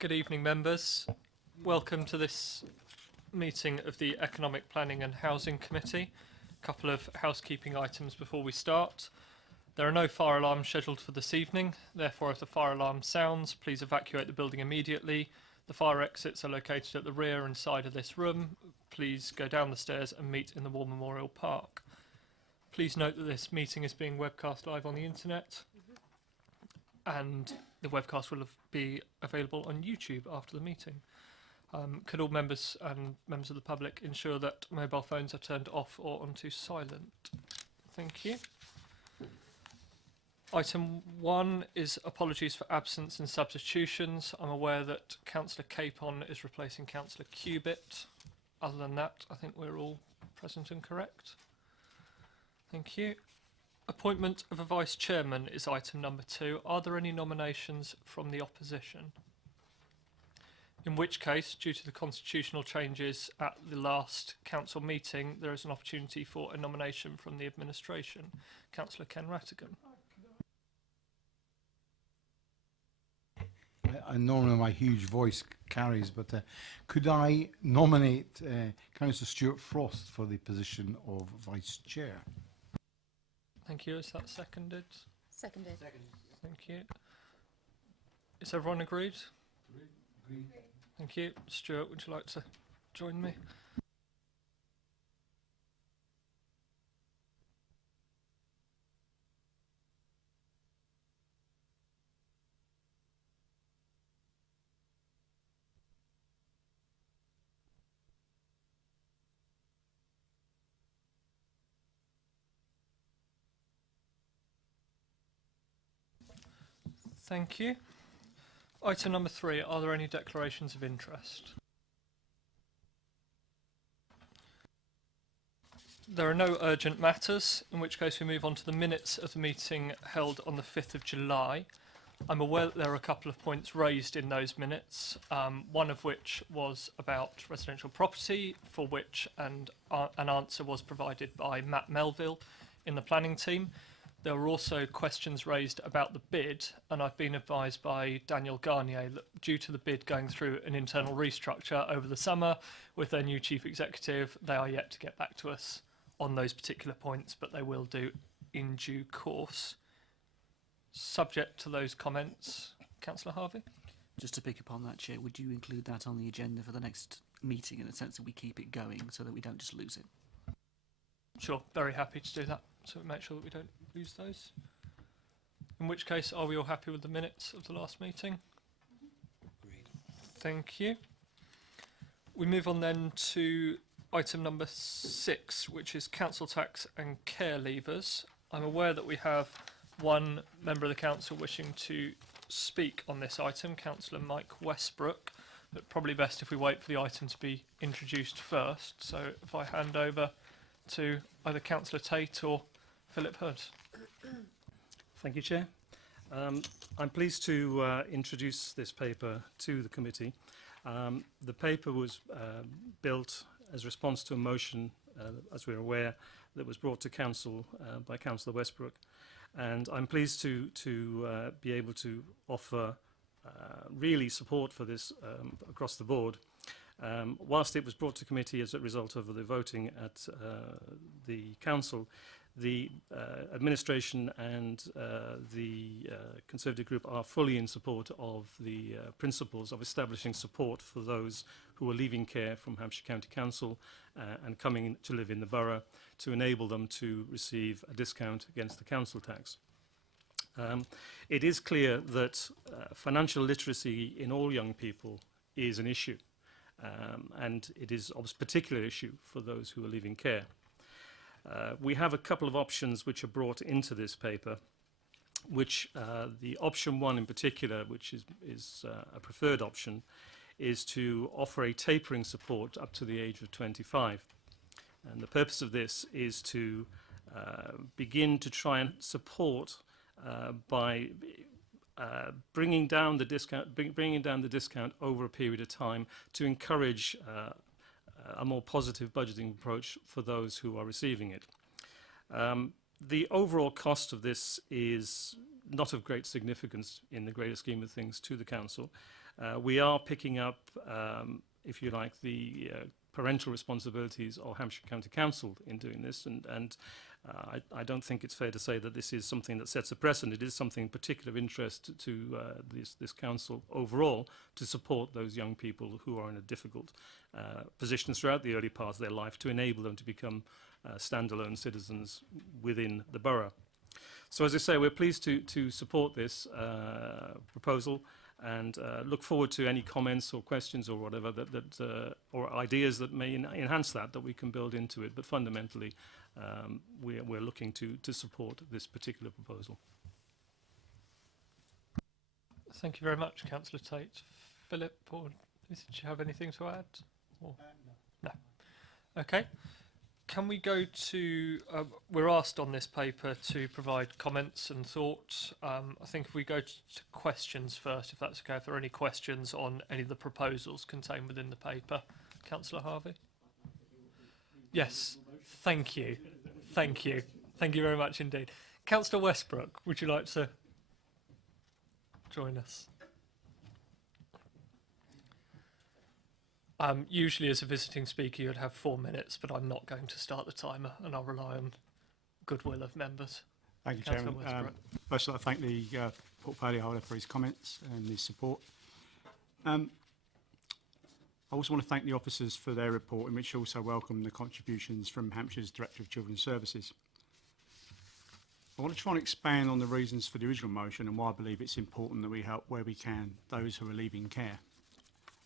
Good evening, members. Welcome to this meeting of the Economic Planning and Housing Committee. A couple of housekeeping items before we start. There are no fire alarms scheduled for this evening. Therefore, if the fire alarm sounds, please evacuate the building immediately. The fire exits are located at the rear and side of this room. Please go down the stairs and meet in the War Memorial Park. Please note that this meeting is being webcast live on the internet, and the webcast will be available on YouTube after the meeting. Could all members and members of the public ensure that mobile phones are turned off or onto silent? Thank you. Item 1 is apologies for absence and substitutions. I'm aware that Councillor Capon is replacing Councillor Cubitt. Other than that, I think we're all present and correct. Thank you. Appointment of a Vice Chairman is item number 2. Are there any nominations from the opposition? In which case, due to the constitutional changes at the last council meeting, there is an opportunity for a nomination from the administration. Councillor Ken Rattigan. I normally my huge voice carries, but could I nominate Councillor Stuart Frost for the position of Vice Chair? Thank you. Is that seconded? Seconded. Thank you. Is everyone agreed? Agreed. Thank you. Stuart, would you like to join me? Thank you. Item number 3, are there any declarations of interest? There are no urgent matters, in which case we move on to the minutes of the meeting held on the 5th of July. I'm aware that there are a couple of points raised in those minutes, one of which was about residential property, for which an answer was provided by Matt Melville in the planning team. There were also questions raised about the bid, and I've been advised by Daniel Garnier that due to the bid going through an internal restructure over the summer with their new chief executive, they are yet to get back to us on those particular points, but they will do in due course. Subject to those comments, Councillor Harvey? Just to pick up on that, Chair, would you include that on the agenda for the next meeting in the sense that we keep it going so that we don't just lose it? Sure, very happy to do that, so we make sure that we don't lose those. In which case, are we all happy with the minutes of the last meeting? Agreed. Thank you. We move on then to item number 6, which is council tax and care leavers. I'm aware that we have one member of the council wishing to speak on this item, Councillor Mike Westbrook, but probably best if we wait for the item to be introduced first. So if I hand over to either Councillor Tate or Philip Hood. Thank you, Chair. I'm pleased to introduce this paper to the committee. The paper was built as a response to a motion, as we're aware, that was brought to Council by Councillor Westbrook. And I'm pleased to be able to offer really support for this across the board. Whilst it was brought to committee as a result of the voting at the council, the administration and the Conservative group are fully in support of the principles of establishing support for those who are leaving care from Hampshire County Council and coming to live in the borough to enable them to receive a discount against the council tax. It is clear that financial literacy in all young people is an issue. And it is of a particular issue for those who are leaving care. We have a couple of options which are brought into this paper, which the option 1 in particular, which is a preferred option, is to offer a tapering support up to the age of 25. And the purpose of this is to begin to try and support by bringing down the discount over a period of time to encourage a more positive budgeting approach for those who are receiving it. The overall cost of this is not of great significance in the greater scheme of things to the council. We are picking up, if you like, the parental responsibilities of Hampshire County Council in doing this, and I don't think it's fair to say that this is something that sets a precedent. It is something of particular interest to this council overall, to support those young people who are in a difficult position throughout the early part of their life, to enable them to become standalone citizens within the borough. So as I say, we're pleased to support this proposal, and look forward to any comments or questions or whatever or ideas that may enhance that we can build into it. But fundamentally, we're looking to support this particular proposal. Thank you very much, Councillor Tate. Philip, or did you have anything to add? Or? No. Okay. Can we go to, we're asked on this paper to provide comments and thoughts. I think if we go to questions first, if that's okay, if there are any questions on any of the proposals contained within the paper. Councillor Harvey? Yes, thank you. Thank you. Thank you very much indeed. Councillor Westbrook, would you like to join us? Usually as a visiting speaker you'd have 4 minutes, but I'm not going to start the timer and I'll rely on goodwill of members. Thank you, Councillor Chairman. Westbrook. First, I'd like to thank the portfolio holder for his comments and his support. I also want to thank the officers for their report, in which also welcome the contributions from Hampshire's Director of Children's Services. I want to try and expand on the reasons for the original motion and why I believe it's important that we help where we can those who are leaving care,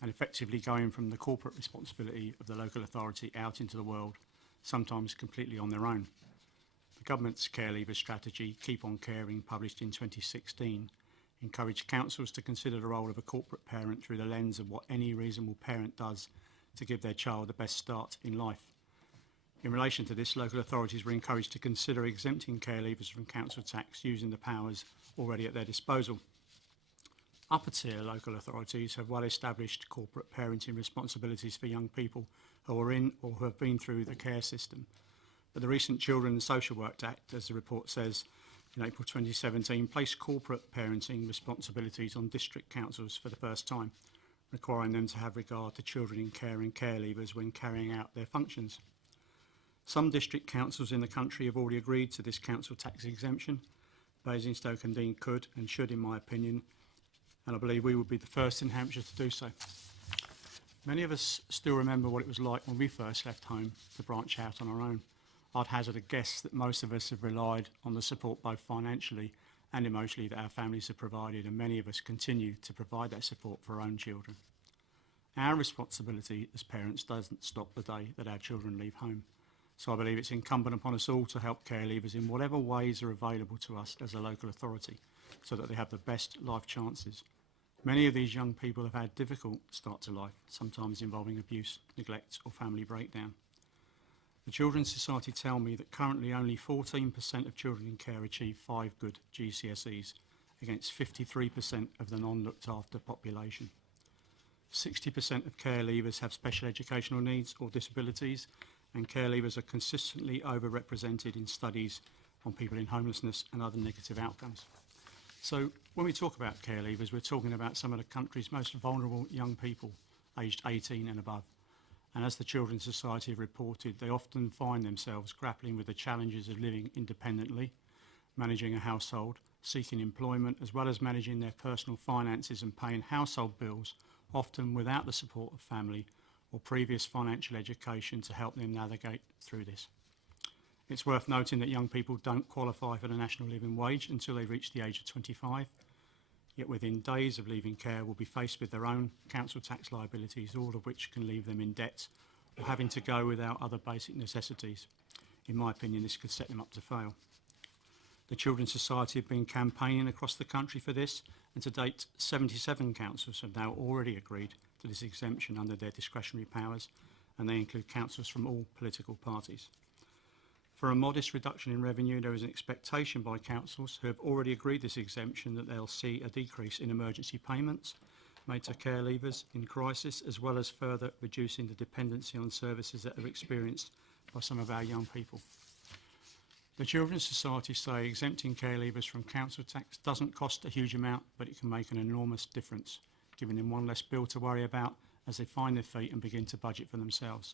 and effectively going from the corporate responsibility of the local authority out into the world, sometimes completely on their own. The government's Care Leavers strategy, Keep on Caring, published in 2016, encouraged councils to consider the role of a corporate parent through the lens of what any reasonable parent does to give their child the best start in life. In relation to this, local authorities were encouraged to consider exempting care leavers from council tax using the powers already at their disposal. Upper tier local authorities have well-established corporate parenting responsibilities for young people who are in or who have been through the care system. But the recent Children and Social Work Act, as the report says, in April 2017, placed corporate parenting responsibilities on district councils for the first time, requiring them to have regard to children in care and care leavers when carrying out their functions. Some district councils in the country have already agreed to this council tax exemption. Basingstoke and Dean could and should, in my opinion, and I believe we would be the first in Hampshire to do so. Many of us still remember what it was like when we first left home to branch out on our own. I'd hazard a guess that most of us have relied on the support both financially and emotionally that our families have provided, and many of us continue to provide that support for our own children. Our responsibility as parents doesn't stop the day that our children leave home. So I believe it's incumbent upon us all to help care leavers in whatever ways are available to us as a local authority, so that they have the best life chances. Many of these young people have had difficult start to life, sometimes involving abuse, neglect or family breakdown. The Children's Society tell me that currently only 14% of children in care achieve 5 good GCSEs, against 53% of the non-looked after population. 60% of care leavers have special educational needs or disabilities, and care leavers are consistently overrepresented in studies on people in homelessness and other negative outcomes. So when we talk about care leavers, we're talking about some of the country's most vulnerable young people, aged 18 and above. And as the Children's Society have reported, they often find themselves grappling with the challenges of living independently, managing a household, seeking employment, as well as managing their personal finances and paying household bills, often without the support of family or previous financial education to help them navigate through this. It's worth noting that young people don't qualify for the national living wage until they reach the age of 25, yet within days of leaving care will be faced with their own council tax liabilities, all of which can leave them in debt or having to go without other basic necessities. In my opinion, this could set them up to fail. The Children's Society have been campaigning across the country for this, and to date 77 councils have now already agreed to this exemption under their discretionary powers, and they include councils from all political parties. For a modest reduction in revenue, there is an expectation by councils who have already agreed this exemption that they'll see a decrease in emergency payments made to care leavers in crisis, as well as further reducing the dependency on services that are experienced by some of our young people. The Children's Society say exempting care leavers from council tax doesn't cost a huge amount, but it can make an enormous difference, giving them one less bill to worry about as they find their feet and begin to budget for themselves.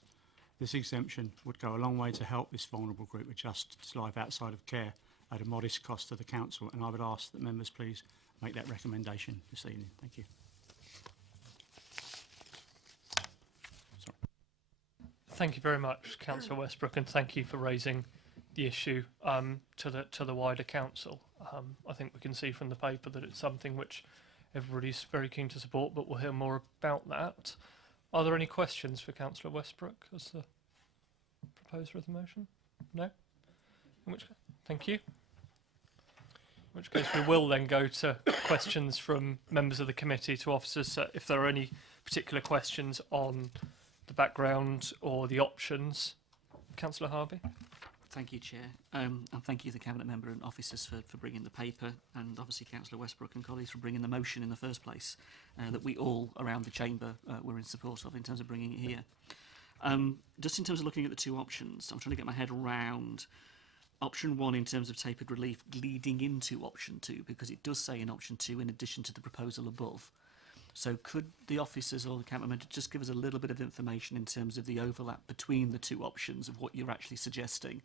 This exemption would go a long way to help this vulnerable group adjust to life outside of care at a modest cost to the council, and I would ask that members please make that recommendation this evening. Thank you. Thank you very much, Councillor Westbrook, and thank you for raising the issue to the wider council. I think we can see from the paper that it's something which everybody's very keen to support, but we'll hear more about that. Are there any questions for Councillor Westbrook as the proposer of the motion? No? In which case, thank you. In which case we will then go to questions from members of the committee to officers. So if there are any particular questions on the background or the options. Councillor Harvey. Thank you, Chair. And thank you, the Cabinet Member and officers for bringing the paper, and obviously Councillor Westbrook and colleagues for bringing the motion in the first place, that we all around the Chamber were in support of in terms of bringing it here. Just in terms of looking at the two options, I'm trying to get my head around option 1 in terms of tapered relief leading into option 2, because it does say in option 2 in addition to the proposal above. So could the officers or the Cabinet Member just give us a little bit of information in terms of the overlap between the two options of what you're actually suggesting?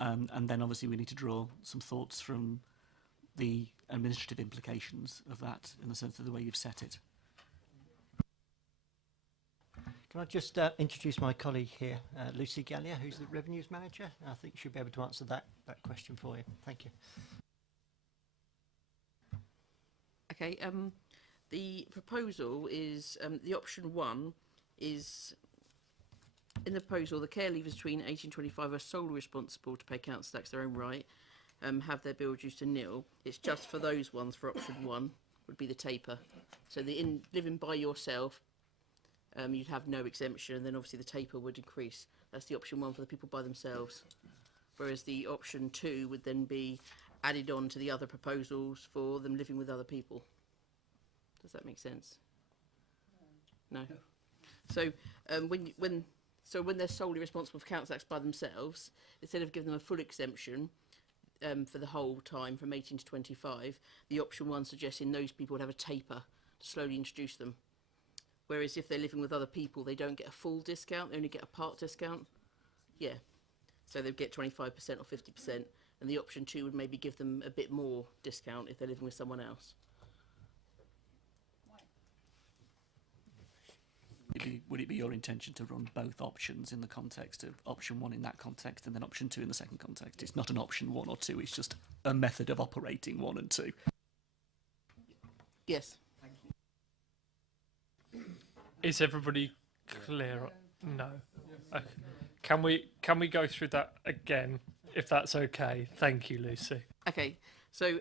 And then obviously we need to draw some thoughts from the administrative implications of that in the sense of the way you've set it. Can I just introduce my colleague here, Lucy Gallia, who's the Revenues Manager? I think she'll be able to answer that question for you. Thank you. Okay, the proposal is, the option 1 is, in the proposal, the care leavers between 18 and 25 are solely responsible to pay council tax their own right, have their bill reduced to nil. It's just for those ones for option 1 would be the taper. So the living by yourself, you'd have no exemption, and then obviously the taper would increase. That's the option 1 for the people by themselves. Whereas the option 2 would then be added on to the other proposals for them living with other people. Does that make sense? No. So when they're solely responsible for council tax by themselves, instead of giving them a full exemption for the whole time from 18 to 25, the option 1 suggesting those people would have a taper to slowly introduce them. Whereas if they're living with other people, they don't get a full discount; they only get a part discount. Yeah. So they'd get 25% or 50%, and the option 2 would maybe give them a bit more discount if they're living with someone else. Would it be your intention to run both options in the context of option 1 in that context and then option 2 in the second context? It's not an option 1 or 2, it's just a method of operating 1 and 2. Yes. Is everybody clear? No. Okay. Can we go through that again, if that's okay? Thank you, Lucy. Okay. So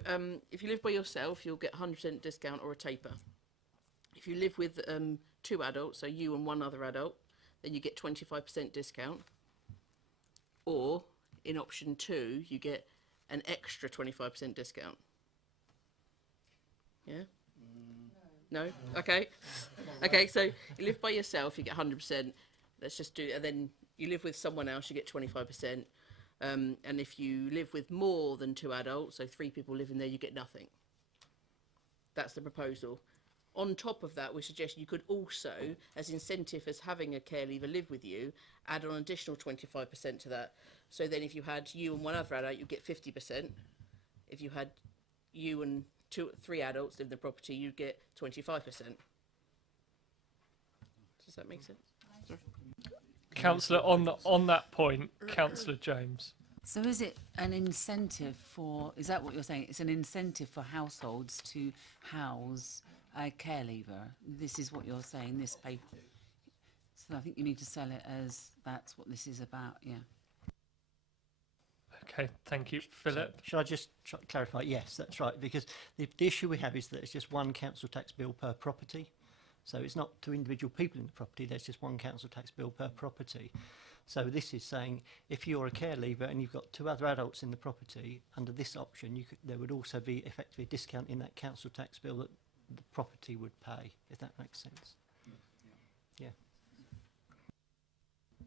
if you live by yourself, you'll get 100% discount or a taper. If you live with 2 adults, so you and 1 other adult, then you get 25% discount. Or in option 2, you get an extra 25% discount. Yeah? No? Okay. Okay, so you live by yourself, you get 100%. Let's just do, and then you live with someone else, you get 25%. And if you live with more than 2 adults, so 3 people living there, you get nothing. That's the proposal. On top of that, we suggest you could also, as incentive as having a care leaver live with you, add an additional 25% to that. So then if you had you and 1 other adult, you get 50%. If you had you and 3 adults live in the property, you get 25%. Does that make sense? Sorry. Councillor, on that point, Councillor James. So is it an incentive for, is that what you're saying? It's an incentive for households to house a care leaver. This is what you're saying, this paper. So I think you need to sell it as that's what this is about, yeah. Okay, thank you. Philip? Should I just clarify? Yes, that's right, because the issue we have is that it's just 1 council tax bill per property. So it's not 2 individual people in the property, there's just 1 council tax bill per property. So this is saying if you're a care leaver and you've got 2 other adults in the property, under this option there would also be effectively a discount in that council tax bill that the property would pay, if that makes sense. Yeah.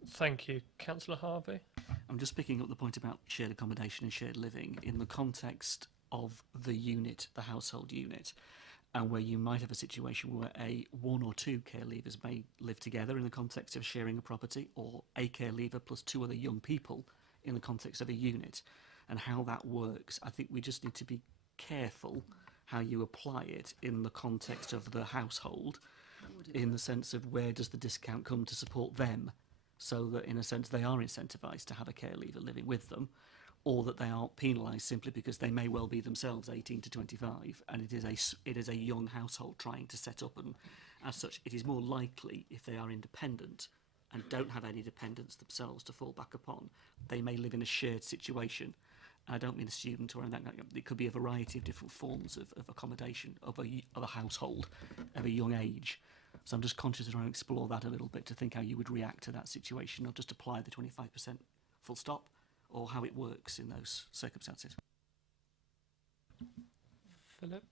Thank you. Councillor Harvey? I'm just picking up the point about shared accommodation and shared living in the context of the unit, the household unit, and where you might have a situation where one or two care leavers may live together in the context of sharing a property, or a care leaver plus two other young people in the context of a unit, and how that works. I think we just need to be careful how you apply it in the context of the household, in the sense of where does the discount come to support them, so that in a sense they are incentivised to have a care leaver living with them, or that they aren't penalised simply because they may well be themselves 18 to 25 and it is a young household trying to set up, and as such it is more likely if they are independent and don't have any dependents themselves to fall back upon, they may live in a shared situation. I don't mean a student or anything like that. It could be a variety of different forms of accommodation of a household of a young age. So I'm just conscious of trying to explore that a little bit, to think how you would react to that situation, or just apply the 25% full stop, or how it works in those circumstances. Philip?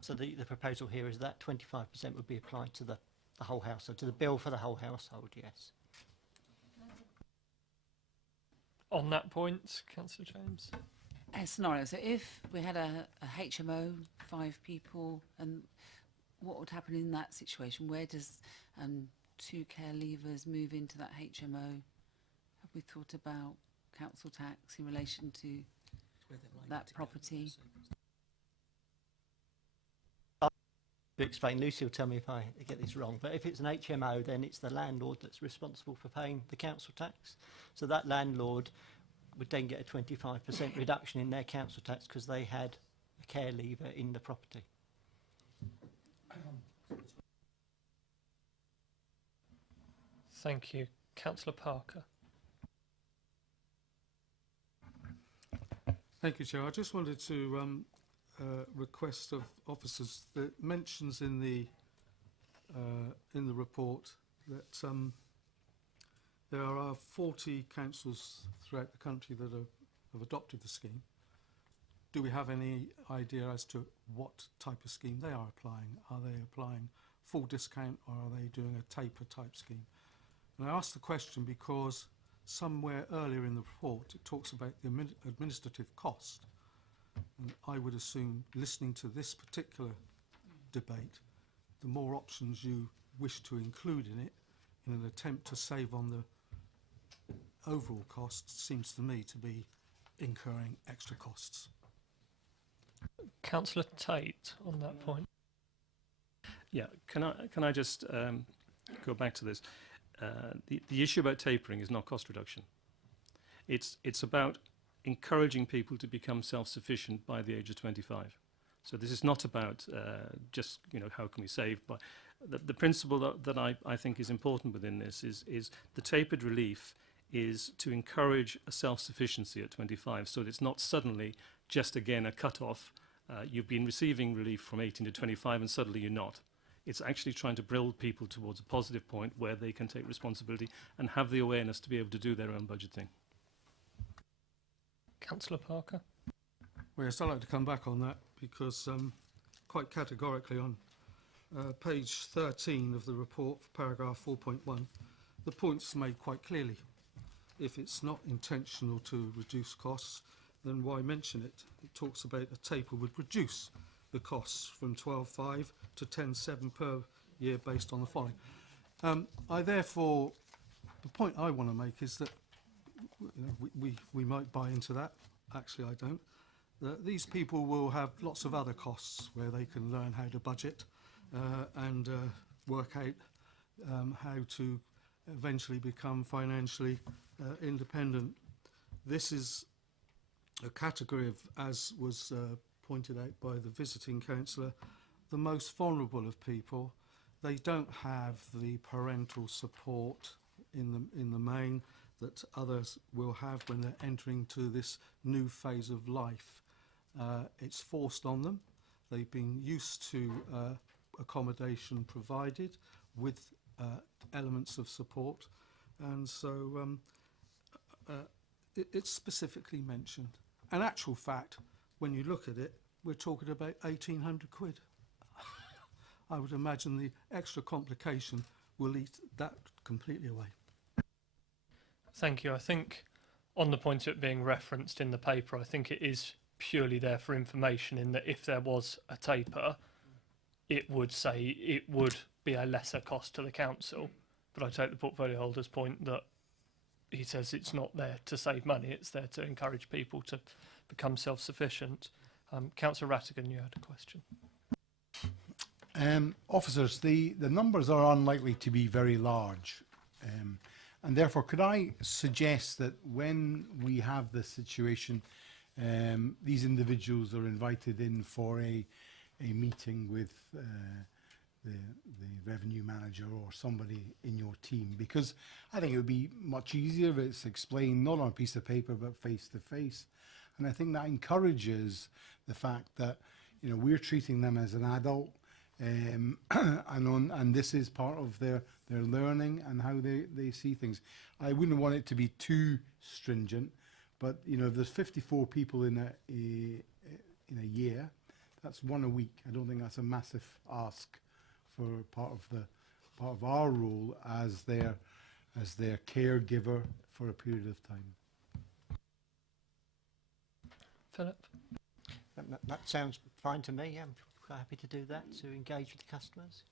So the proposal here is that 25% would be applied to the whole household, to the bill for the whole household, yes. On that point, Councillor James? A scenario. So if we had a HMO, 5 people, and what would happen in that situation? Where does 2 care leavers move into that HMO? Have we thought about council tax in relation to that property? To explain, Lucy will tell me if I get this wrong, but if it's an HMO, then it's the landlord that's responsible for paying the council tax. So that landlord would then get a 25% reduction in their council tax because they had a care leaver in the property. Thank you. Councillor Parker? Thank you, Chair. I just wanted to request of officers that mentions in the report that there are 40 councils throughout the country that have adopted the scheme. Do we have any idea as to what type of scheme they are applying? Are they applying full discount, or are they doing a taper type scheme? And I ask the question because somewhere earlier in the report it talks about the administrative cost. And I would assume, listening to this particular debate, the more options you wish to include in it in an attempt to save on the overall costs seems to me to be incurring extra costs. Councillor Tate, on that point? Yeah, can I just go back to this? The issue about tapering is not cost reduction. It's about encouraging people to become self-sufficient by the age of 25. So this is not about just, how can we save? But the principle that I think is important within this is the tapered relief is to encourage a self-sufficiency at 25, so that it's not suddenly just again a cut-off. You've been receiving relief from 18 to 25 and suddenly you're not. It's actually trying to build people towards a positive point where they can take responsibility and have the awareness to be able to do their own budgeting. Councillor Parker? Well, yes, I'd like to come back on that because quite categorically on page 13 of the report, paragraph 4.1, the point's made quite clearly. If it's not intentional to reduce costs, then why mention it? It talks about a taper would reduce the costs from 12.5 to 10.7 per year based on the following. The point I want to make is that we might buy into that. Actually, I don't. That these people will have lots of other costs where they can learn how to budget and work out how to eventually become financially independent. This is a category of, as was pointed out by the visiting councillor, the most vulnerable of people. They don't have the parental support in the main that others will have when they're entering to this new phase of life. It's forced on them. They've been used to accommodation provided with elements of support, and so it's specifically mentioned. In actual fact, when you look at it, we're talking about 1,800 quid. I would imagine the extra complication will eat that completely away. Thank you. I think on the point of it being referenced in the paper, I think it is purely there for information, in that if there was a taper, it would say it would be a lesser cost to the council. But I take the portfolio holder's point that he says it's not there to save money, it's there to encourage people to become self-sufficient. Councillor Rattigan, you had a question. Officers, the numbers are unlikely to be very large. And therefore, could I suggest that when we have this situation, these individuals are invited in for a meeting with the revenue manager or somebody in your team? Because I think it would be much easier if it's explained not on a piece of paper but face to face. And I think that encourages the fact that, you know, we're treating them as an adult, and this is part of their learning and how they see things. I wouldn't want it to be too stringent, but you know, if there's 54 people in a year, that's one a week. I don't think that's a massive ask for part of our role as their caregiver for a period of time. Philip? That sounds fine to me. Yeah, I'm quite happy to do that, to engage with the customers.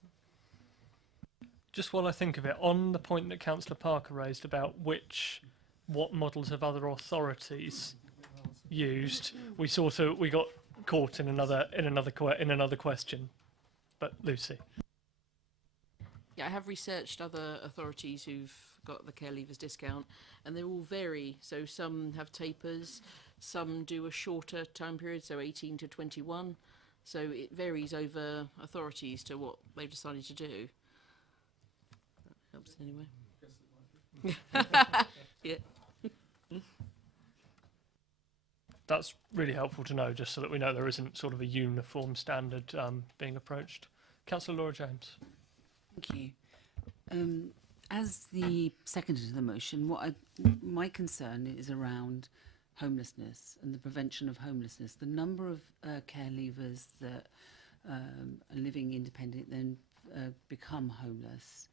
Just while I think of it, on the point that Councillor Parker raised about what models have other authorities used, we got caught in another question. But Lucy. Yeah, I have researched other authorities who've got the care leavers discount, and they all vary. So some have tapers, some do a shorter time period, so 18 to 21. So it varies over authorities to what they've decided to do. That helps in any way. Yeah. That's really helpful to know, just so that we know there isn't sort of a uniform standard being approached. Councillor Laura James. Thank you. As the seconder to the motion, my concern is around homelessness and the prevention of homelessness. The number of care leavers that are living independent then become homeless.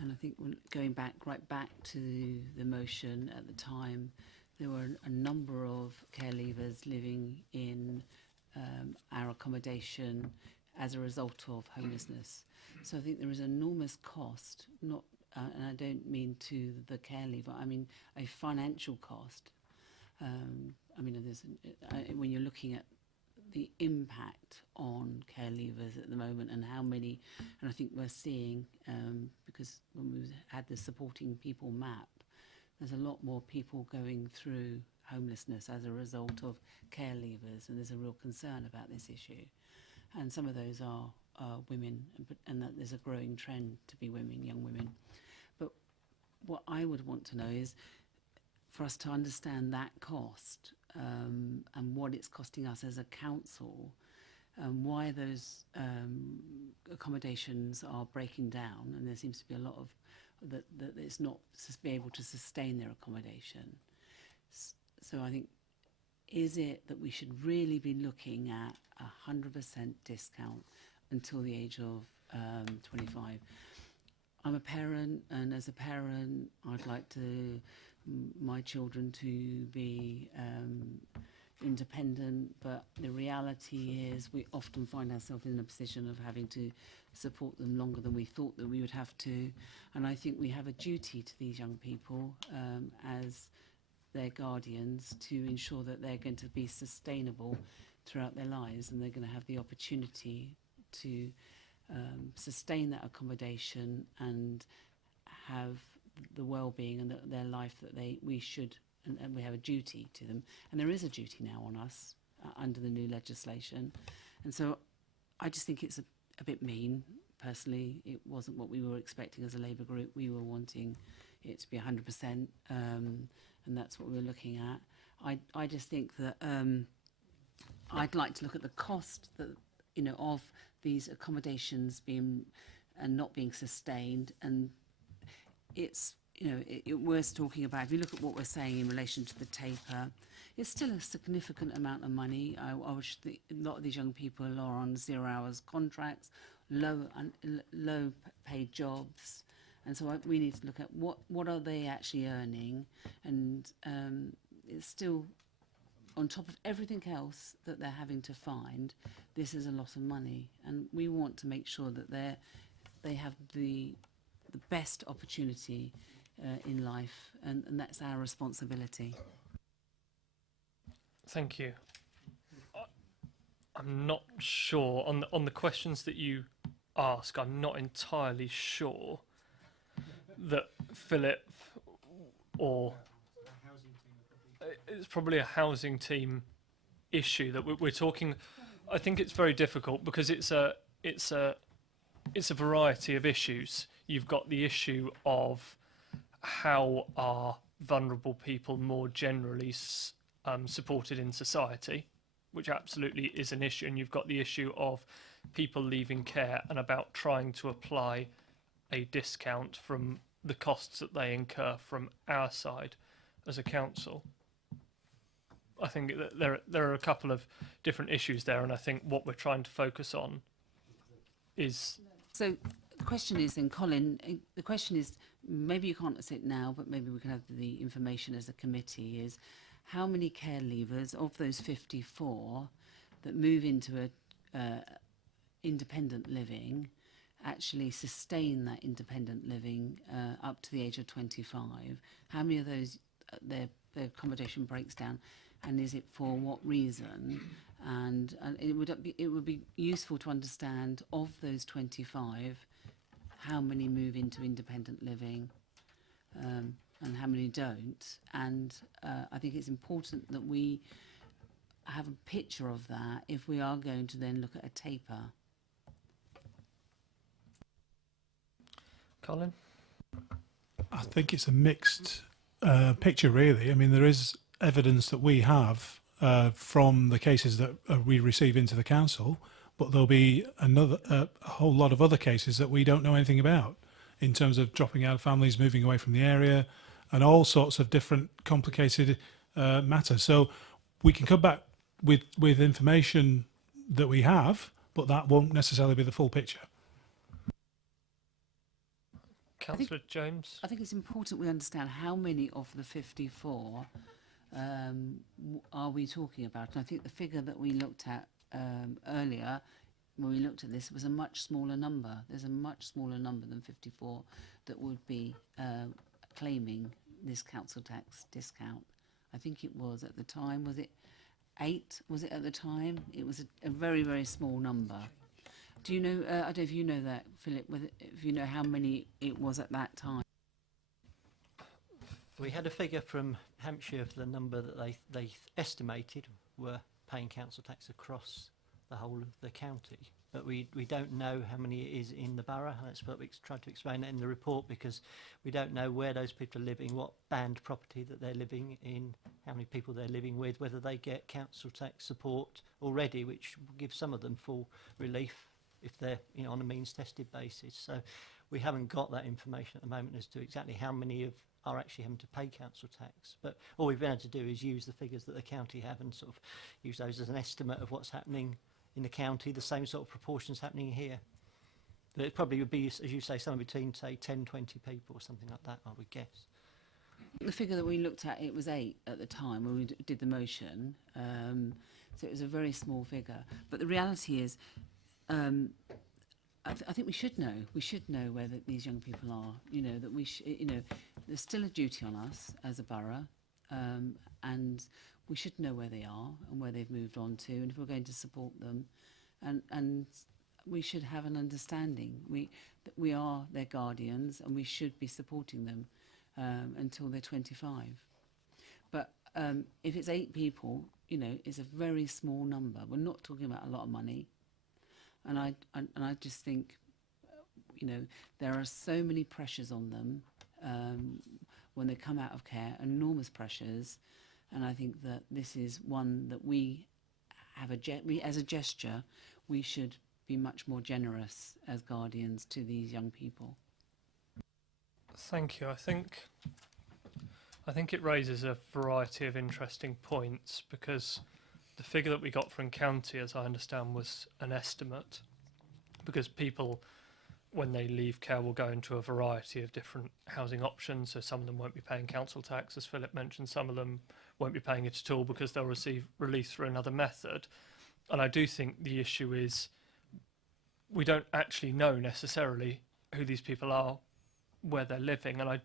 And I think going right back to the motion at the time, there were a number of care leavers living in our accommodation as a result of homelessness. So I think there is enormous cost, and I don't mean to the care leaver, I mean a financial cost. I mean, when you're looking at the impact on care leavers at the moment and how many, and I think we're seeing, because when we had the supporting people map, there's a lot more people going through homelessness as a result of care leavers, and there's a real concern about this issue. And some of those are women, and that there's a growing trend to be women, young women. But what I would want to know is for us to understand that cost, and what it's costing us as a council, why those accommodations are breaking down, and there seems to be a lot of that it's not be able to sustain their accommodation. So I think, is it that we should really be looking at 100% discount until the age of 25? I'm a parent, and as a parent, I'd like my children to be independent, but the reality is we often find ourselves in a position of having to support them longer than we thought that we would have to. And I think we have a duty to these young people as their guardians to ensure that they're going to be sustainable throughout their lives, and they're going to have the opportunity to sustain that accommodation and have the well-being and their life that we should, and we have a duty to them. And there is a duty now on us under the new legislation. And so I just think it's a bit mean. Personally, it wasn't what we were expecting as a Labour group. We were wanting it to be 100%, and that's what we were looking at. I just think that I'd like to look at the cost that, you know, of these accommodations being and not being sustained. And it's, you know, we're talking about, if you look at what we're saying in relation to the taper, it's still a significant amount of money. I wish a lot of these young people are on 0 hours contracts, low paid jobs. And so we need to look at what are they actually earning, and it's still on top of everything else that they're having to find. This is a lot of money, and we want to make sure that they have the best opportunity in life, and that's our responsibility. Thank you. I'm not sure on the questions that you ask. I'm not entirely sure that Philip or it's probably a housing team issue that we're talking. I think it's very difficult because it's a variety of issues. You've got the issue of how are vulnerable people more generally supported in society, which absolutely is an issue, and you've got the issue of people leaving care and about trying to apply a discount from the costs that they incur from our side as a council. I think that there are a couple of different issues there, and I think what we're trying to focus on is... So the question is then, Colin, the question is, maybe you can't say it now, but maybe we can have the information as a committee, is how many care leavers of those 54 that move into a independent living actually sustain that independent living up to the age of 25? How many of those, their accommodation breaks down, and is it for what reason? And it would be useful to understand, of those 25, how many move into independent living and how many don't. And I think it's important that we have a picture of that if we are going to then look at a taper. Colin? I think it's a mixed picture, really. I mean, there is evidence that we have from the cases that we receive into the council, but there'll be a whole lot of other cases that we don't know anything about, in terms of dropping out of families, moving away from the area, and all sorts of different complicated matters. So we can come back with information that we have, but that won't necessarily be the full picture. Councillor James? I think it's important we understand how many of the 54 are we talking about. And I think the figure that we looked at earlier, when we looked at this, was a much smaller number. There's a much smaller number than 54 that would be claiming this council tax discount. I think it was at the time, was it 8? Was it at the time? It was a very, very small number. Do you know, I don't know if you know that, Philip, if you know how many it was at that time? We had a figure from Hampshire for the number that they estimated were paying council tax across the whole of the county. But we don't know how many it is in the borough. That's what we tried to explain that in the report, because we don't know where those people are living, what band property that they're living in, how many people they're living with, whether they get council tax support already, which gives some of them full relief if they're on a means tested basis. So we haven't got that information at the moment as to exactly how many are actually having to pay council tax. But all we've been able to do is use the figures that the county have and sort of use those as an estimate of what's happening in the county, the same sort of proportions happening here. But it probably would be, as you say, somewhere between, say, 10, 20 people or something like that, I would guess. The figure that we looked at, it was 8 at the time when we did the motion. So it was a very small figure. But the reality is, I think we should know. We should know where these young people are. That we, there's still a duty on us as a borough, and we should know where they are and where they've moved on to, and if we're going to support them, and we should have an understanding. That we are their guardians, and we should be supporting them until they're 25. But if it's 8 people, it's a very small number. We're not talking about a lot of money. And I just think, there are so many pressures on them when they come out of care, enormous pressures. And I think that this is one that we have as a gesture, we should be much more generous as guardians to these young people. Thank you. I think it raises a variety of interesting points, because the figure that we got from county, as I understand, was an estimate, because people when they leave care will go into a variety of different housing options. So some of them won't be paying council tax, as Philip mentioned. Some of them won't be paying it at all because they'll receive relief through another method. And I do think the issue is we don't actually know necessarily who these people are, where they're living, and I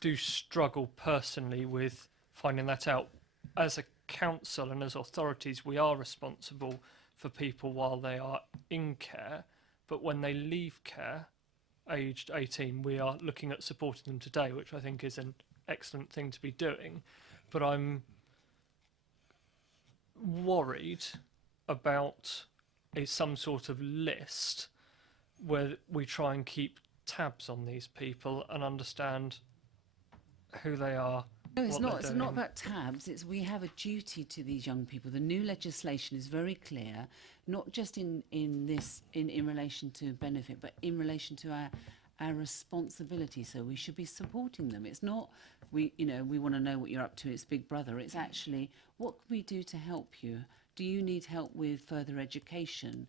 do struggle personally with finding that out. As a council and as authorities, we are responsible for people while they are in care, but when they leave care, aged 18, we are looking at supporting them today, which I think is an excellent thing to be doing. But I'm worried about some sort of list where we try and keep tabs on these people and understand who they are. No, it's what not. they're It's not doing. about tabs. It's we have a duty to these young people. The new legislation is very clear, not just in relation to benefit, but in relation to our responsibility. So we should be supporting them. It's not we want to know what you're up to. It's Big Brother. It's actually what can we do to help you. Do you need help with further education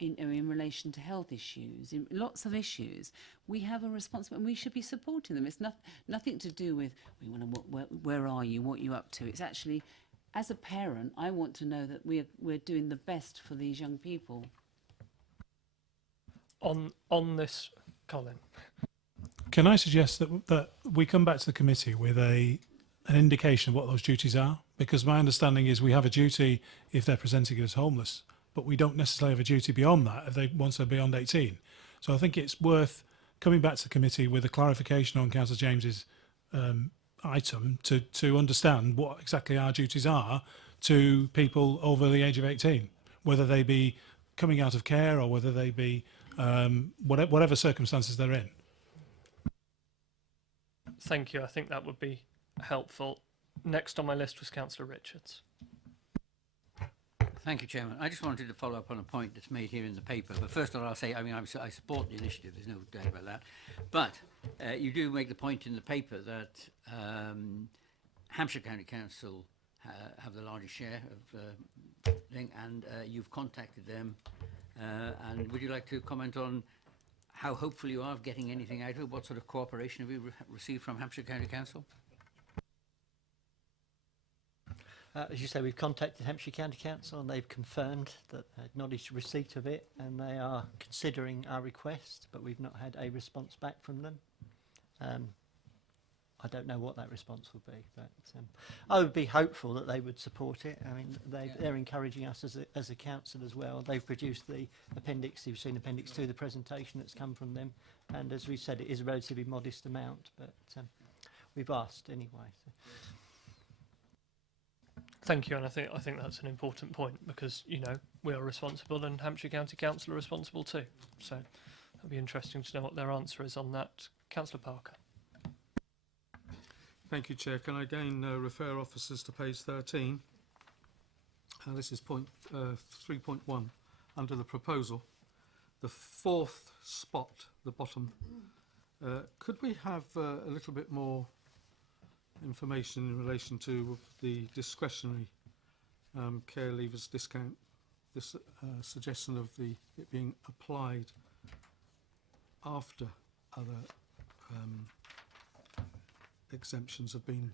in relation to health issues, in lots of issues? We have a responsibility and we should be supporting them. It's nothing to do with, we want to, where are you, what are you up to? It's actually, as a parent, I want to know that we're doing the best for these young people. On this, Colin. Can I suggest that we come back to the committee with an indication of what those duties are? Because my understanding is we have a duty if they're presenting as homeless, but we don't necessarily have a duty beyond that if once they're beyond 18. So I think it's worth coming back to the committee with a clarification on Councillor James's item to understand what exactly our duties are to people over the age of 18, whether they be coming out of care or whether they be whatever circumstances they're in. Thank you. I think that would be helpful. Next on my list was Councillor Richards. Thank you, Chairman. I just wanted to follow up on a point that's made here in the paper. But first of all, I'll say, I support the initiative. There's no doubt about that. But you do make the point in the paper that Hampshire County Council have the largest share of thing, and you've contacted them. And would you like to comment on how hopeful you are of getting anything out of it? What sort of cooperation have you received from Hampshire County Council? As you say, we've contacted Hampshire County Council and they've confirmed that they acknowledged receipt of it and they are considering our request, but we've not had a response back from them. I don't know what that response will be, but I would be hopeful that they would support it. I mean, they're encouraging us as a council as well. They've produced the appendix. You've seen Appendix 2, the presentation that's come from them. And as we said, it is a relatively modest amount, but we've asked anyway. So. Thank you, and I think that's an important point because we are responsible, and Hampshire County Council are responsible too. So it'll be interesting to know what their answer is on that. Councillor Parker. Thank you, Chair. Can I again refer officers to page 13? This is point 3.1 under the proposal. The fourth spot, the bottom. Could we have a little bit more information in relation to the discretionary care leavers discount? This suggestion of it being applied after other exemptions have been.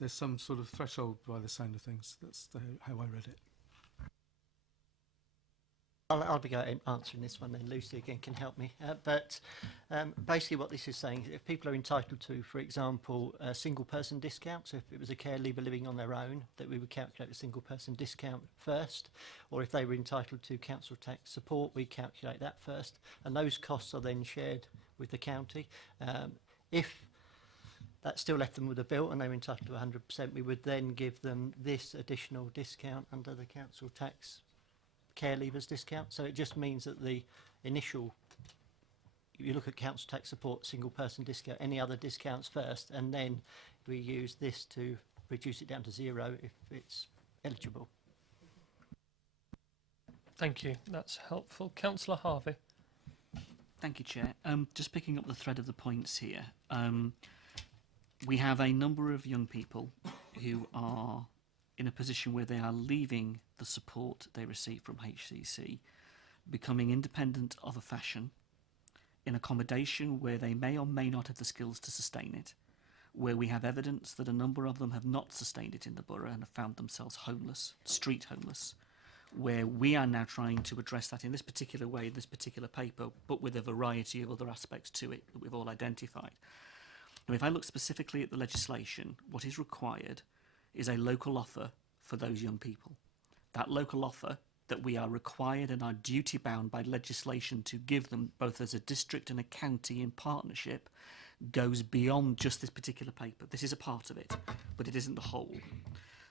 There's some sort of threshold by the sound of things. That's how I read it. I'll be answering this one, then Lucy again can help me. But basically what this is saying is if people are entitled to, for example, a single person discount, so if it was a care leaver living on their own, that we would calculate a single person discount first, or if they were entitled to council tax support, we calculate that first, and those costs are then shared with the county. If that still left them with a bill and they were entitled to 100%, we would then give them this additional discount under the council tax care leavers discount. So it just means that the initial, you look at council tax support, single person discount, any other discounts first, and then we use this to reduce it down to 0 if it's eligible. Thank you. That's helpful. Councillor Harvey. Thank you, Chair. Just picking up the thread of the points here. We have a number of young people who are in a position where they are leaving the support they receive from HCC becoming independent of a fashion, in accommodation where they may or may not have the skills to sustain it, where we have evidence that a number of them have not sustained it in the borough and have found themselves homeless, street homeless, where we are now trying to address that in this particular way, in this particular paper, but with a variety of other aspects to it that we've all identified. Now, if I look specifically at the legislation, what is required is a local offer for those young people. That local offer that we are required and are duty bound by legislation to give them, both as a district and a county in partnership, goes beyond just this particular paper. This is a part of it, but it isn't the whole.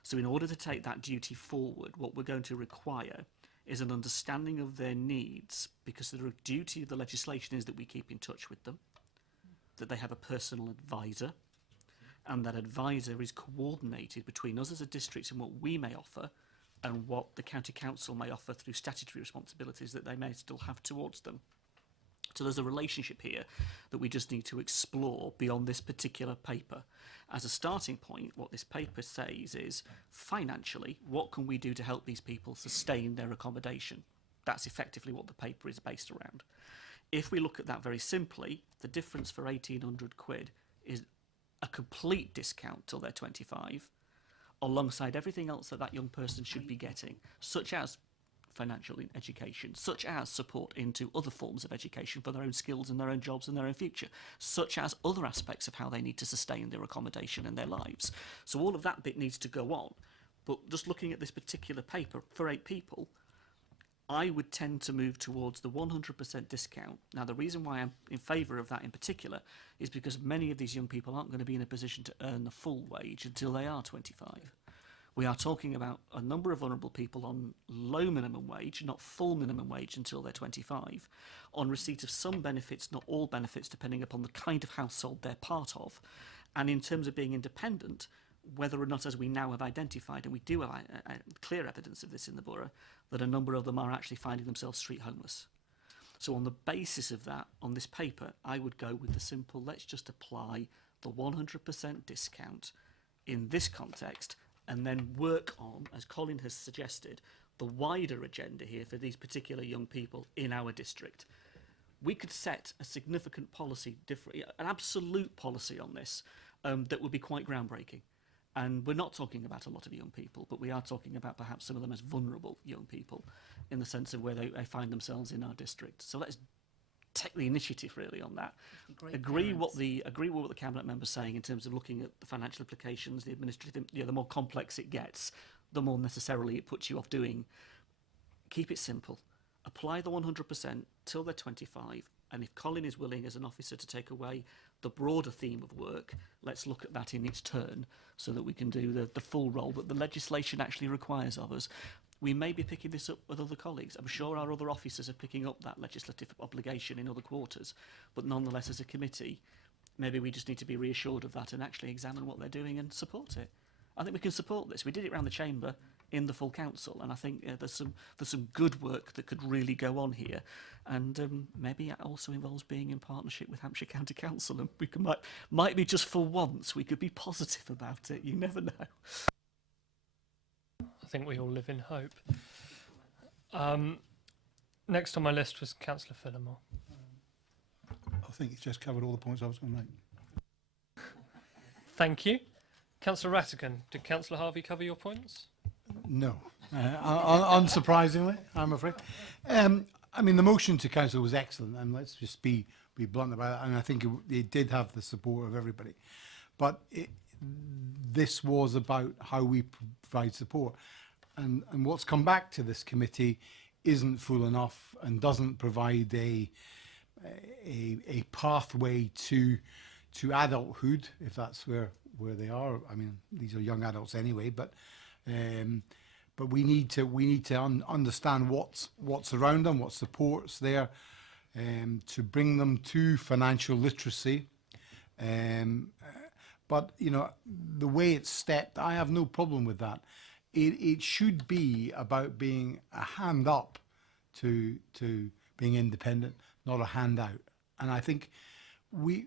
So in order to take that duty forward, what we're going to require is an understanding of their needs, because the duty of the legislation is that we keep in touch with them, that they have a personal advisor, and that advisor is coordinated between us as a district and what we may offer and what the county council may offer through statutory responsibilities that they may still have towards them. So there's a relationship here that we just need to explore beyond this particular paper. As a starting point, what this paper says is, financially, what can we do to help these people sustain their accommodation? That's effectively what the paper is based around. If we look at that very simply, the difference for 1,800 quid is a complete discount till they're 25, alongside everything else that that young person should be getting, such as financial education, such as support into other forms of education for their own skills and their own jobs and their own future, such as other aspects of how they need to sustain their accommodation and their lives. So all of that bit needs to go on. But just looking at this particular paper, for 8 people, I would tend to move towards the 100% discount. Now, the reason why I'm in favour of that in particular is because many of these young people aren't going to be in a position to earn the full wage until they are 25. We are talking about a number of vulnerable people on low minimum wage, not full minimum wage until they're 25, on receipt of some benefits, not all benefits, depending upon the kind of household they're part of. And in terms of being independent, whether or not, as we now have identified, and we do have clear evidence of this in the borough, that a number of them are actually finding themselves street homeless. So on the basis of that, on this paper, I would go with the simple, let's just apply the 100% discount in this context, and then work on, as Colin has suggested, the wider agenda here for these particular young people in our district. We could set a significant policy, an absolute policy on this that would be quite groundbreaking. And we're not talking about a lot of young people, but we are talking about perhaps some of the most vulnerable young people in the sense of where they find themselves in our district. So let's take the initiative really on that. Agree with what the cabinet member's saying in terms of looking at the financial implications, the administrative, the more complex it gets, the more necessarily it puts you off doing. Keep it simple. Apply the 100% till they're 25. And if Colin is willing as an officer to take away the broader theme of work, let's look at that in its turn so that we can do the full role that the legislation actually requires of us. We may be picking this up with other colleagues. I'm sure our other officers are picking up that legislative obligation in other quarters. But nonetheless, as a committee, maybe we just need to be reassured of that and actually examine what they're doing and support it. I think we can support this. We did it around the chamber in the full council, and I think there's some good work that could really go on here, and maybe it also involves being in partnership with Hampshire County Council, and we might be just for once we could be positive about it. You never know. I think we all live in hope. Next on my list was Councillor Phillimore. I think it's just covered all the points I was going to make. Thank you. Councillor Rattigan, did Councillor Harvey cover your points? No, unsurprisingly, I'm afraid. I mean, the motion to council was excellent, and let's just be blunt about it. And I think it did have the support of everybody. But this was about how we provide support, and what's come back to this committee isn't full enough and doesn't provide a pathway to adulthood, if that's where they are. I mean, these are young adults anyway, but we need to understand what's around them, what support's there, to bring them to financial literacy. But you know, the way it's stepped, I have no problem with that. It should be about being a hand up to being independent, not a handout. And I think we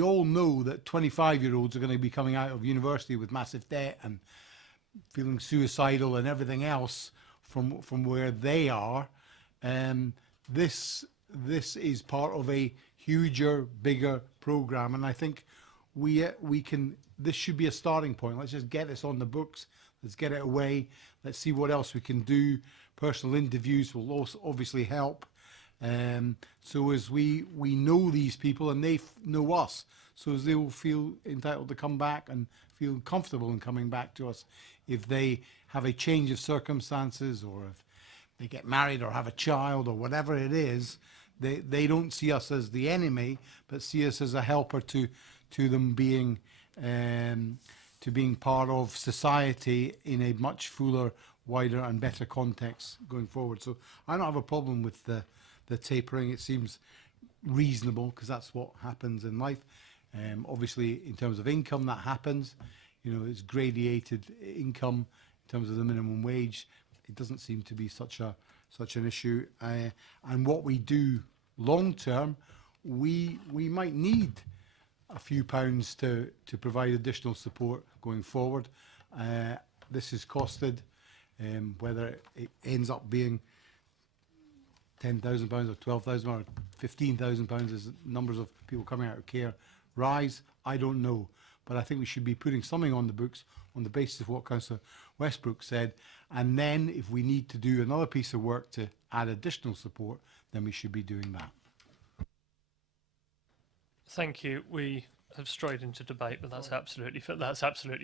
all know that 25-year-olds are going to be coming out of university with massive debt and feeling suicidal and everything else from where they are. This is part of a huger, bigger program, and I think we can. This should be a starting point. Let's just get this on the books. Let's get it away. Let's see what else we can do. Personal interviews will also obviously help. So as we know these people and they know us, so as they will feel entitled to come back and feel comfortable in coming back to us if they have a change of circumstances, or if they get married or have a child or whatever it is, they don't see us as the enemy, but see us as a helper to them being to being part of society in a much fuller, wider and better context going forward. So I don't have a problem with the tapering. It seems reasonable because that's what happens in life. Obviously, in terms of income, that happens. You know, it's gradated income in terms of the minimum wage. It doesn't seem to be such an issue. And what we do long term, we might need a few pounds to provide additional support going forward. This is costed, whether it ends up being £10,000 or £12,000 or £15,000 as numbers of people coming out of care rise, I don't know. But I think we should be putting something on the books on the basis of what Councillor Westbrook said. And then if we need to do another piece of work to add additional support, then we should be doing that. Thank you. We have strayed into debate, but that's absolutely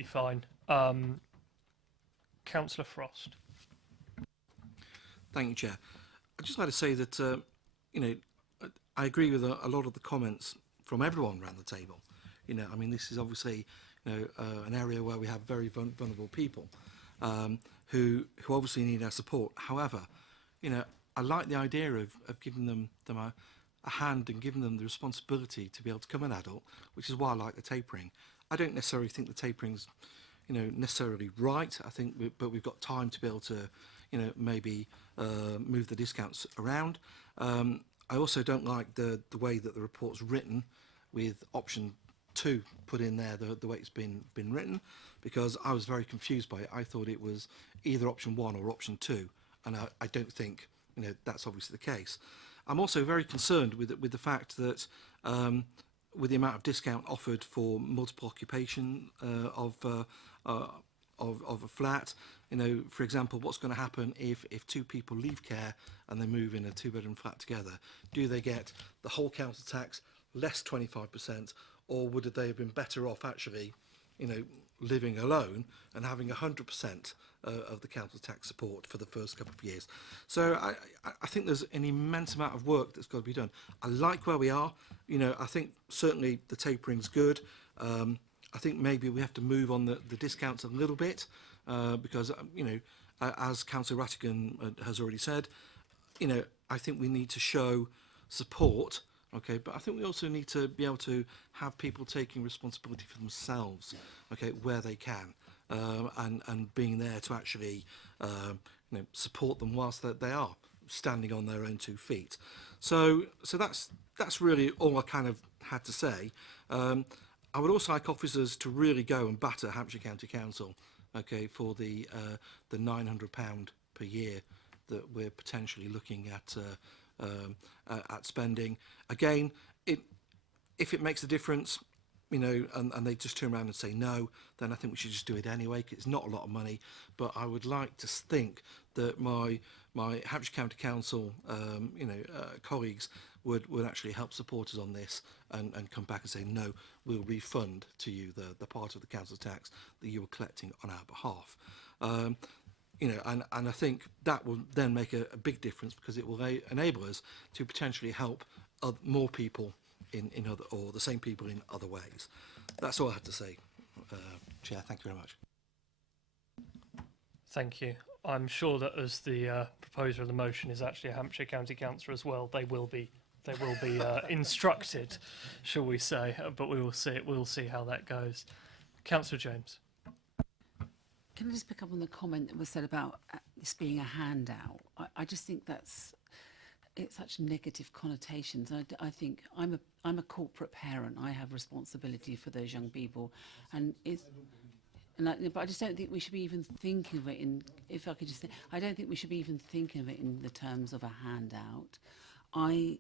fine. Councillor Frost. Thank you, Chair. I'd just like to say that, you know, I agree with a lot of the comments from everyone around the table. You know, I mean, this is obviously, you know, an area where we have very vulnerable people who obviously need our support. However, you know, I like the idea of giving them a hand and giving them the responsibility to be able to become an adult, which is why I like the tapering. I don't necessarily think the tapering's, you know, necessarily right. I think, but we've got time to be able to, you know, maybe move the discounts around. I also don't like the way that the report's written, with option 2 put in there, the way it's been written, because I was very confused by it. I thought it was either option 1 or option 2, and I don't think, you know, that's obviously the case. I'm also very concerned with the fact that with the amount of discount offered for multiple occupation of a flat, you know, for example, what's going to happen if 2 people leave care and they move in a 2-bedroom flat together? Do they get the whole council tax less 25%, or would they have been better off actually, you know, living alone and having 100% of the council tax support for the first couple of years? So I think there's an immense amount of work that's got to be done. I like where we are. You know, I think certainly the tapering's good. I think maybe we have to move on the discounts a little bit because, you know, as Councillor Rattigan has already said, you know, I think we need to show support. Okay, but I think we also need to be able to have people taking responsibility for themselves, okay, where they can, and being there to actually, you know, support them whilst they are standing on their own 2 feet. So that's really all I kind of had to say. I would also like officers to really go and batter Hampshire County Council, okay, for the £900 per year that we're potentially looking at spending. Again, if it makes a difference, you know, and they just turn around and say no, then I think we should just do it anyway, 'cause it's not a lot of money. But I would like to think that my Hampshire County Council, you know, colleagues would actually help support us on this and come back and say, no, we'll refund to you the part of the council tax that you were collecting on our behalf. You know, and I think that will then make a big difference, because it will enable us to potentially help more people in other, or the same people in other ways. That's all I had to say, Chair. Thank you very much. Thank you. I'm sure that as the proposer of the motion is actually a Hampshire County Councillor as well, they will be instructed, shall we say? But we will see. We'll see how that goes. Councillor James. Can I just pick up on the comment that was said about this being a handout? I just think it's such negative connotations. I think I'm a corporate parent. I have responsibility for those young people, and but I just don't think we should be even thinking of it in, if I could just say, I don't think we should be even thinking of it in the terms of a handout. I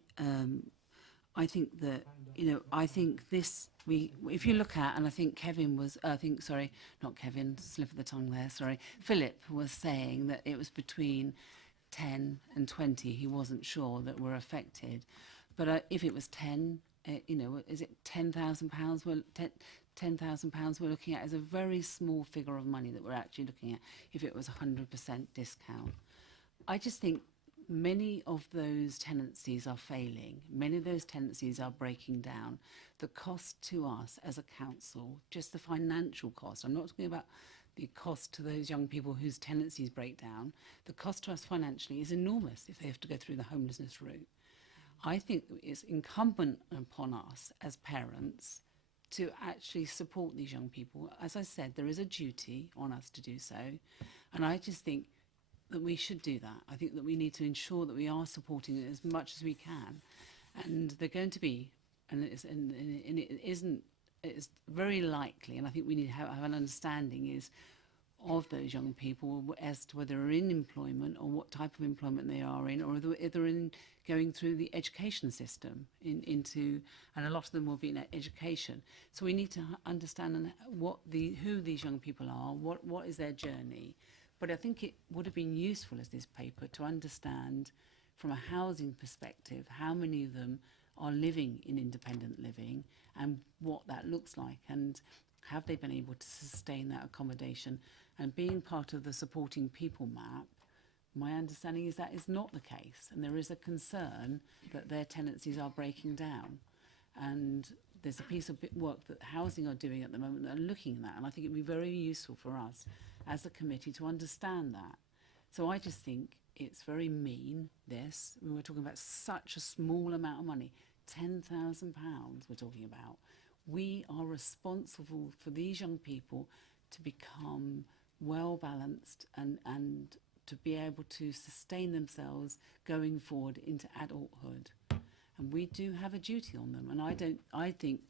think that, I think if you look at, and I think not Kevin, slip of the tongue there, sorry, Philip was saying that it was between 10 and 20, he wasn't sure, that were affected. But if it was 10, is it £10,000? Well, £10,000 we're looking at as a very small figure of money that we're actually looking at if it was 100% discount. I just think many of those tenancies are failing. Many of those tenancies are breaking down. The cost to us as a council, just the financial cost, I'm not talking about the cost to those young people whose tenancies break down, the cost to us financially is enormous if they have to go through the homelessness route. I think it's incumbent upon us as parents to actually support these young people. As I said, there is a duty on us to do so, and I just think that we should do that. I think that we need to ensure that we are supporting it as much as we can, and they're going to be, it's very likely, and I think we need to have an understanding of those young people as to whether they're in employment or what type of employment they are in, or if they're going through the education system and a lot of them will be in education. So we need to understand who these young people are, what is their journey. But I think it would have been useful as this paper to understand from a housing perspective how many of them are living in independent living and what that looks like, and have they been able to sustain that accommodation. And being part of the supporting people map, my understanding is that is not the case, and there is a concern that their tenancies are breaking down. And there's a piece of work that housing are doing at the moment that are looking at that, and I think it would be very useful for us as a committee to understand that. So I just think it's very mean, this. We were talking about such a small amount of money, £10,000 we're talking about. We are responsible for these young people to become well balanced and to be able to sustain themselves going forward into adulthood. And we do have a duty on them, and I think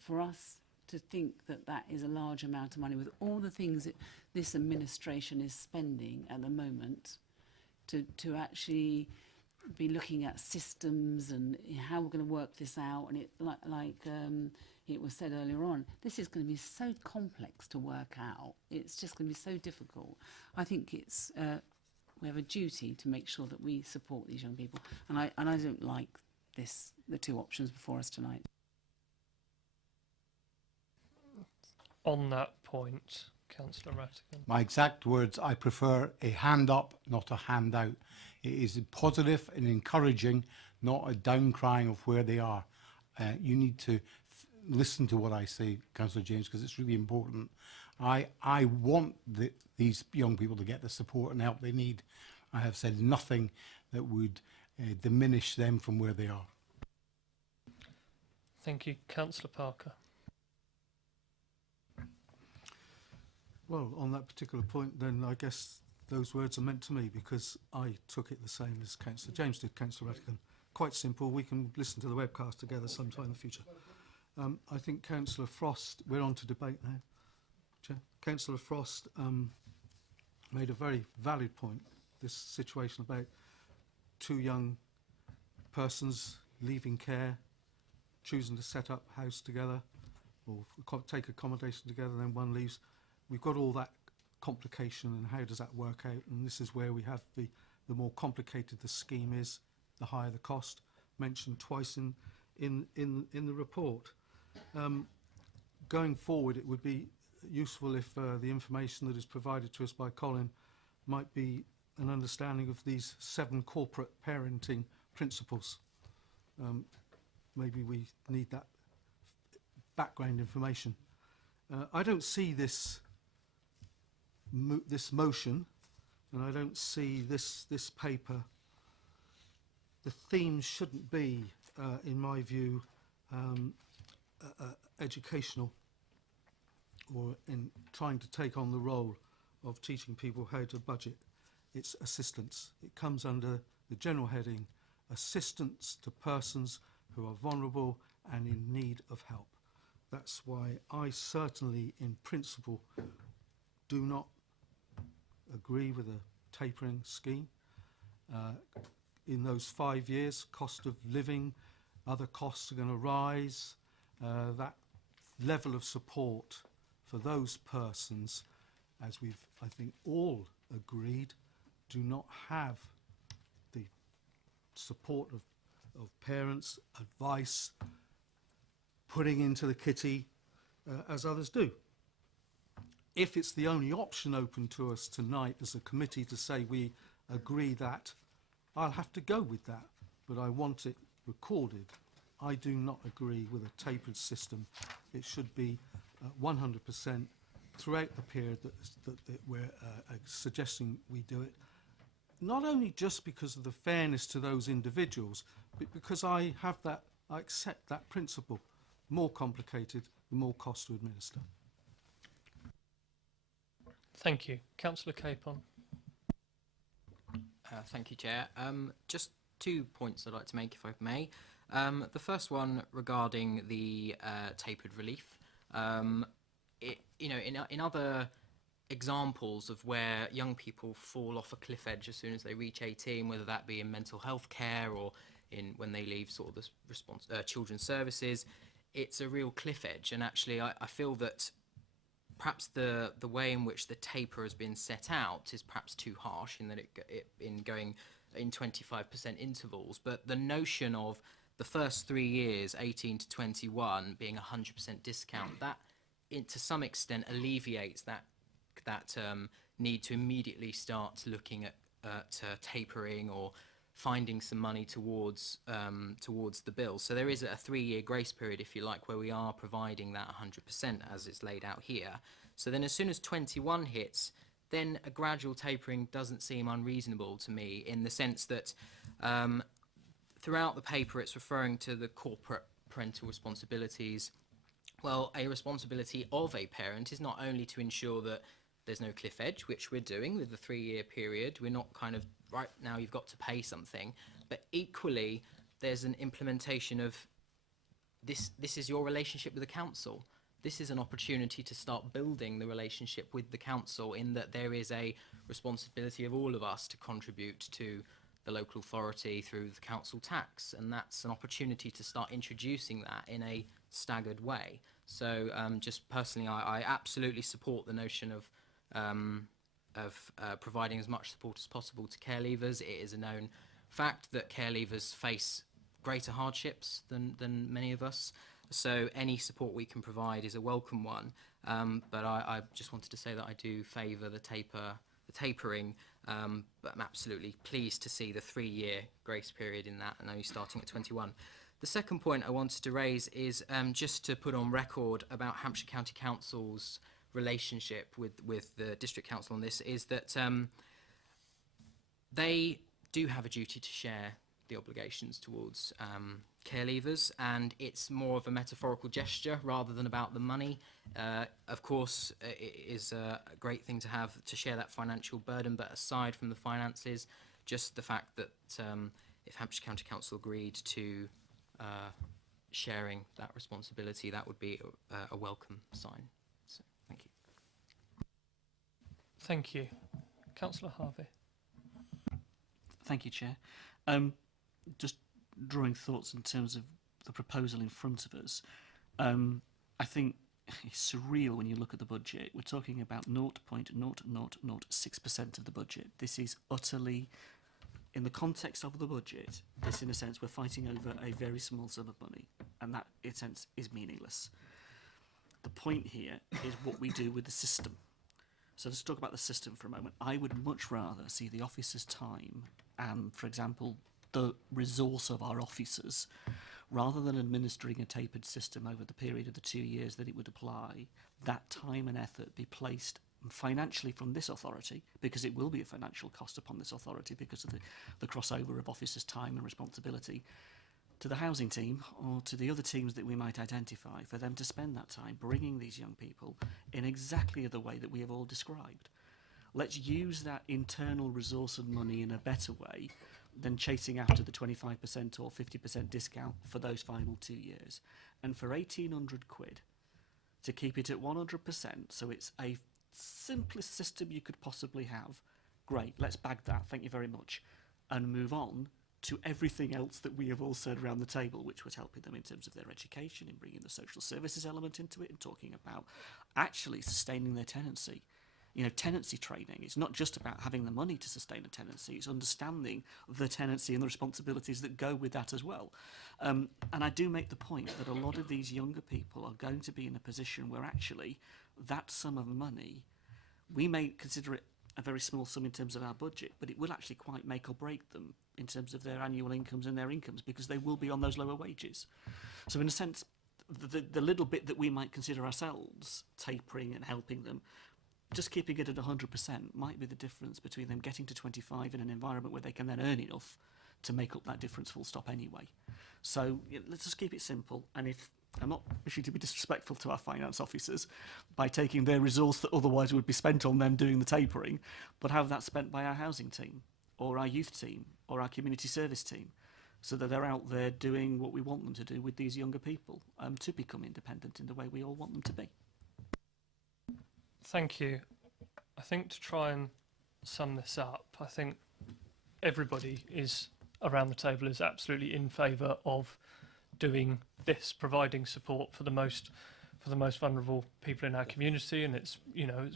for us to think that is a large amount of money with all the things that this administration is spending at the moment to actually be looking at systems and how we're going to work this out. And it it was said earlier on, this is going to be so complex to work out. It's just going to be so difficult. I think we have a duty to make sure that we support these young people. And I don't like the two options before us tonight. On that point, Councillor Rattigan. My exact words, I prefer a hand up, not a handout. It is positive and encouraging, not a down crying of where they are. You need to listen to what I say, Councillor James, because it's really important. I want these young people to get the support and help they need. I have said nothing that would diminish them from where they are. Thank you. Councillor Parker. Well, on that particular point, then I guess those words are meant to me, because I took it the same as Councillor James did, Councillor Rattigan. Quite simple. We can listen to the webcast together sometime in the future. I think Councillor Frost, we're on to debate now, Chair. Councillor Frost made a very valid point, this situation about two young persons leaving care, choosing to set up house together or take accommodation together, then one leaves. We've got all that complication, and how does that work out? And this is where we have the more complicated the scheme is, the higher the cost, mentioned twice in the report. Going forward, it would be useful if the information that is provided to us by Colin might be an understanding of these 7 corporate parenting principles. Maybe we need that background information. I don't see this motion, and I don't see this paper. The theme shouldn't be, in my view, educational, or in trying to take on the role of teaching people how to budget. It's assistance. It comes under the general heading, assistance to persons who are vulnerable and in need of help. That's why I certainly, in principle, do not agree with a tapering scheme. In those 5 years, cost of living, other costs are going to rise. That level of support for those persons, as we've, I think, all agreed, do not have the support of parents, advice, putting into the kitty as others do. If it's the only option open to us tonight as a committee to say we agree that, I'll have to go with that, but I want it recorded. I do not agree with a tapered system. It should be 100% throughout the period that we're suggesting we do it. Not only just because of the fairness to those individuals, but because I accept that principle. More complicated, the more cost to administer. Thank you. Councillor Capon. Thank you, Chair. Just 2 points I'd like to make, if I may. The first one regarding the tapered relief. In other examples of where young people fall off a cliff edge as soon as they reach 18, whether that be in mental health care or when they leave sort of the children's services, it's a real cliff edge. And actually, I feel that perhaps the way in which the taper has been set out is perhaps too harsh in that in going in 25% intervals. But the notion of the first 3 years, 18 to 21, being 100% discount, that to some extent alleviates that need to immediately start looking at tapering or finding some money towards the bill. So there is a 3-year grace period, if you like, where we are providing that 100% as is laid out here. So then as soon as 21 hits, then a gradual tapering doesn't seem unreasonable to me, in the sense that throughout the paper it's referring to the corporate parental responsibilities. Well, a responsibility of a parent is not only to ensure that there's no cliff edge, which we're doing with the 3-year period. We're not kind of, right now you've got to pay something. But equally, there's an implementation of this is your relationship with the council. This is an opportunity to start building the relationship with the council, in that there is a responsibility of all of us to contribute to the local authority through the council tax. And that's an opportunity to start introducing that in a staggered way. So just personally, I absolutely support the notion of providing as much support as possible to care leavers. It is a known fact that care leavers face greater hardships than many of us. So any support we can provide is a welcome one. But I just wanted to say that I do favour the tapering, but I'm absolutely pleased to see the 3-year grace period in that, and only starting at 21. The second point I wanted to raise is just to put on record about Hampshire County Council's relationship with the District Council on this, is that they do have a duty to share the obligations towards care leavers, and it's more of a metaphorical gesture rather than about the money. Of course, it is a great thing to have to share that financial burden, but aside from the finances, just the fact that if Hampshire County Council agreed to sharing that responsibility, that would be a welcome sign. So, thank you. Thank you. Councillor Harvey. Thank you, Chair. Just drawing thoughts in terms of the proposal in front of us. I think it's surreal when you look at the budget. We're talking about 0.0006% of the budget. This is utterly, in the context of the budget, this in a sense we're fighting over a very small sum of money, and that in a sense is meaningless. The point here is what we do with the system. So let's talk about the system for a moment. I would much rather see the officers' time and, for example, the resource of our officers, rather than administering a tapered system over the period of the 2 years that it would apply, that time and effort be placed financially from this authority, because it will be a financial cost upon this authority because of the crossover of officers' time and responsibility, to the housing team or to the other teams that we might identify, for them to spend that time bringing these young people in exactly the way that we have all described. Let's use that internal resource and money in a better way than chasing after the 25% or 50% discount for those final 2 years. And for 1,800 quid, to keep it at 100%, so it's a simplest system you could possibly have, great, let's bag that, thank you very much, and move on to everything else that we have all said around the table, which was helping them in terms of their education, in bringing the social services element into it, and talking about actually sustaining their tenancy. You know, tenancy training, it's not just about having the money to sustain a tenancy, it's understanding the tenancy and the responsibilities that go with that as well. And I do make the point that a lot of these younger people are going to be in a position where actually that sum of money, we may consider it a very small sum in terms of our budget, but it will actually quite make or break them in terms of their annual incomes and their incomes, because they will be on those lower wages. So in a sense, the little bit that we might consider ourselves tapering and helping them, just keeping it at 100% might be the difference between them getting to 25 in an environment where they can then earn enough to make up that difference full stop anyway. So let's just keep it simple. And if I'm not wishing to be disrespectful to our finance officers by taking their resource that otherwise would be spent on them doing the tapering, but have that spent by our housing team or our youth team or our community service team, so that they're out there doing what we want them to do with these younger people, to become independent in the way we all want them to be. Thank you. I think to try and sum this up, I think everybody is around the table is absolutely in favour of doing this, providing support for the most vulnerable people in our community, and it's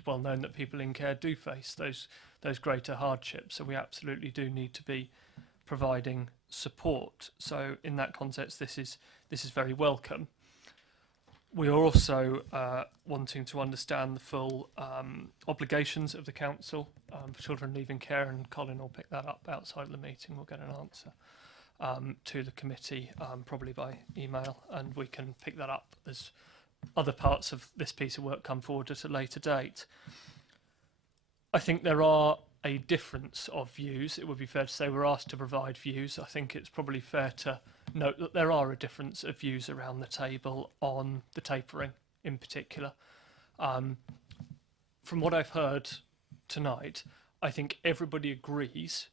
well known that people in care do face those greater hardships. So we absolutely do need to be providing support. So in that context, this is very welcome. We are also wanting to understand the full obligations of the council for children leaving care, and Colin will pick that up outside of the meeting. We'll get an answer to the committee probably by email, and we can pick that up as other parts of this piece of work come forward at a later date. I think there are a difference of views. It would be fair to say we're asked to provide views. I think it's probably fair to note that there are a difference of views around the table on the tapering in particular. From what I've heard tonight, I think everybody agrees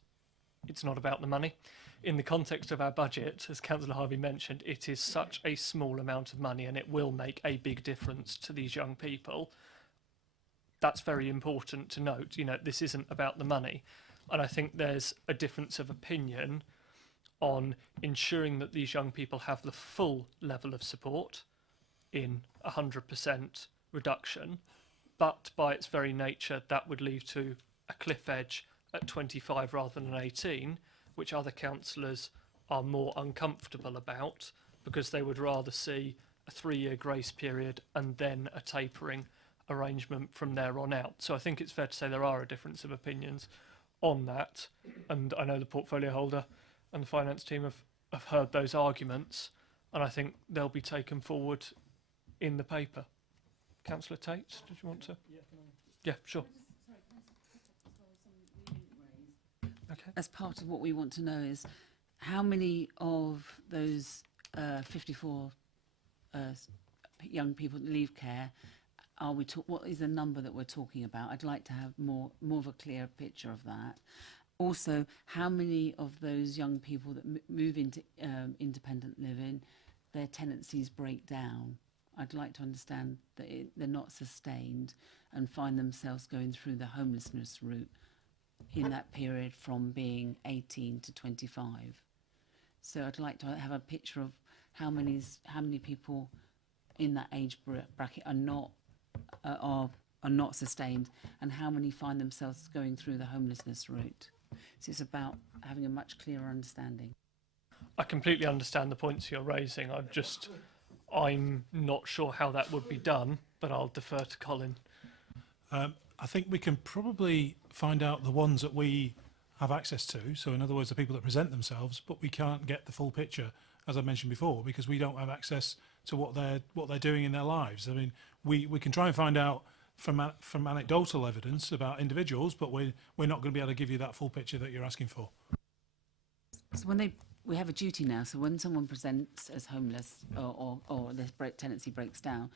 it's not about the money. In the context of our budget, as Councillor Harvey mentioned, it is such a small amount of money and it will make a big difference to these young people. That's very important to note. This isn't about the money. And I think there's a difference of opinion on ensuring that these young people have the full level of support in 100% reduction, but by its very nature that would lead to a cliff edge at 25 rather than 18, which other councillors are more uncomfortable about because they would rather see a 3-year grace period and then a tapering arrangement from there on out. So I think it's fair to say there are a difference of opinions on that, and I know the portfolio holder and the finance team have heard those arguments, and I think they'll be taken forward in the paper. Councillor Tate, did you want to? Yeah, sure. Okay. As part of what we want to know is how many of those 54 young people that leave care are we? What is the number that we're talking about? I'd like to have more of a clear picture of that. Also, how many of those young people that move into independent living, their tenancies break down? I'd like to understand that they're not sustained and find themselves going through the homelessness route in that period from being 18 to 25. So I'd like to have a picture of how many people in that age bracket are not sustained, and how many find themselves going through the homelessness route. So it's about having a much clearer understanding. I completely understand the points you're raising. I'm not sure how that would be done, but I'll defer to Colin. I think we can probably find out the ones that we have access to. So in other words, the people that present themselves, but we can't get the full picture, as I mentioned before, because we don't have access to what they're doing in their lives. I mean, we can try and find out from anecdotal evidence about individuals, but we're not going to be able to give you that full picture that you're asking for. So we have a duty now. So when someone presents as homeless or their tenancy breaks down,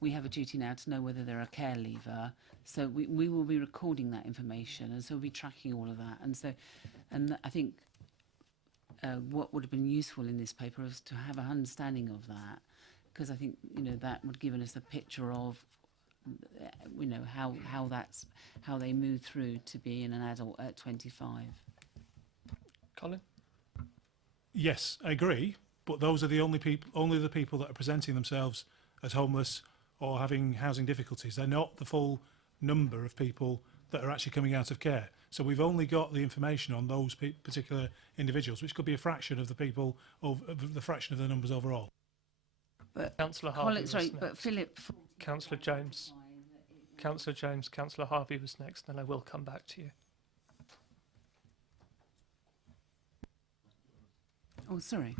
we have a duty now to know whether they're a care leaver. So we will be recording that information, and so we'll be tracking all of that. And I think what would have been useful in this paper is to have an understanding of that, because I think, you know, that would give us a picture of, you know, how they move through to being an adult at 25. Colin? Yes, I agree, but those are the only the people that are presenting themselves as homeless or having housing difficulties. They're not the full number of people that are actually coming out of care. So we've only got the information on those particular individuals, which could be a fraction of the people, of the fraction of the numbers overall. But Councillor Harvey Colin, was sorry, next. but Philip, Councillor James. Councillor James, Councillor Harvey was next, then I will come back to you. oh, sorry.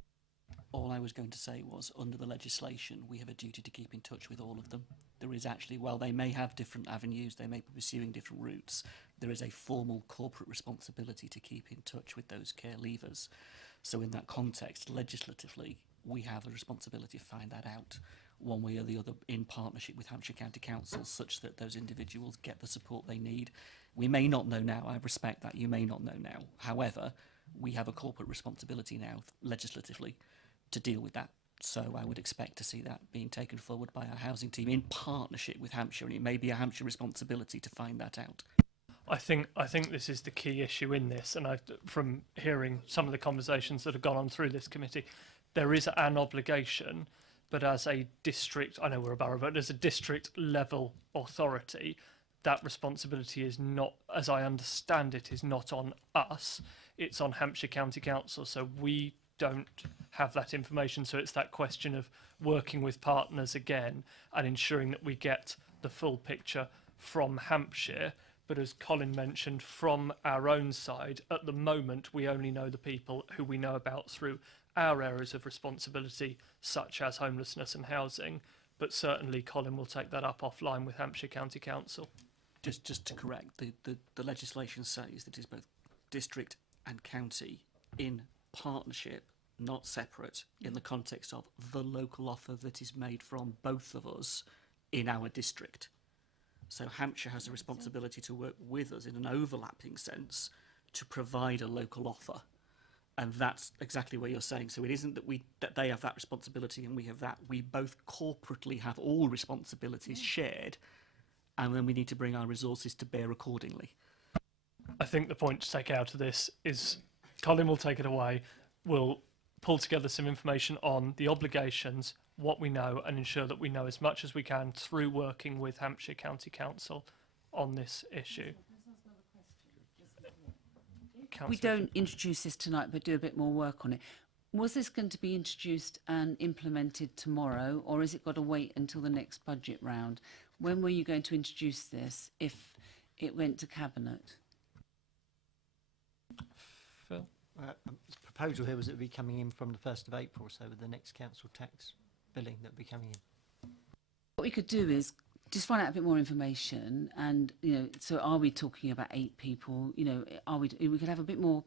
All I was going to say was, under the legislation, we have a duty to keep in touch with all of them. There is actually, while they may have different avenues, they may be pursuing different routes, there is a formal corporate responsibility to keep in touch with those care leavers. So in that context, legislatively, we have a responsibility to find that out one way or the other in partnership with Hampshire County Council, such that those individuals get the support they need. We may not know now, I respect that, you may not know now. However, we have a corporate responsibility now, legislatively, to deal with that. So I would expect to see that being taken forward by our housing team in partnership with Hampshire, and it may be a Hampshire responsibility to find that out. I think this is the key issue in this, and from hearing some of the conversations that have gone on through this committee, there is an obligation, but as a district, I know we're a borough, but as a district level authority, that responsibility is not, as I understand it, is not on us, it's on Hampshire County Council. So we don't have that information, so it's that question of working with partners again and ensuring that we get the full picture from Hampshire. But as Colin mentioned, from our own side, at the moment we only know the people who we know about through our areas of responsibility, such as homelessness and housing, but certainly Colin will take that up offline with Hampshire County Council. Just to correct, the legislation says that it's both district and county in partnership, not separate, in the context of the local offer that is made from both of us in our district. So Hampshire has a responsibility to work with us in an overlapping sense to provide a local offer. And that's exactly what you're saying. So it isn't that they have that responsibility and we have that. We both corporately have all responsibilities shared, and then we need to bring our resources to bear accordingly. I think the point to take out of this is Colin will take it away, we'll pull together some information on the obligations, what we know, and ensure that we know as much as we can through working with Hampshire County Council on this issue. We don't introduce this tonight, but do a bit more work on it. Was this going to be introduced and implemented tomorrow, or has it got to wait until the next budget round? When were you going to introduce this if it went to Cabinet? Phil? The proposal here was it would be coming in from the 1st of April, so with the next council tax billing that would be coming in. What we could do is just find out a bit more information, and, you know, so are we talking about 8 people? You know, we could have a bit more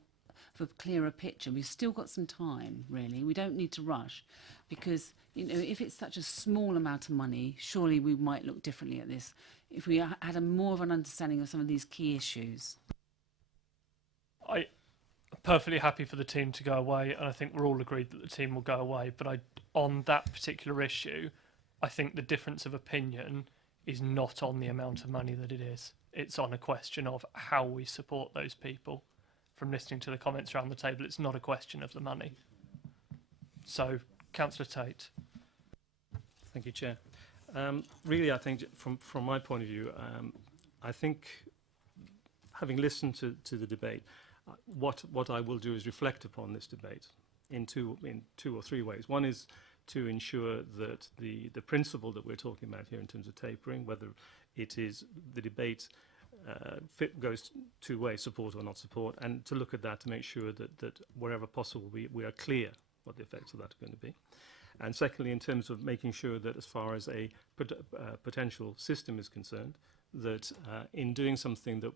of a clearer picture. We've still got some time, really. We don't need to rush, because, you know, if it's such a small amount of money, surely we might look differently at this if we had a more of an understanding of some of these key issues. I'm perfectly happy for the team to go away, and I think we're all agreed that the team will go away. But on that particular issue, I think the difference of opinion is not on the amount of money that it is. It's on a question of how we support those people. From listening to the comments around the table, it's not a question of the money. So, Councillor Tate. Thank you, Chair. Really, I think from my point of view, I think having listened to the debate, what I will do is reflect upon this debate in two or three ways. One is to ensure that the principle that we're talking about here in terms of tapering, whether it is the debate goes two ways, support or not support, and to look at that to make sure that wherever possible we are clear what the effects of that are going to be. And secondly, in terms of making sure that as far as a potential system is concerned, that in doing something that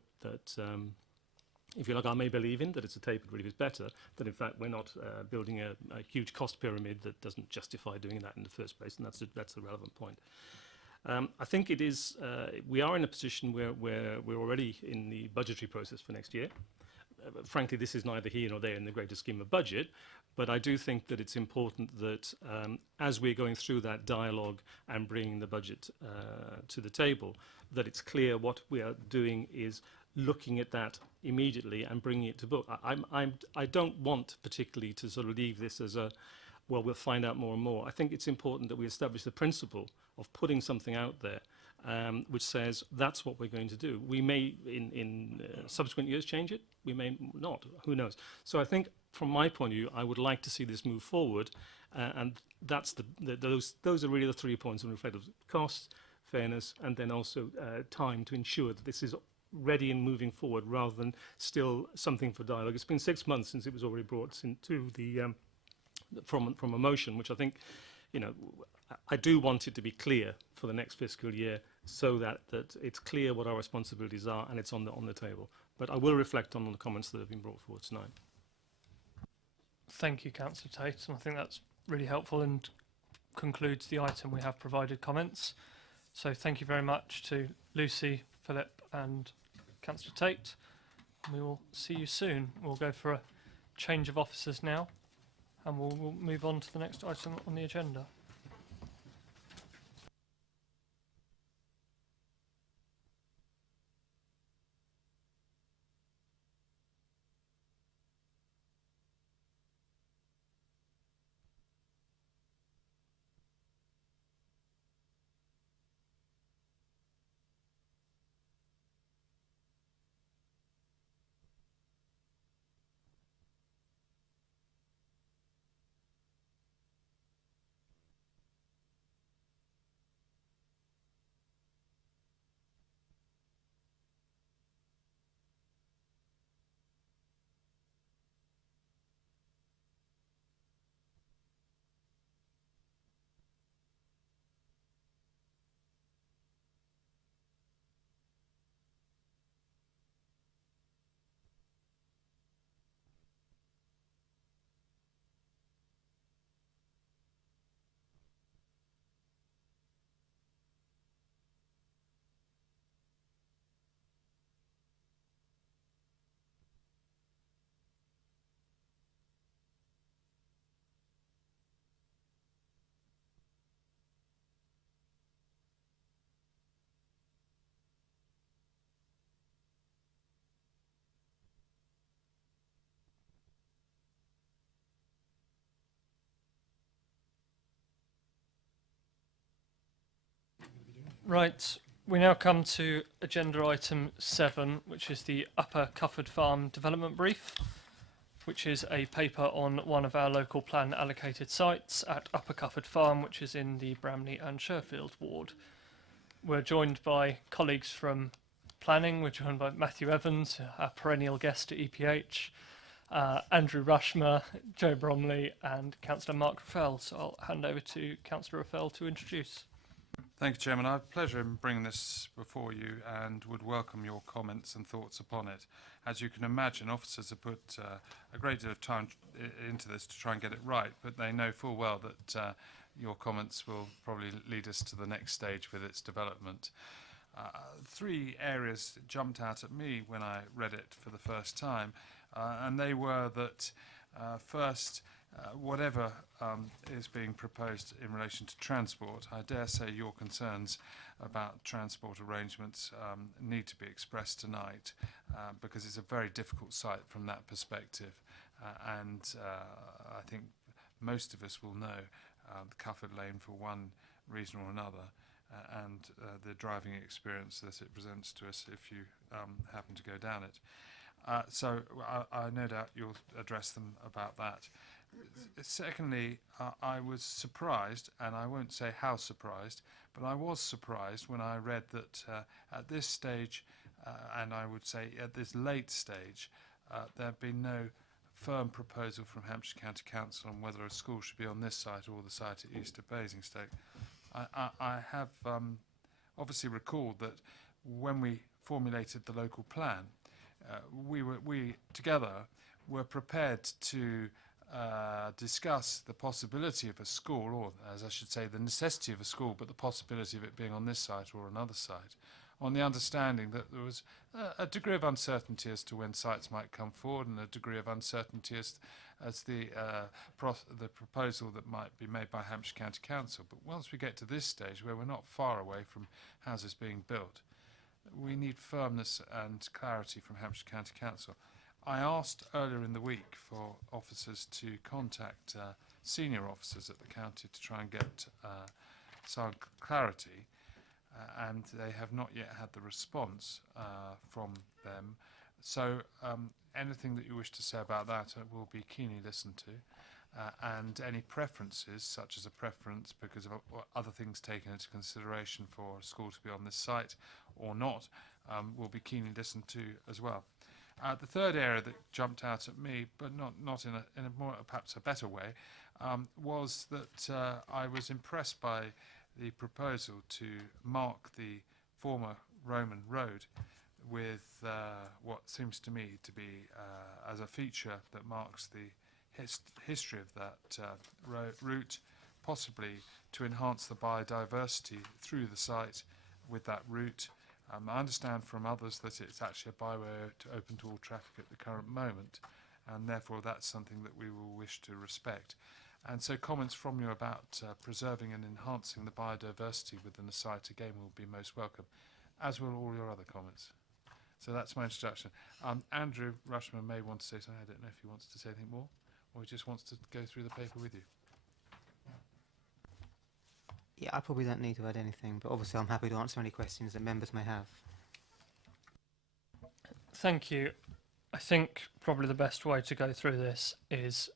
if you like, I may believe in, that it's a tapered route is better, that in fact we're not building a huge cost pyramid that doesn't justify doing that in the first place, and that's a relevant point. I think it is, we are in a position where we're already in the budgetary process for next year. frankly, this is neither here nor there in the greater scheme of budget, but I do think that it's important that as we're going through that dialogue and bringing the budget to the table, that it's clear what we are doing is looking at that immediately and bringing it to book. I don't want particularly to sort of leave this as a, well, we'll find out more and more. I think it's important that we establish the principle of putting something out there which says that's what we're going to do. We may, in subsequent years, change it. We may not. Who knows? So I think, from my point of view, I would like to see this move forward, and that's those are really the 3 points in respect of costs, fairness, and then also time to ensure that this is ready and moving forward rather than still something for dialogue. It's been 6 months since it was already brought into the from a motion, which I think, you know, I do want it to be clear for the next fiscal year, so that it's clear what our responsibilities are and it's on the table. But I will reflect on the comments that have been brought forward tonight. Thank you, Councillor Tate, and I think that's really helpful and concludes the item. We have provided comments. So thank you very much to Lucy, Philip and Councillor Tate. We will see you soon. We'll go for a change of officers now, and we'll move on to the next item on the agenda. Right, we now come to agenda item 7, which is the Upper Cufford Farm Development Brief, which is a paper on one of our local plan allocated sites at Upper Cufford Farm, which is in the Bramley and Sherfield ward. We're joined by colleagues from planning. We're joined by Matthew Evans, our perennial guest at EPH, Andrew Rushmer, Joe Bromley and Councillor Mark Raffel. So I'll hand over to Councillor Raffel to introduce. Thank you, Chairman. I have pleasure in bringing this before you and would welcome your comments and thoughts upon it. As you can imagine, officers have put a great deal of time into this to try and get it right, but they know full well that your comments will probably lead us to the next stage with its development. 3 areas jumped out at me when I read it for the first time, and they were that first, whatever is being proposed in relation to transport, I dare say your concerns about transport arrangements need to be expressed tonight, because it's a very difficult site from that perspective, and I think most of us will know the Cufford Lane for one reason or another, and the driving experience that it presents to us if you happen to go down it. So I no doubt you'll address them about that. Secondly, I was surprised, and I won't say how surprised, but I was surprised when I read that at this stage, and I would say at this late stage, there have been no firm proposal from Hampshire County Council on whether a school should be on this site or the site at east of Basingstoke. I have obviously recalled that when we formulated the local plan, we together were prepared to discuss the possibility of a school, or as I should say, the necessity of a school, but the possibility of it being on this site or another site, on the understanding that there was a degree of uncertainty as to when sites might come forward, and a degree of uncertainty as the proposal that might be made by Hampshire County Council. But once we get to this stage, where we're not far away from houses being built, we need firmness and clarity from Hampshire County Council. I asked earlier in the week for officers to contact senior officers at the county to try and get some clarity, and they have not yet had the response from them. So anything that you wish to say about that will be keenly listened to, and any preferences, such as a preference because of other things taken into consideration for a school to be on this site or not, will be keenly listened to as well. The third area that jumped out at me, but not in a more perhaps a better way, was that I was impressed by the proposal to mark the former Roman road with what seems to me to be as a feature that marks the history of that route, possibly to enhance the biodiversity through the site with that route. I understand from others that it's actually a byway open to all traffic at the current moment, and therefore that's something that we will wish to respect. And so comments from you about preserving and enhancing the biodiversity within the site again will be most welcome, as will all your other comments. So that's my introduction. Andrew Rushman may want to say something. I don't know if he wants to say anything more, or he just wants to go through the paper with you. Yeah, I probably don't need to add anything, but obviously I'm happy to answer any questions that members may have. Thank you. I think probably the best way to go through this is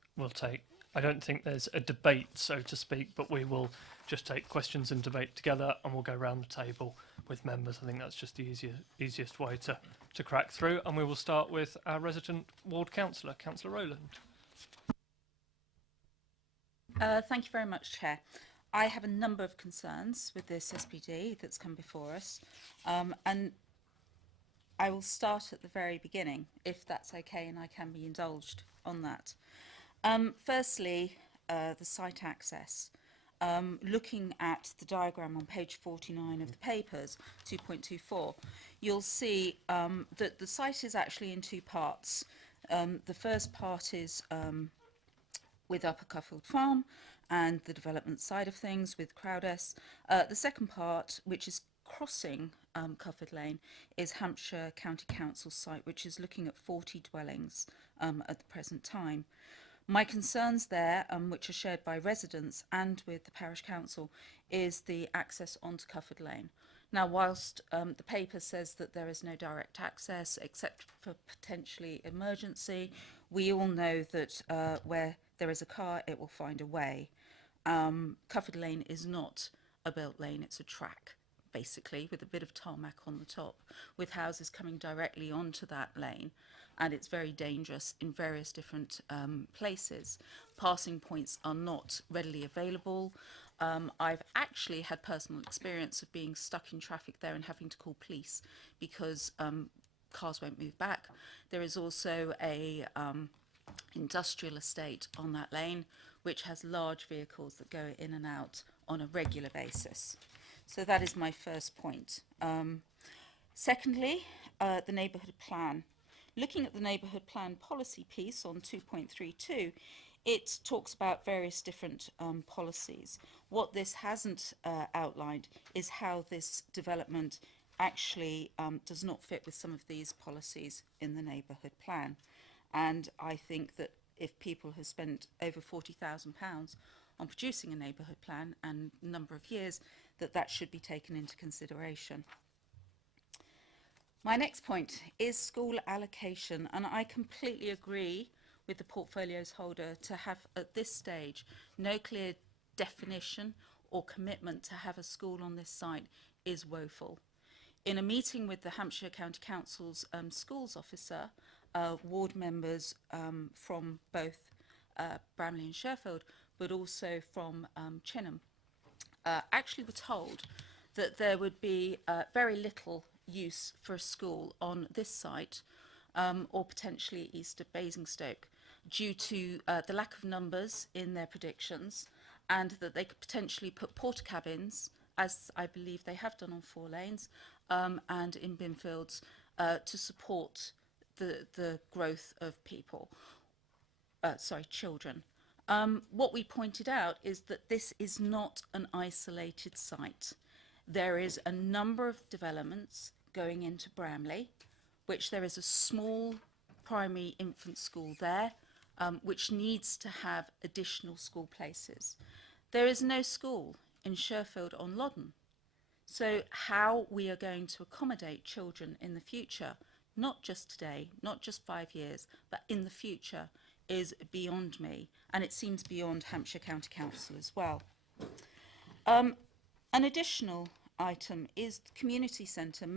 I don't think there's a debate, so to speak, but we will just take questions and debate together, and we'll go round the table with members. I think that's just the easiest way to crack through, and we will start with our resident ward councillor, Councillor Rowland. Thank you very much, Chair. I have a number of concerns with this SPD that's come before us, and I will start at the very beginning, if that's okay, and I can be indulged on that. Firstly, the site access. Looking at the diagram on page 49 of the papers, 2.24, you'll see that the site is actually in two parts. The first part is with Upper Cuffield Farm and the development side of things with Crowdess. The second part, which is crossing Cuffield Lane, is Hampshire County Council site, which is looking at 40 dwellings at the present time. My concerns there, which are shared by residents and with the parish council, is the access onto Cuffield Lane. Now, whilst the paper says that there is no direct access except for potentially emergency, we all know that where there is a car, it will find a way. Cuffield Lane is not a built lane, it's a track, basically, with a bit of tarmac on the top, with houses coming directly onto that lane. And it's very dangerous in various different places. Passing points are not readily available. I've actually had personal experience of being stuck in traffic there and having to call police because cars won't move back. There is also a industrial estate on that lane, which has large vehicles that go in and out on a regular basis. So that is my first point. Secondly, the neighbourhood plan. Looking at the neighbourhood plan policy piece on 2.32, it talks about various different policies. What this hasn't outlined is how this development actually does not fit with some of these policies in the neighbourhood plan. And I think that if people have spent over £40,000 on producing a neighbourhood plan and a number of years, that should be taken into consideration. My next point is school allocation, and I completely agree with the portfolios holder to have, at this stage, no clear definition or commitment to have a school on this site is woeful. In a meeting with the Hampshire County Council's schools officer, ward members from both Bramley and Sheffield, but also from Chinham, actually were told that there would be very little use for a school on this site or potentially east of Basingstoke due to the lack of numbers in their predictions, and that they could potentially put porta cabins, as I believe they have done on 4 lanes, and in Binfields to support the growth of people, children. What we pointed out is that this is not an isolated site. There is a number of developments going into Bramley, which there is a small primary infant school there, which needs to have additional school places. There is no school in Sherfield on Loddon. So how we are going to accommodate children in the future, not just today, not just 5 years, but in the future, is beyond me, and it seems beyond Hampshire County Council as well. An additional item is the community centre.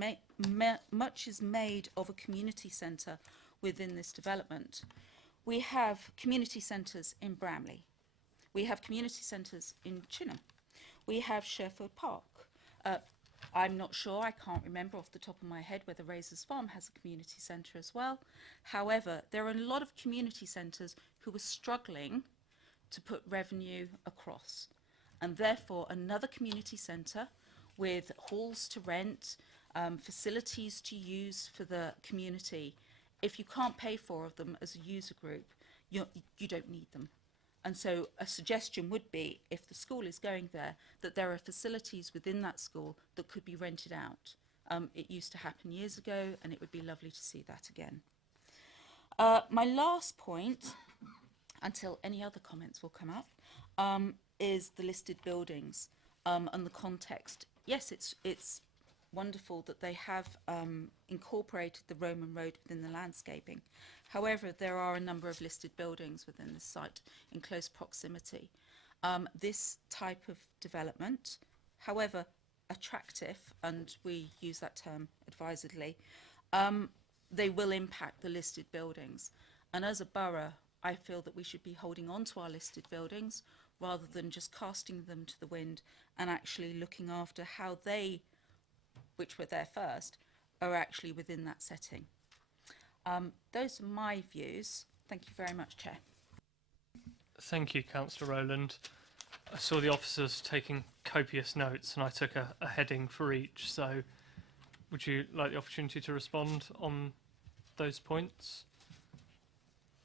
Much is made of a community centre within this development. We have community centres in Bramley. We have community centres in Chinham. We have Sherfield Park. I'm not sure, I can't remember off the top of my head whether Razors Farm has a community centre as well. However, there are a lot of community centres who are struggling to put revenue across. And therefore, another community centre with halls to rent, facilities to use for the community, if you can't pay for them as a user group, you don't need them. And so a suggestion would be, if the school is going there, that there are facilities within that school that could be rented out. It used to happen years ago, and it would be lovely to see that again. My last point, until any other comments will come up, is the listed buildings and the context. Yes, it's wonderful that they have incorporated the Roman road within the landscaping. However, there are a number of listed buildings within the site in close proximity. This type of development, however attractive, and we use that term advisedly, they will impact the listed buildings. And as a borough, I feel that we should be holding on to our listed buildings rather than just casting them to the wind and actually looking after how they, which were there first, are actually within that setting. Those are my views. Thank you very much, Chair. Thank you, Councillor Rowland. I saw the officers taking copious notes, and I took a heading for each. So would you like the opportunity to respond on those points?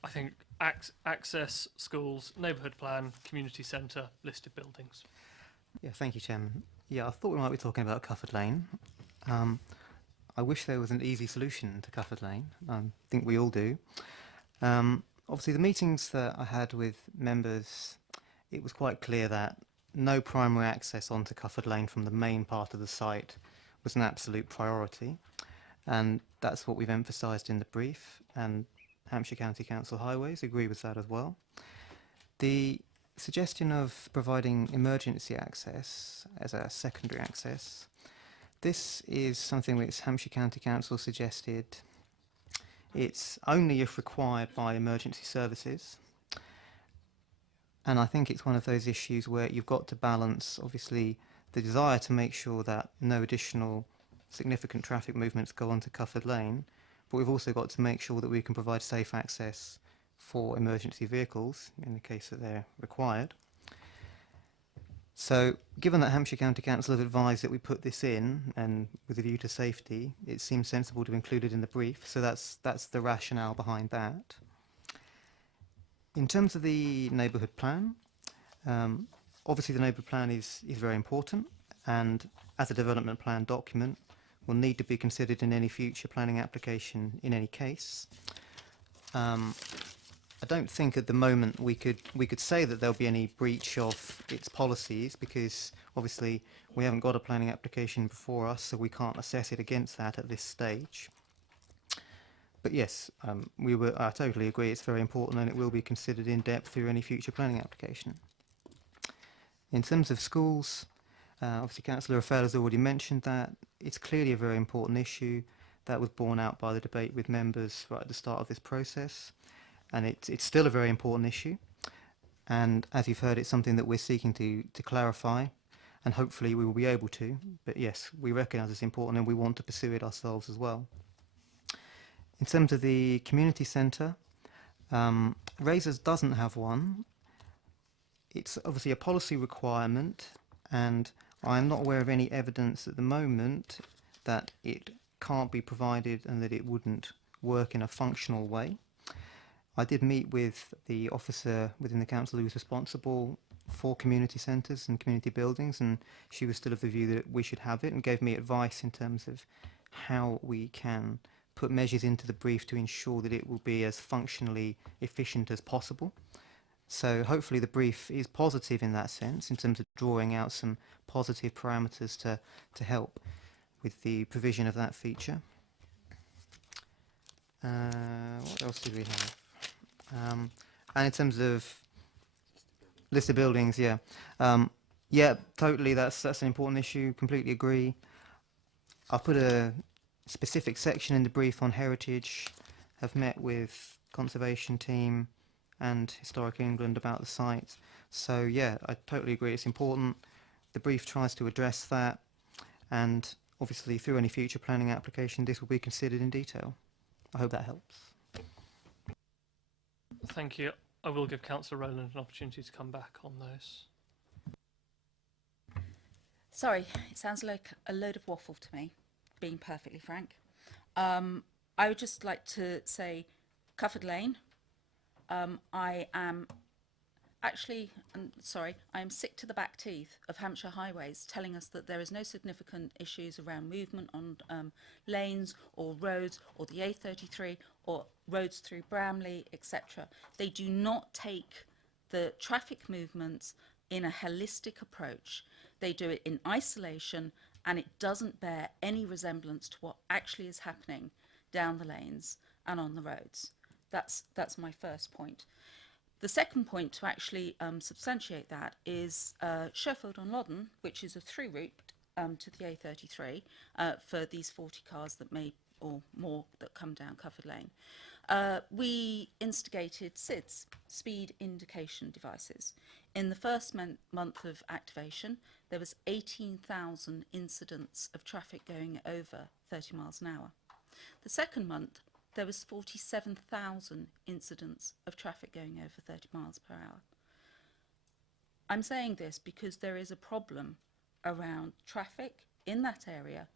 I think access, schools, neighbourhood plan, community centre, listed buildings. Yeah, thank you, Chairman. Yeah, I thought we might be talking about Cufford Lane. I wish there was an easy solution to Cufford Lane. I think we all do. Obviously, the meetings that I had with members, it was quite clear that no primary access onto Cufford Lane from the main part of the site was an absolute priority. And that's what we've emphasised in the brief, and Hampshire County Council Highways agree with that as well. The suggestion of providing emergency access as a secondary access, this is something which Hampshire County Council suggested. It's only if required by emergency services. And I think it's one of those issues where you've got to balance, obviously, the desire to make sure that no additional significant traffic movements go onto Cufford Lane, but we've also got to make sure that we can provide safe access for emergency vehicles in the case that they're required. So, given that Hampshire County Council have advised that we put this in, and with a view to safety, it seems sensible to include it in the brief, so that's the rationale behind that. In terms of the neighbourhood plan, obviously the neighbourhood plan is very important, and as a development plan document will need to be considered in any future planning application in any case. I don't think at the moment we could say that there'll be any breach of its policies, because obviously we haven't got a planning application before us, so we can't assess it against that at this stage. But yes, I totally agree it's very important, and it will be considered in depth through any future planning application. In terms of schools, obviously Councillor Raffaele has already mentioned that. It's clearly a very important issue that was borne out by the debate with members right at the start of this process. And it's still a very important issue, and as you've heard, it's something that we're seeking to clarify, and hopefully we will be able to. But yes, we recognise it's important, and we want to pursue it ourselves as well. In terms of the community centre, Razors doesn't have one. It's obviously a policy requirement, and I'm not aware of any evidence at the moment that it can't be provided and that it wouldn't work in a functional way. I did meet with the officer within the council who was responsible for community centres and community buildings, and she was still of the view that we should have it, and gave me advice in terms of how we can put measures into the brief to ensure that it will be as functionally efficient as possible. So hopefully the brief is positive in that sense, in terms of drawing out some positive parameters to help with the provision of that feature. What else did we have? And in terms of list of buildings, yeah. Yeah, totally, that's an important issue, completely agree. I'll put a specific section in the brief on heritage, have met with conservation team and Historic England about the site. So yeah, I totally agree, it's important. The brief tries to address that, and obviously through any future planning application this will be considered in detail. I hope that helps. Thank you. I will give Councillor Rowland an opportunity to come back on those. Sorry, it sounds like a load of waffle to me, being perfectly frank. I would just like to say, Cufford Lane, I am actually, I am sick to the back teeth of Hampshire Highways telling us that there is no significant issues around movement on lanes or roads or the A33 or roads through Bramley, etc. They do not take the traffic movements in a holistic approach. They do it in isolation, and it doesn't bear any resemblance to what actually is happening down the lanes and on the roads. That's my first point. The second point to actually substantiate that is Sherfield-on-Loddon, which is a through route to the A33 for these 40 cars that may or more that come down Cufford Lane. We instigated SIDS, speed indication devices. In the first month of activation, there was 18,000 incidents of traffic going over 30 miles an hour. The second month, there was 47,000 incidents of traffic going over 30 miles per hour. I'm saying this because there is a problem around traffic in that area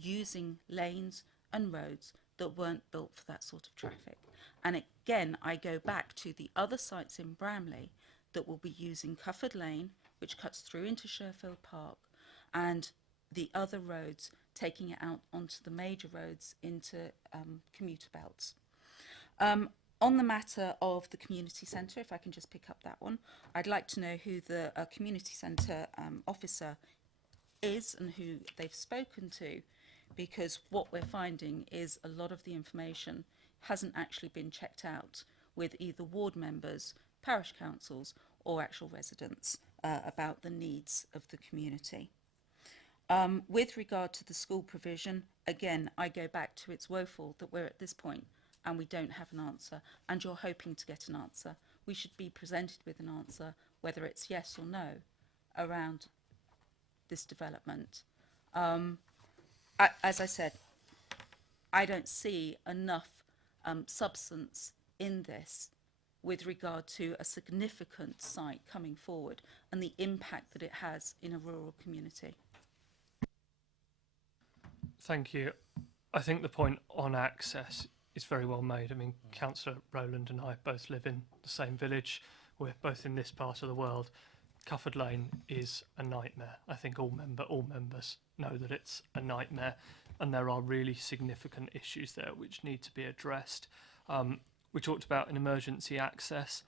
using lanes and roads that weren't built for that sort of traffic. And again, I go back to the other sites in Bramley that will be using Cufford Lane, which cuts through into Sherfield Park, and the other roads taking it out onto the major roads into commuter belts. On the matter of the community centre, if I can just pick up that one, I'd like to know who the community centre officer is and who they've spoken to, because what we're finding is a lot of the information hasn't actually been checked out with either ward members, parish councils or actual residents about the needs of the community. With regard to the school provision, again, I go back to it's woeful that we're at this point and we don't have an answer, and you're hoping to get an answer. We should be presented with an answer, whether it's yes or no, around this development. As I said, I don't see enough substance in this with regard to a significant site coming forward and the impact that it has in a rural community. Thank you. I think the point on access is very well made. I mean, Councillor Rowland and I both live in the same village. We're both in this part of the world. Cufford Lane is a nightmare. I think all members know that it's a nightmare, and there are really significant issues there which need to be addressed. We talked about an emergency access.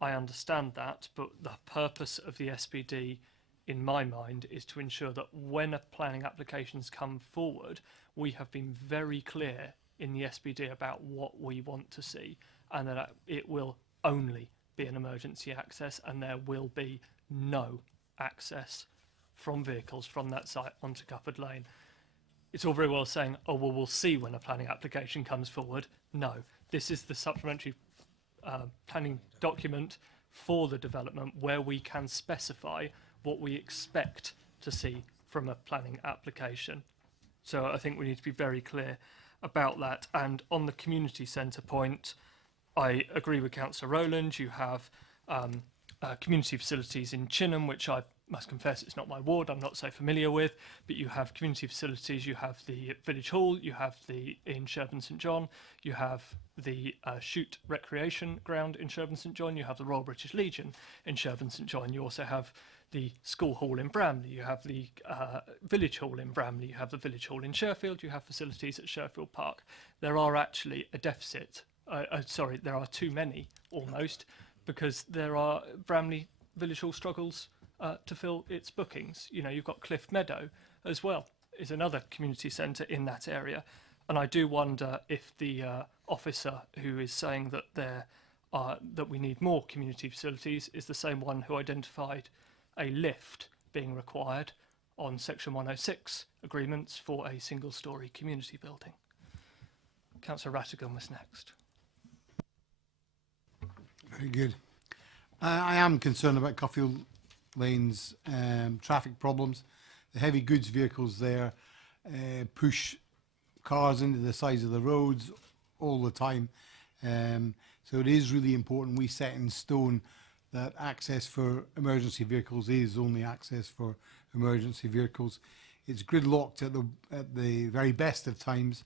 I understand that, but the purpose of the SPD, in my mind, is to ensure that when planning applications come forward, we have been very clear in the SPD about what we want to see, and that it will only be an emergency access, and there will be no access from vehicles from that site onto Cufford Lane. It's all very well saying, oh, well, we'll see when a planning application comes forward. No, this is the supplementary planning document for the development where we can specify what we expect to see from a planning application. So I think we need to be very clear about that. And on the community centre point, I agree with Councillor Rowland. You have community facilities in Chinham, which I've must confess it's not my ward, I'm not so familiar with, but you have community facilities, you have the village hall, you have the in Sherburn St John, you have the Shoot Recreation Ground in Sherburn St John, you have the Royal British Legion in Sherburn St John, you also have the school hall in Bramley, you have the village hall in Bramley, you have the village hall in Sherfield, you have facilities at Sherfield Park. There are actually a deficit, there are too many almost, because there are Bramley Village Hall struggles to fill its bookings. You know, you've got Cliff Meadow as well, is another community centre in that area. And I do wonder if the officer who is saying that that we need more community facilities is the same one who identified a lift being required on Section 106 agreements for a single-storey community building. Councillor Rattigan was next. Very good. I am concerned about Cuffield Lane's traffic problems. The heavy goods vehicles there push cars into the sides of the roads all the time. So it is really important we set in stone that access for emergency vehicles is only access for emergency vehicles. It's gridlocked at the very best of times.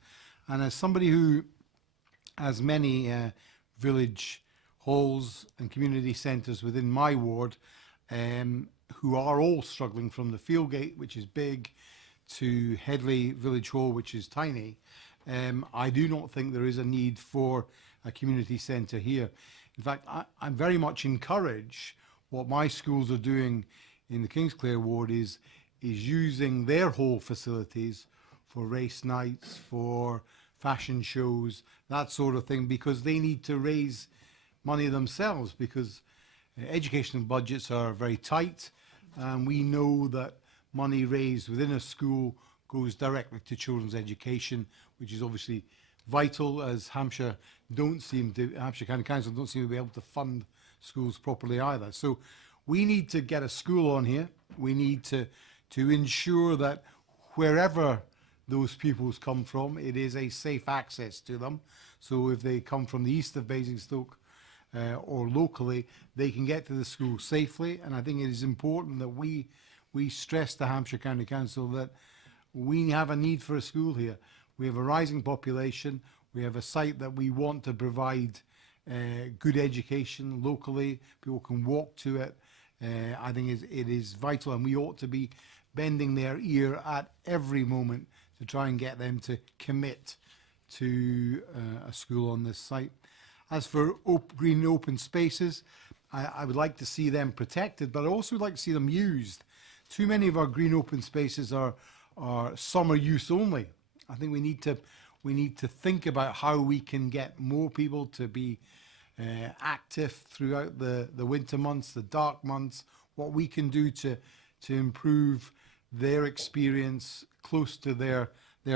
And as somebody who has many village halls and community centres within my ward, who are all struggling from the Fieldgate, which is big, to Headley Village Hall, which is tiny, I do not think there is a need for a community centre here. In fact, I very much encourage what my schools are doing in the Kingsclere ward is using their hall facilities for race nights, for fashion shows, that sort of thing, because they need to raise money themselves, because educational budgets are very tight, and we know that money raised within a school goes directly to children's education, which is obviously vital, as Hampshire County Council don't seem to be able to fund schools properly either. So we need to get a school on here. We need to ensure that wherever those pupils come from, it is a safe access to them. So if they come from the east of Basingstoke or locally, they can get to the school safely. And I think it is important that we stress to Hampshire County Council that we have a need for a school here. We have a rising population. We have a site that we want to provide good education locally. People can walk to it. I think it is vital, and we ought to be bending their ear at every moment to try and get them to commit to a school on this site. As for green open spaces, I would like to see them protected, but I also would like to see them used. Too many of our green open spaces are summer use only. I think we need to think about how we can get more people to be active throughout the winter months, the dark months, what we can do to improve their experience close to their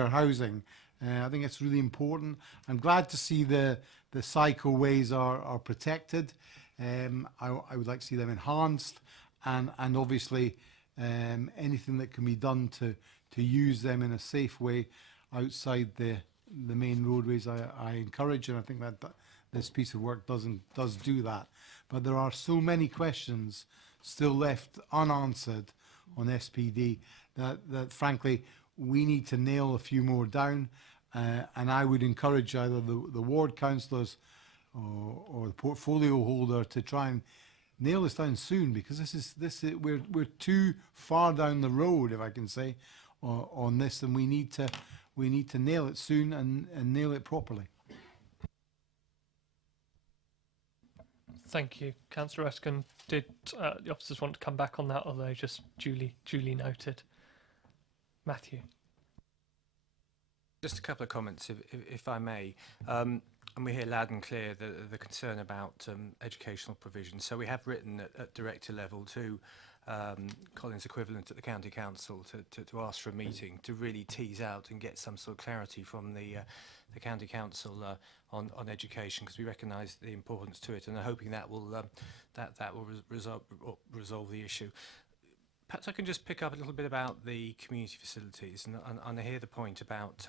housing. I think it's really important. I'm glad to see the cycleways are protected. I would like to see them enhanced, and obviously anything that can be done to use them in a safe way outside the main roadways, I encourage, and I think that this piece of work does do that. But there are so many questions still left unanswered on SPD that frankly we need to nail a few more down, and I would encourage either the ward councillors or the portfolio holder to try and nail this down soon, because we're too far down the road, if I can say, on this, and we need to nail it soon and nail it properly. Thank you. Councillor Eskin, did the officers want to come back on that, or are they just duly noted? Matthew. Just a couple of comments, if I may. And we hear loud and clear the concern about educational provision. So we have written at director level to Colin's equivalent at the County Council to ask for a meeting to really tease out and get some sort of clarity from the County Council on education, because we recognise the importance to it, and are hoping that will resolve the issue. Perhaps I can just pick up a little bit about the community facilities, and I hear the point about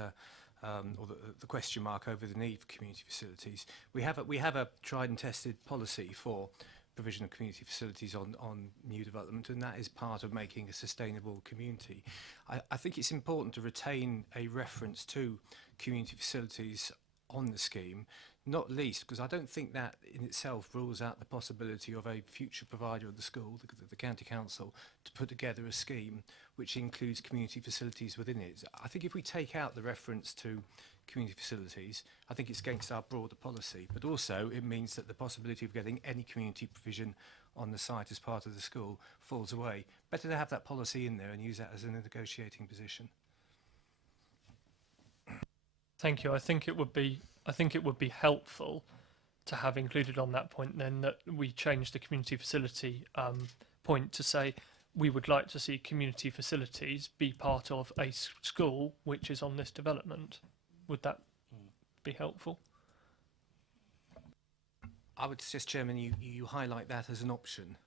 or the question mark over the need for community facilities. We have a tried and tested policy for provision of community facilities on new development, and that is part of making a sustainable community. I think it's important to retain a reference to community facilities on the scheme, not least because I don't think that in itself rules out the possibility of a future provider of the school, the county council, to put together a scheme which includes community facilities within it. I think if we take out the reference to community facilities, I think it's against our broader policy, but also it means that the possibility of getting any community provision on the site as part of the school falls away. Better to have that policy in there and use that as a negotiating position. Thank you. I think it would be helpful to have included on that point then that we change the community facility point to say we would like to see community facilities be part of a school which is on this development. Would that be helpful? I would suggest, Chairman, you highlight that as an option.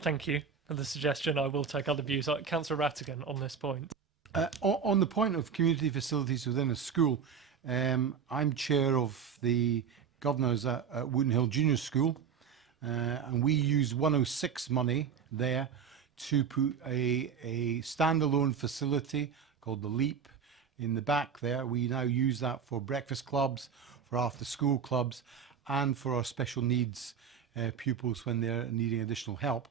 Thank you for the suggestion. I will take other views. Councillor Rattigan on this point. On the point of community facilities within a school, I'm chair of the governors at Wooten Hill Junior School, and we use 106 money there to put a standalone facility called the Leap in the back there. We now use that for breakfast clubs, for after school clubs, and for our special needs pupils when they're needing additional help.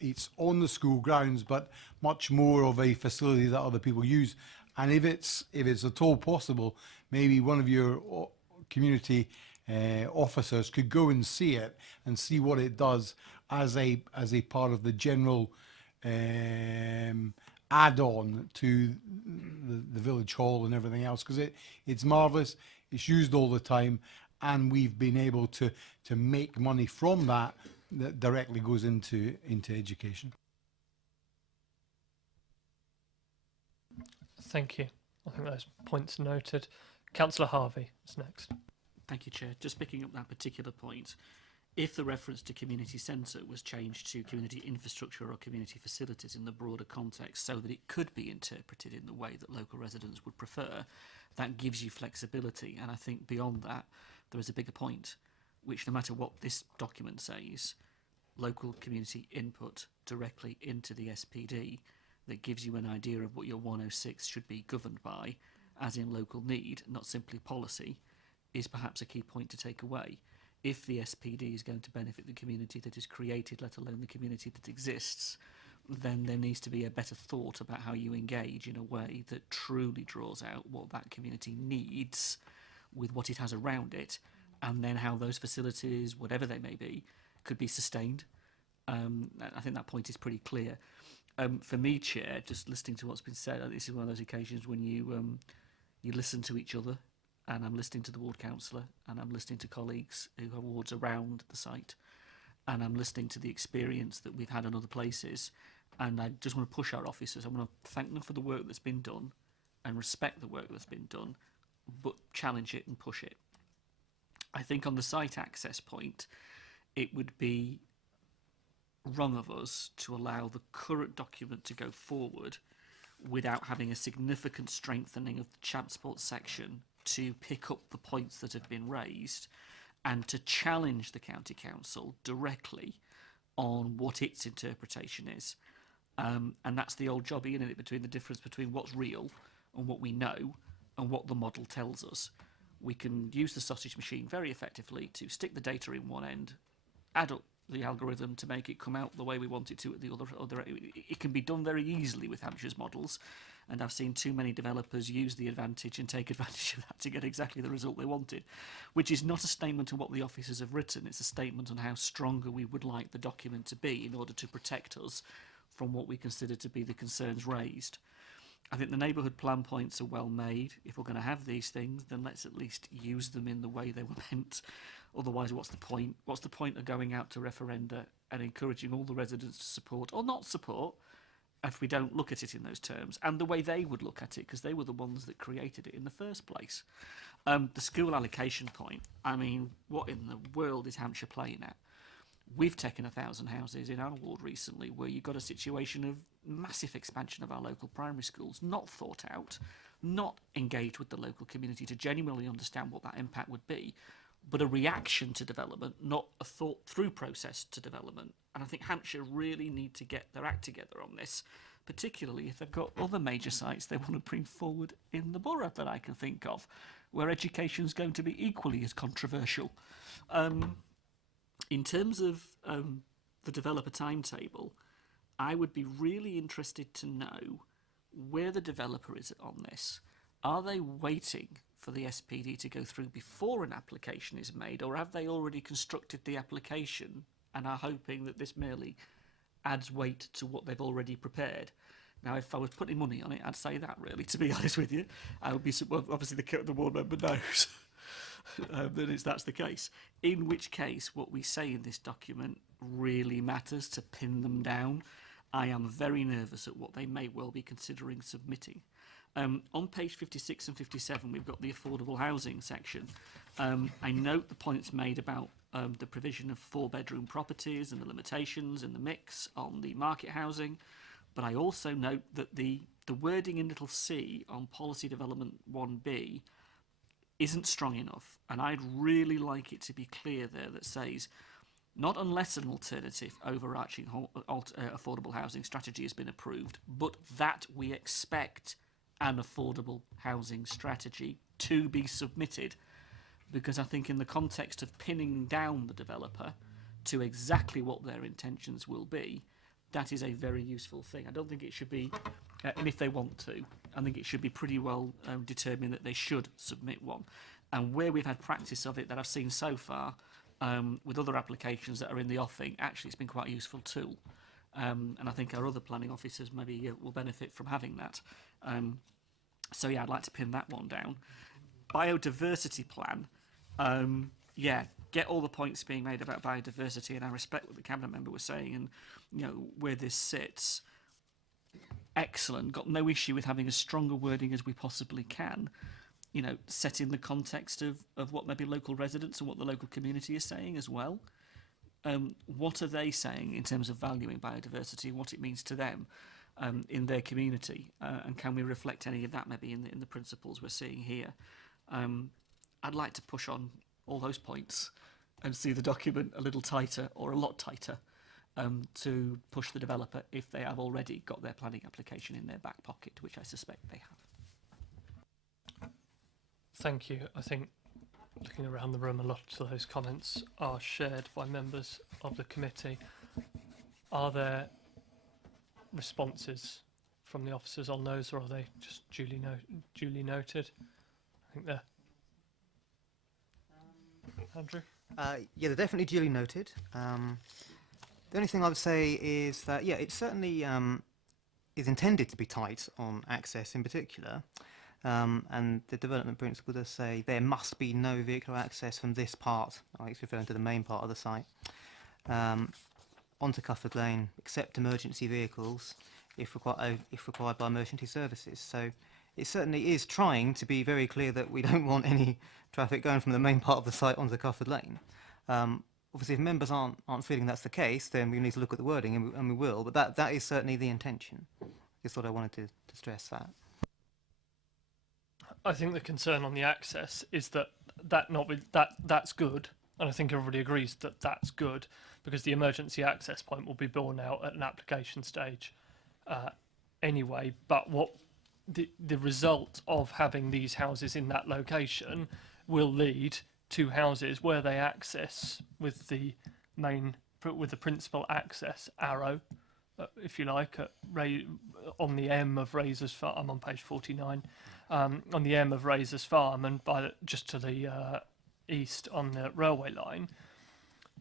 It's on the school grounds, but much more of a facility that other people use. And if it's at all possible, maybe one of your community officers could go and see it and see what it does as a part of the general add-on to the village hall and everything else, because it's marvellous. It's used all the time, and we've been able to make money from that directly goes into education. Thank you. I think those points noted. Councillor Harvey is next. Thank you, Chair. Just picking up that particular point, if the reference to community centre was changed to community infrastructure or community facilities in the broader context so that it could be interpreted in the way that local residents would prefer, that gives you flexibility. And I think beyond that, there is a bigger point, which no matter what this document says, local community input directly into the SPD that gives you an idea of what your 106 should be governed by, as in local need, not simply policy, is perhaps a key point to take away. If the SPD is going to benefit the community that is created, let alone the community that exists, then there needs to be a better thought about how you engage in a way that truly draws out what that community needs with what it has around it, and then how those facilities, whatever they may be, could be sustained. I think that point is pretty clear. For me, Chair, just listening to what's been said, this is one of those occasions when you listen to each other, and I'm listening to the ward councillor, and I'm listening to colleagues who have wards around the site, and I'm listening to the experience that we've had in other places, and I just want to push our officers. I want to thank them for the work that's been done and respect the work that's been done, but challenge it and push it. I think on the site access point, it would be wrong of us to allow the current document to go forward without having a significant strengthening of the transport section to pick up the points that have been raised and to challenge the county council directly on what its interpretation is. And that's the old job, isn't it, between the difference between what's real and what we know and what the model tells us. We can use the sausage machine very effectively to stick the data in one end, add up the algorithm to make it come out the way we want it to at the other. It can be done very easily with Hampshire's models, and I've seen too many developers use the advantage and take advantage of that to get exactly the result they wanted, which is not a statement on what the officers have written. It's a statement on how stronger we would like the document to be in order to protect us from what we consider to be the concerns raised. I think the neighbourhood plan points are well made. If we're going to have these things, then let's at least use them in the way they were meant. Otherwise, what's the point? What's the point of going out to referenda and encouraging all the residents to support or not support if we don't look at it in those terms and the way they would look at it, because they were the ones that created it in the first place? The school allocation point, I mean, what in the world is Hampshire playing at? We've taken 1,000 houses in our ward recently where you've got a situation of massive expansion of our local primary schools, not thought out, not engaged with the local community to genuinely understand what that impact would be. but a reaction to development, not a thought-through process to development. And I think Hampshire really need to get their act together on this, particularly if they've got other major sites they want to bring forward in the borough that I can think of, where education is going to be equally as controversial. In terms of the developer timetable, I would be really interested to know where the developer is on this. Are they waiting for the SPD to go through before an application is made, or have they already constructed the application and are hoping that this merely adds weight to what they've already prepared? Now, if I was putting money on it, I'd say that, really, to be honest with you. I would be, well, obviously the ward member knows that that's the case. In which case, what we say in this document really matters to pin them down. I am very nervous at what they may well be considering submitting. On page 56 and 57, we've got the affordable housing section. I note the points made about the provision of 4-bedroom properties and the limitations and the mix on the market housing. But I also note that the wording in little c on policy development 1b isn't strong enough. And I'd really like it to be clear there that says, not unless an alternative overarching affordable housing strategy has been approved, but that we expect an affordable housing strategy to be submitted. Because I think in the context of pinning down the developer to exactly what their intentions will be, that is a very useful thing. I don't think it should be, and if they want to, I think it should be pretty well determined that they should submit one. And where we've had practice of it that I've seen so far, with other applications that are in the offing, actually it's been quite a useful tool. And I think our other planning officers maybe will benefit from having that. So yeah, I'd like to pin that one down. Biodiversity plan, yeah, get all the points being made about biodiversity, and I respect what the cabinet member was saying, and you know where this sits. Excellent. Got no issue with having as strong a wording as we possibly can. You know, set in the context of what maybe local residents and what the local community is saying as well. What are they saying in terms of valuing biodiversity, what it means to them in their community, and can we reflect any of that maybe in the principles we're seeing here? I'd like to push on all those points and see the document a little tighter or a lot tighter to push the developer if they have already got their planning application in their back pocket, which I suspect they have. Thank you. I think looking around the room, a lot of those comments are shared by members of the committee. Are there responses from the officers on those, or are they just duly noted? I think they're... Andrew? Yeah, they're definitely duly noted. The only thing I would say is that, yeah, it certainly is intended to be tight on access in particular. And the development principle does say there must be no vehicular access from this part, it's referring to the main part of the site, onto Cufford Lane, except emergency vehicles if required by emergency services. So it certainly is trying to be very clear that we don't want any traffic going from the main part of the site onto Cufford Lane. Obviously, if members aren't feeling that's the case, then we need to look at the wording, and we will. But that is certainly the intention. Is what I wanted to stress that. I think the concern on the access is that's good, and I think everybody agrees that that's good, because the emergency access point will be borne out at an application stage anyway. But what the result of having these houses in that location will lead to houses where they access with the principal access arrow, if you like, on the M of Razors Farm. I'm on page 49. On the M of Razors Farm, and just to the east on the railway line,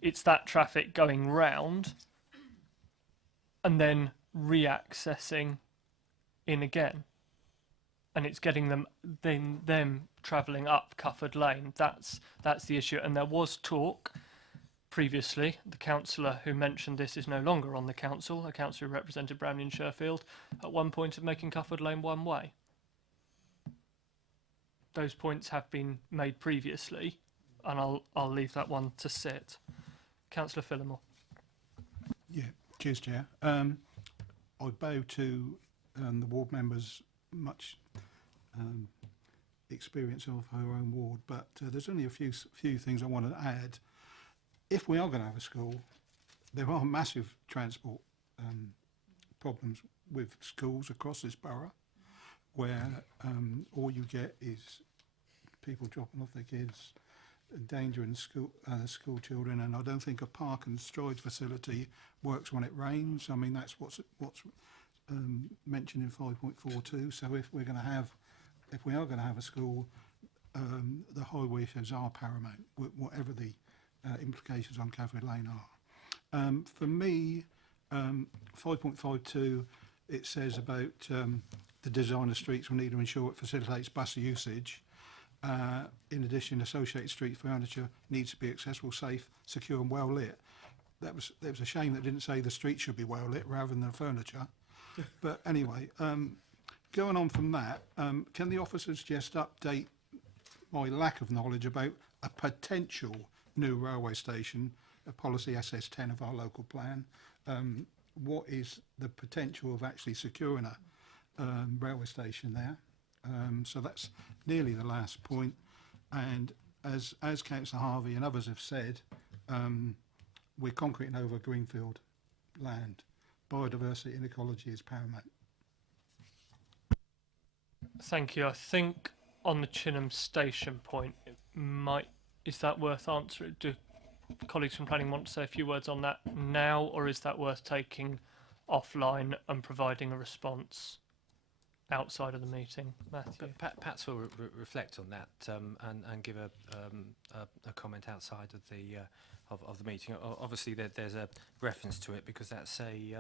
it's that traffic going round and then re-accessing in again, and it's getting them travelling up Cufford Lane. That's the issue. And there was talk previously. The councillor who mentioned this is no longer on the council. A councillor who represented Brownlee and Sherfield at one point of making Cufford Lane one way. Those points have been made previously, and I'll leave that one to sit. Councillor Phillimore. Yeah, cheers, Chair. I bow to the ward members' much experience of her own ward, but there's only a few things I want to add. If we are going to have a school, there are massive transport problems with schools across this borough, where all you get is people dropping off their kids, endangering school children, and I don't think a park and stride facility works when it rains. I mean, that's what's mentioned in 5.42. So if we are going to have a school, the highway issues are paramount, whatever the implications on Caffrey Lane are. For me, 5.52, it says about the design of streets will need to ensure it facilitates bus usage. In addition, associated street furniture needs to be accessible, safe, secure and well lit. That was a shame that didn't say the street should be well lit rather than the furniture. But anyway, going on from that, can the officers just update my lack of knowledge about a potential new railway station, a policy SS10 of our local plan? What is the potential of actually securing a railway station there? So that's nearly the last point. And as Councillor Harvey and others have said, we're concreting over greenfield land. Biodiversity and ecology is paramount. Thank you. I think on the Chinham station point, is that worth answering? Do colleagues from planning want to say a few words on that now, or is that worth taking offline and providing a response outside of the meeting? Matthew? Perhaps we'll reflect on that and give a comment outside of the meeting. Obviously, there's a reference to it because that's a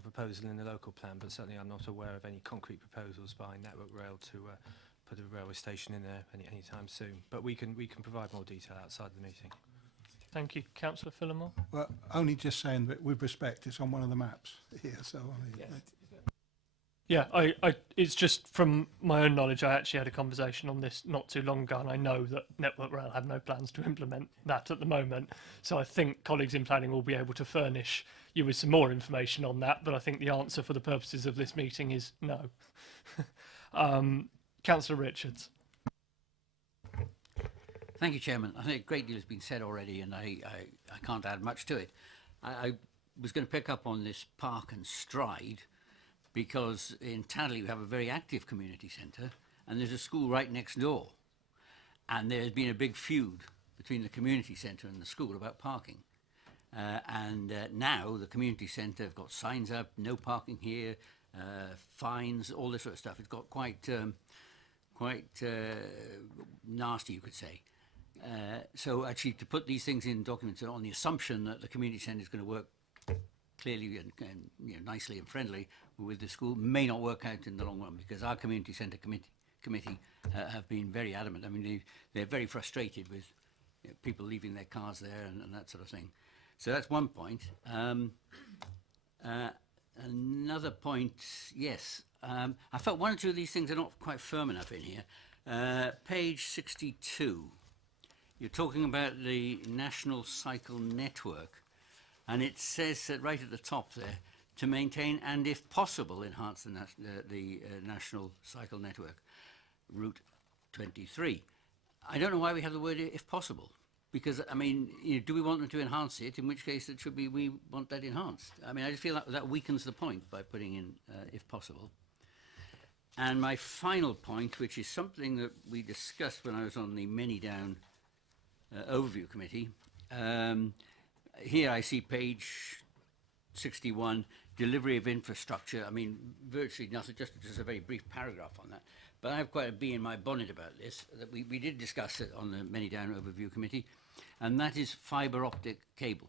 proposal in the local plan, but certainly I'm not aware of any concrete proposals by Network Rail to put a railway station in there any time soon. But we can provide more detail outside the meeting. Thank you. Councillor Phillimore? Well, only just saying that with respect, it's on one of the maps here, so I mean, Yes. Yeah, it's just from my own knowledge, I actually had a conversation on this not too long ago, and I know that Network Rail have no plans to implement that at the moment. So I think colleagues in planning will be able to furnish you with some more information on that, but I think the answer for the purposes of this meeting is no. Councillor Richards. Thank you, Chairman. I think a great deal has been said already, and I can't add much to it. I was going to pick up on this park and stride, because in Tadley we have a very active community centre, and there's a school right next door. And there's been a big feud between the community centre and the school about parking. Now the community centre have got signs up, no parking here, fines, all this sort of stuff. It's got quite nasty, you could say. So actually to put these things in documents on the assumption that the community centre is going to work clearly and nicely and friendly with the school may not work out in the long run, because our community centre committee have been very adamant. I mean, they're very frustrated with people leaving their cars there and that sort of thing. So that's one point. Another point, yes. I felt one or two of these things are not quite firm enough in here. Page 62, you're talking about the National Cycle Network, and it says that right at the top there, to maintain and, if possible, enhance the National Cycle Network, Route 23. I don't know why we have the word "if possible," because, I mean, do we want them to enhance it? In which case, it should be we want that enhanced. I mean, I just feel that weakens the point by putting in "if possible." And my final point, which is something that we discussed when I was on the Many Down Overview Committee. Here I see page 61, delivery of infrastructure. I mean, virtually nothing, just a very brief paragraph on that. But I have quite a bee in my bonnet about this, that we did discuss it on the Many Down Overview Committee, and that is fibre optic cable.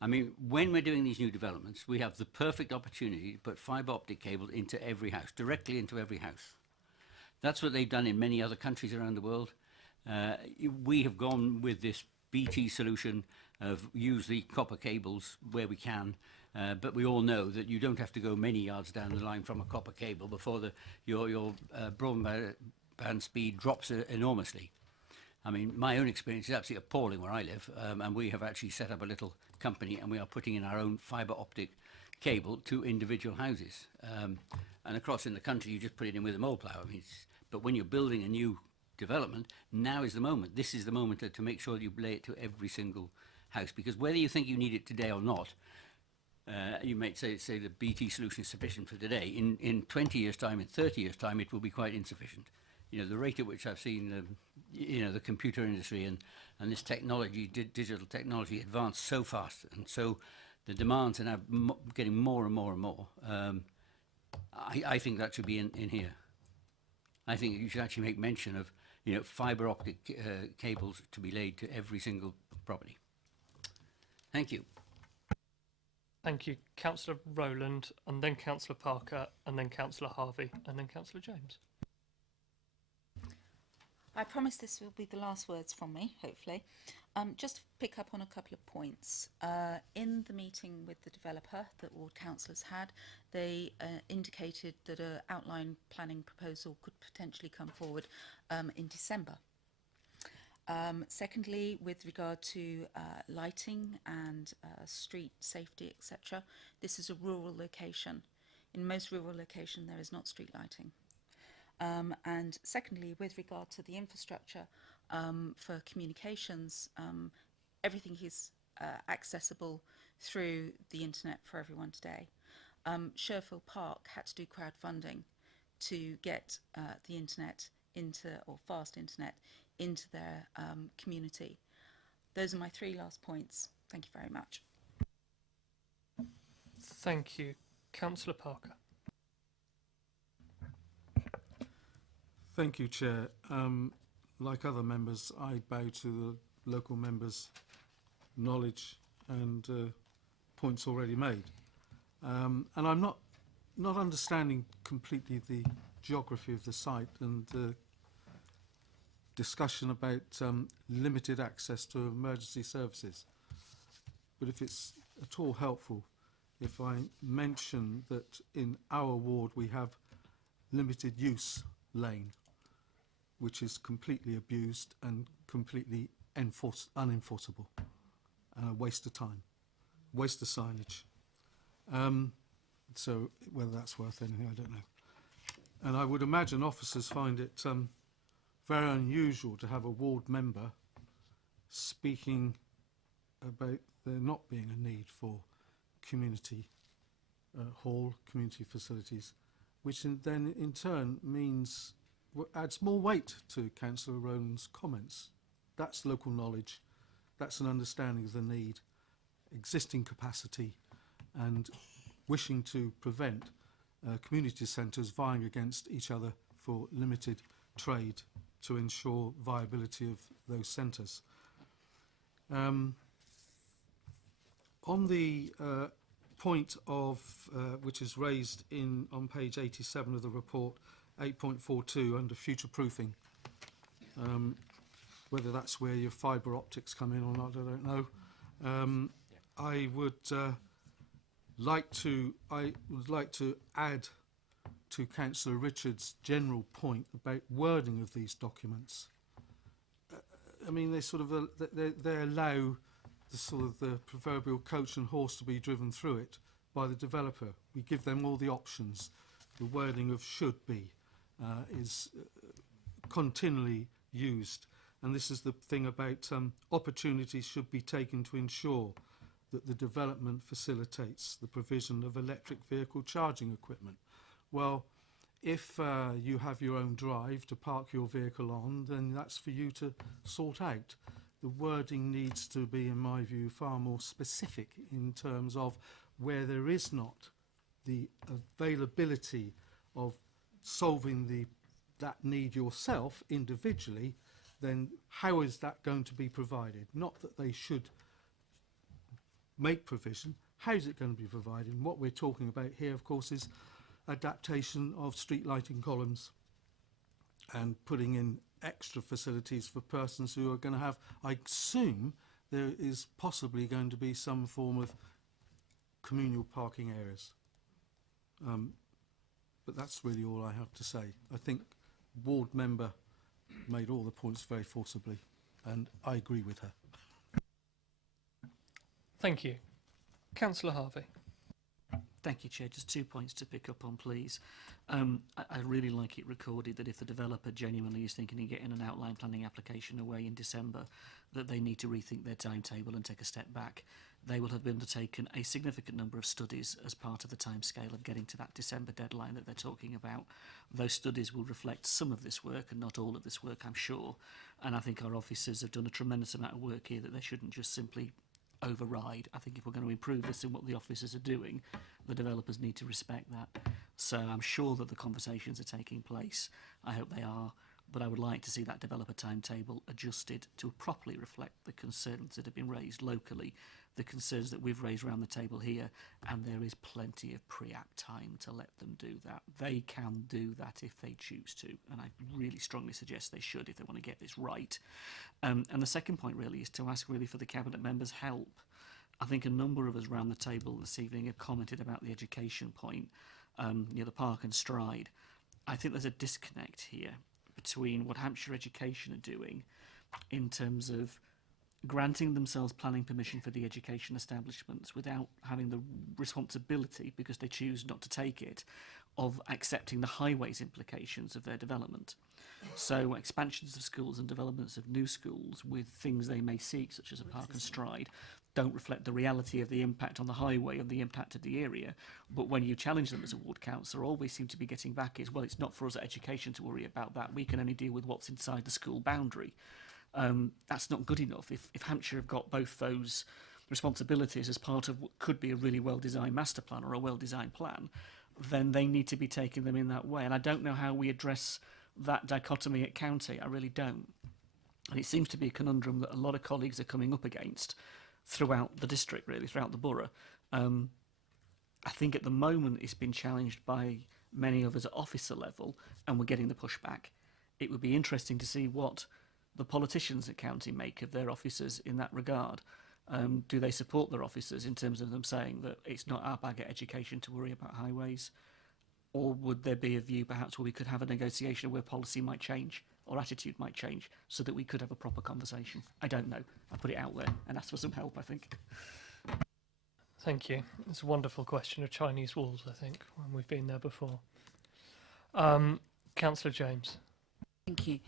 I mean, when we're doing these new developments, we have the perfect opportunity to put fibre optic cable into every house, directly into every house. That's what they've done in many other countries around the world. We have gone with this BT solution of use the copper cables where we can, but we all know that you don't have to go many yards down the line from a copper cable before your broadband speed drops enormously. I mean, my own experience is absolutely appalling where I live, and we have actually set up a little company, and we are putting in our own fibre optic cable to individual houses. And across in the country, you just put it in with a mole plough. I mean, But when you're building a new development, now is the moment. This is the moment to make sure you lay it to every single house, because whether you think you need it today or not, you might say the BT solution is sufficient for today. In 20 years' time, in 30 years' time, it will be quite insufficient. You know, the rate at which I've seen, the computer industry and this technology, digital technology, advance so fast, and so the demands are now getting more and more and more. I think that should be in here. I think you should actually make mention of, fibre optic cables to be laid to every single property. Thank you. Thank you, Councillor Rowland, and then Councillor Parker, and then Councillor Harvey, and then Councillor James. I promise this will be the last words from me, hopefully. Just to pick up on a couple of points. In the meeting with the developer that ward councillors had, they indicated that an outline planning proposal could potentially come forward in December. Secondly, with regard to lighting and street safety, etc., this is a rural location. In most rural locations, there is not street lighting. And secondly, with regard to the infrastructure for communications, everything is accessible through the internet for everyone today. Sherfield Park had to do crowdfunding to get the internet or fast internet into their community. Those are my three last points. Thank you very much. Thank you. Councillor Parker. Thank you, Chair. Like other members, I bow to the local members' knowledge and points already made. And I'm not understanding completely the geography of the site and the discussion about limited access to emergency services. But if it's at all helpful, if I mention that in our ward we have limited use lane, which is completely abused and completely unenforceable, and a waste of time, waste of signage. So whether that's worth anything, I don't know. And I would imagine officers find it very unusual to have a ward member speaking about there not being a need for community hall, community facilities, which then in turn means adds more weight to Councillor Rowland's comments. That's local knowledge, that's an understanding of the need, existing capacity, and wishing to prevent community centres vying against each other for limited trade to ensure viability of those centres. On the point of which is raised on page 87 of the report, 8.42 under future proofing, whether that's where your fibre optics come in or not, I don't know. I would like to add to Councillor Richards' general point about wording of these documents. I mean, they sort of they allow the sort of the proverbial coach and horse to be driven through it by the developer. We give them all the options. The wording of should be is continually used, and this is the thing about opportunities should be taken to ensure that the development facilitates the provision of electric vehicle charging equipment. Well, if you have your own drive to park your vehicle on, then that's for you to sort out. The wording needs to be, in my view, far more specific in terms of where there is not the availability of solving that need yourself individually, then how is that going to be provided? Not that they should make provision, how is it going to be provided? And what we're talking about here, of course, is adaptation of street lighting columns and putting in extra facilities for persons who are going to have, I assume there is possibly going to be some form of communal parking areas. But that's really all I have to say. I think ward member made all the points very forcibly, and I agree with her. Thank you. Councillor Harvey. Thank you, Chair. Just 2 points to pick up on, please. I really like it recorded that if the developer genuinely is thinking of getting an outline planning application away in December, that they need to rethink their timetable and take a step back. They will have undertaken a significant number of studies as part of the timescale of getting to that December deadline that they're talking about. Those studies will reflect some of this work and not all of this work, I'm sure. And I think our officers have done a tremendous amount of work here that they shouldn't just simply override. I think if we're going to improve this in what the officers are doing, the developers need to respect that. So I'm sure that the conversations are taking place. I hope they are. But I would like to see that developer timetable adjusted to properly reflect the concerns that have been raised locally, the concerns that we've raised around the table here, and there is plenty of pre-app time to let them do that. They can do that if they choose to, and I really strongly suggest they should if they want to get this right. And the second point really is to ask really for the Cabinet members' help. I think a number of us around the table this evening have commented about the education point, the Park and Stride. I think there's a disconnect here between what Hampshire Education are doing in terms of granting themselves planning permission for the education establishments without having the responsibility, because they choose not to take it, of accepting the highways implications of their development. So expansions of schools and developments of new schools with things they may seek, such as a Park and Stride, don't reflect the reality of the impact on the highway and the impact of the area. But when you challenge them as a ward councillor, all we seem to be getting back is, well, it's not for us at education to worry about that. We can only deal with what's inside the school boundary. That's not good enough. If Hampshire have got both those responsibilities as part of what could be a really well-designed master plan or a well-designed plan, then they need to be taking them in that way. And I don't know how we address that dichotomy at county. I really don't. And it seems to be a conundrum that a lot of colleagues are coming up against throughout the district, really, throughout the borough. I think at the moment it's been challenged by many of us at officer level, and we're getting the pushback. It would be interesting to see what the politicians at county make of their officers in that regard. Do they support their officers in terms of them saying that it's not our bag at education to worry about highways? Or would there be a view perhaps where we could have a negotiation where policy might change or attitude might change so that we could have a proper conversation? I don't know. I put it out there and ask for some help, I think. Thank you. It's a wonderful question of Chinese walls, I think, when we've been there before. Councillor James. Thank you.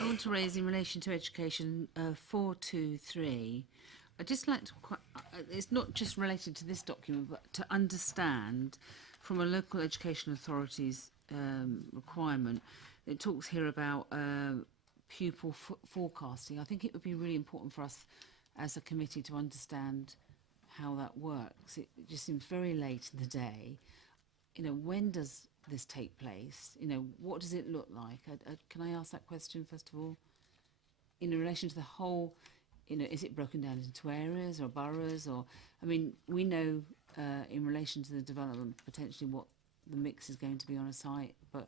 I want to raise in relation to education 423. I'd just like to, it's not just related to this document, but to understand from a local education authority's requirement. It talks here about pupil forecasting. I think it would be really important for us as a committee to understand how that works. It just seems very late in the day. You know, when does this take place? You know, what does it look like? Can I ask that question first of all? In relation to the whole, you know, is it broken down into areas or boroughs? Or, I mean, we know in relation to the development potentially what the mix is going to be on a site, but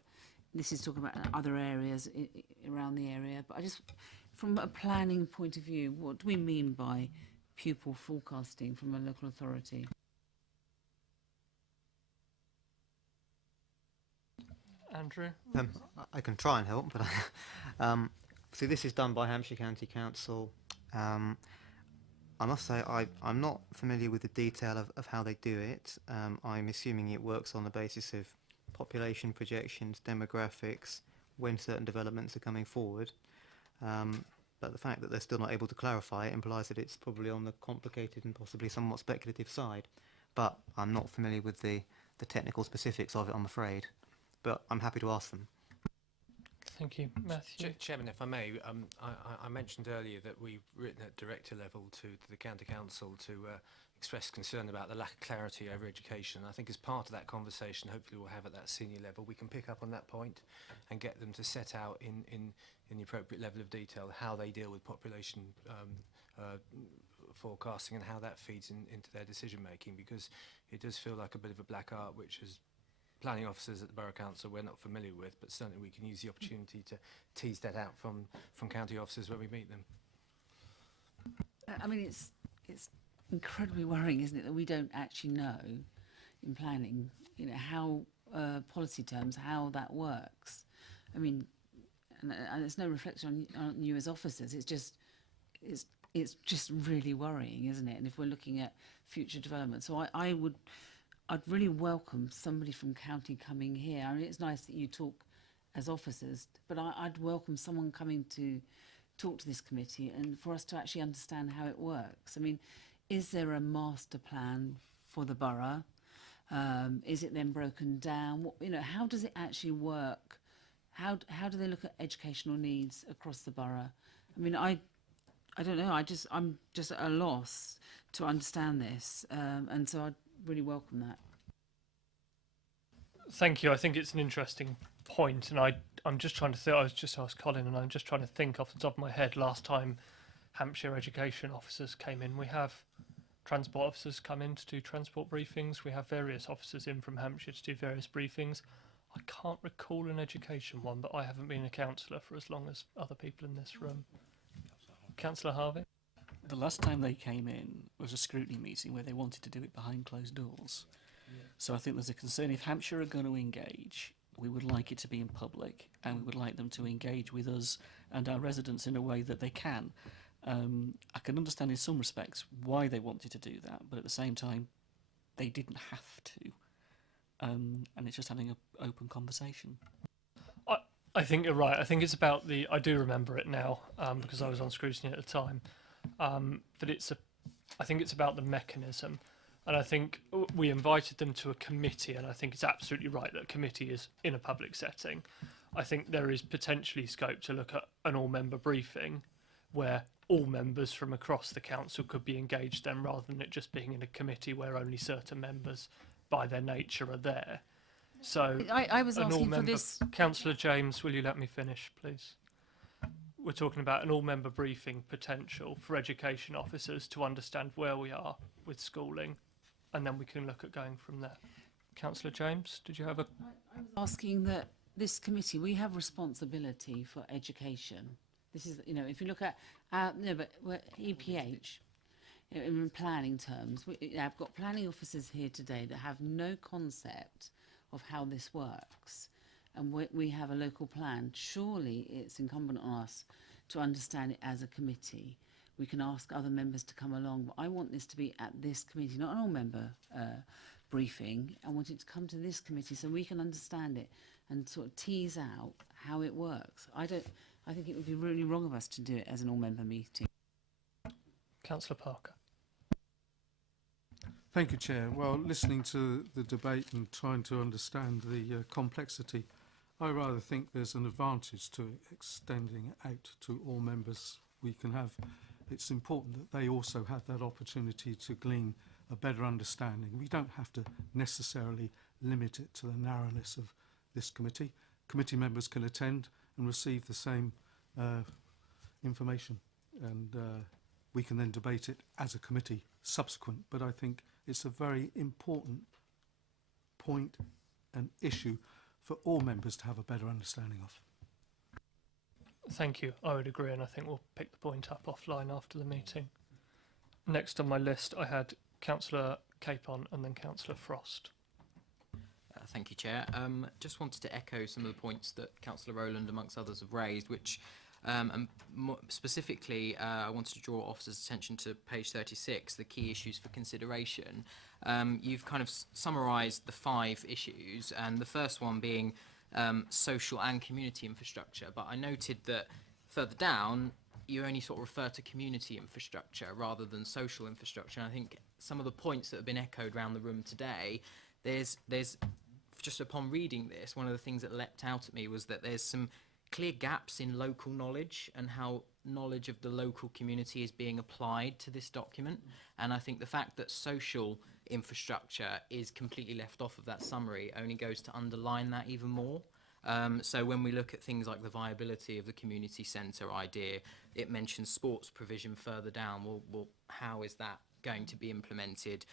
this is talking about other areas around the area. But I just, from a planning point of view, what do we mean by pupil forecasting from a local authority? Andrew? I can try and help, but see, this is done by Hampshire County Council. I must say I'm not familiar with the detail of how they do it. I'm assuming it works on the basis of population projections, demographics, when certain developments are coming forward. But the fact that they're still not able to clarify it implies that it's probably on the complicated and possibly somewhat speculative side. But I'm not familiar with the technical specifics of it, I'm afraid. But I'm happy to ask them. Thank you. Matthew? Chairman, if I may, I mentioned earlier that we've written at director level to the County Council to express concern about the lack of clarity over education. I think as part of that conversation, hopefully we'll have at that senior level, we can pick up on that point and get them to set out in the appropriate level of detail how they deal with population forecasting and how that feeds into their decision making, because it does feel like a bit of a black art, which is planning officers at the Borough Council we're not familiar with, but certainly we can use the opportunity to tease that out from county officers when we meet them. I mean, it's incredibly worrying, isn't it, that we don't actually know in planning, you know, how policy terms, how that works. I mean, and it's no reflection on you as officers. It's just really worrying, isn't it? And if we're looking at future development, so I would I'd really welcome somebody from county coming here. I mean, it's nice that you talk as officers, but I'd welcome someone coming to talk to this committee and for us to actually understand how it works. I mean, is there a master plan for the borough? Is it then broken down? What, you know, how does it actually work? How do they look at educational needs across the borough? I mean, I don't know. I'm just at a loss to understand this, and so I'd really welcome that. Thank you. I think it's an interesting point, and I'm just trying to think. I was just asked Colin, and I'm just trying to think off the top of my head. Last time Hampshire education officers came in, we have transport officers come in to do transport briefings. We have various officers in from Hampshire to do various briefings. I can't recall an education one, but I haven't been a councillor for as long as other people in this room. Councillor Harvey? The last time they came in was a scrutiny meeting where they wanted to do it behind closed doors. So I think there's a concern if Hampshire are going to engage, we would like it to be in public, and we would like them to engage with us and our residents in a way that they can. I can understand in some respects why they wanted to do that, but at the same time, they didn't have to. And it's just having an open conversation. I think you're right. I think it's about the. I do remember it now because I was on scrutiny at the time. But I think it's about the mechanism, and I think we invited them to a committee, and I think it's absolutely right that a committee is in a public setting. I think there is potentially scope to look at an all-member briefing, where all members from across the council could be engaged then, rather than it just being in a committee where only certain members, by their nature, are there. So I was asking for this. Councillor James, will you let me finish, please? We're talking about an all-member briefing potential for education officers to understand where we are with schooling, and then we can look at going from there. Councillor James, did you have a... I was asking that this committee, we have responsibility for education. This is, you know, if you look at, no, but we're EPH, you know, in planning terms, I've got planning officers here today that have no concept of how this works. And we have a local plan. Surely it's incumbent on us to understand it as a committee. We can ask other members to come along, but I want this to be at this committee, not an all-member briefing. I want it to come to this committee so we can understand it and sort of tease out how it works. I think it would be really wrong of us to do it as an all-member meeting. Councillor Parker. Thank you, Chair. Well, listening to the debate and trying to understand the complexity, I rather think there's an advantage to extending it out to all members. It's important that they also have that opportunity to glean a better understanding. We don't have to necessarily limit it to the narrowness of this committee. Committee members can attend and receive the same information, and we can then debate it as a committee subsequent. But I think it's a very important point and issue for all members to have a better understanding of. Thank you. I would agree, and I think we'll pick the point up offline after the meeting. Next on my list, I had Councillor Capon and then Councillor Frost. Thank you, Chair. Just wanted to echo some of the points that Councillor Rowland, amongst others, have raised, which and specifically, I wanted to draw officers' attention to page 36, the key issues for consideration. You've kind of summarised the 5 issues, and the first one being social and community infrastructure. But I noted that further down, you only sort of refer to community infrastructure rather than social infrastructure. And I think some of the points that have been echoed around the room today, there's just upon reading this, one of the things that leapt out at me was that there's some clear gaps in local knowledge and how knowledge of the local community is being applied to this document. And I think the fact that social infrastructure is completely left off of that summary only goes to underline that even more. So when we look at things like the viability of the community centre idea, it mentions sports provision further down. Well, how is that going to be implemented?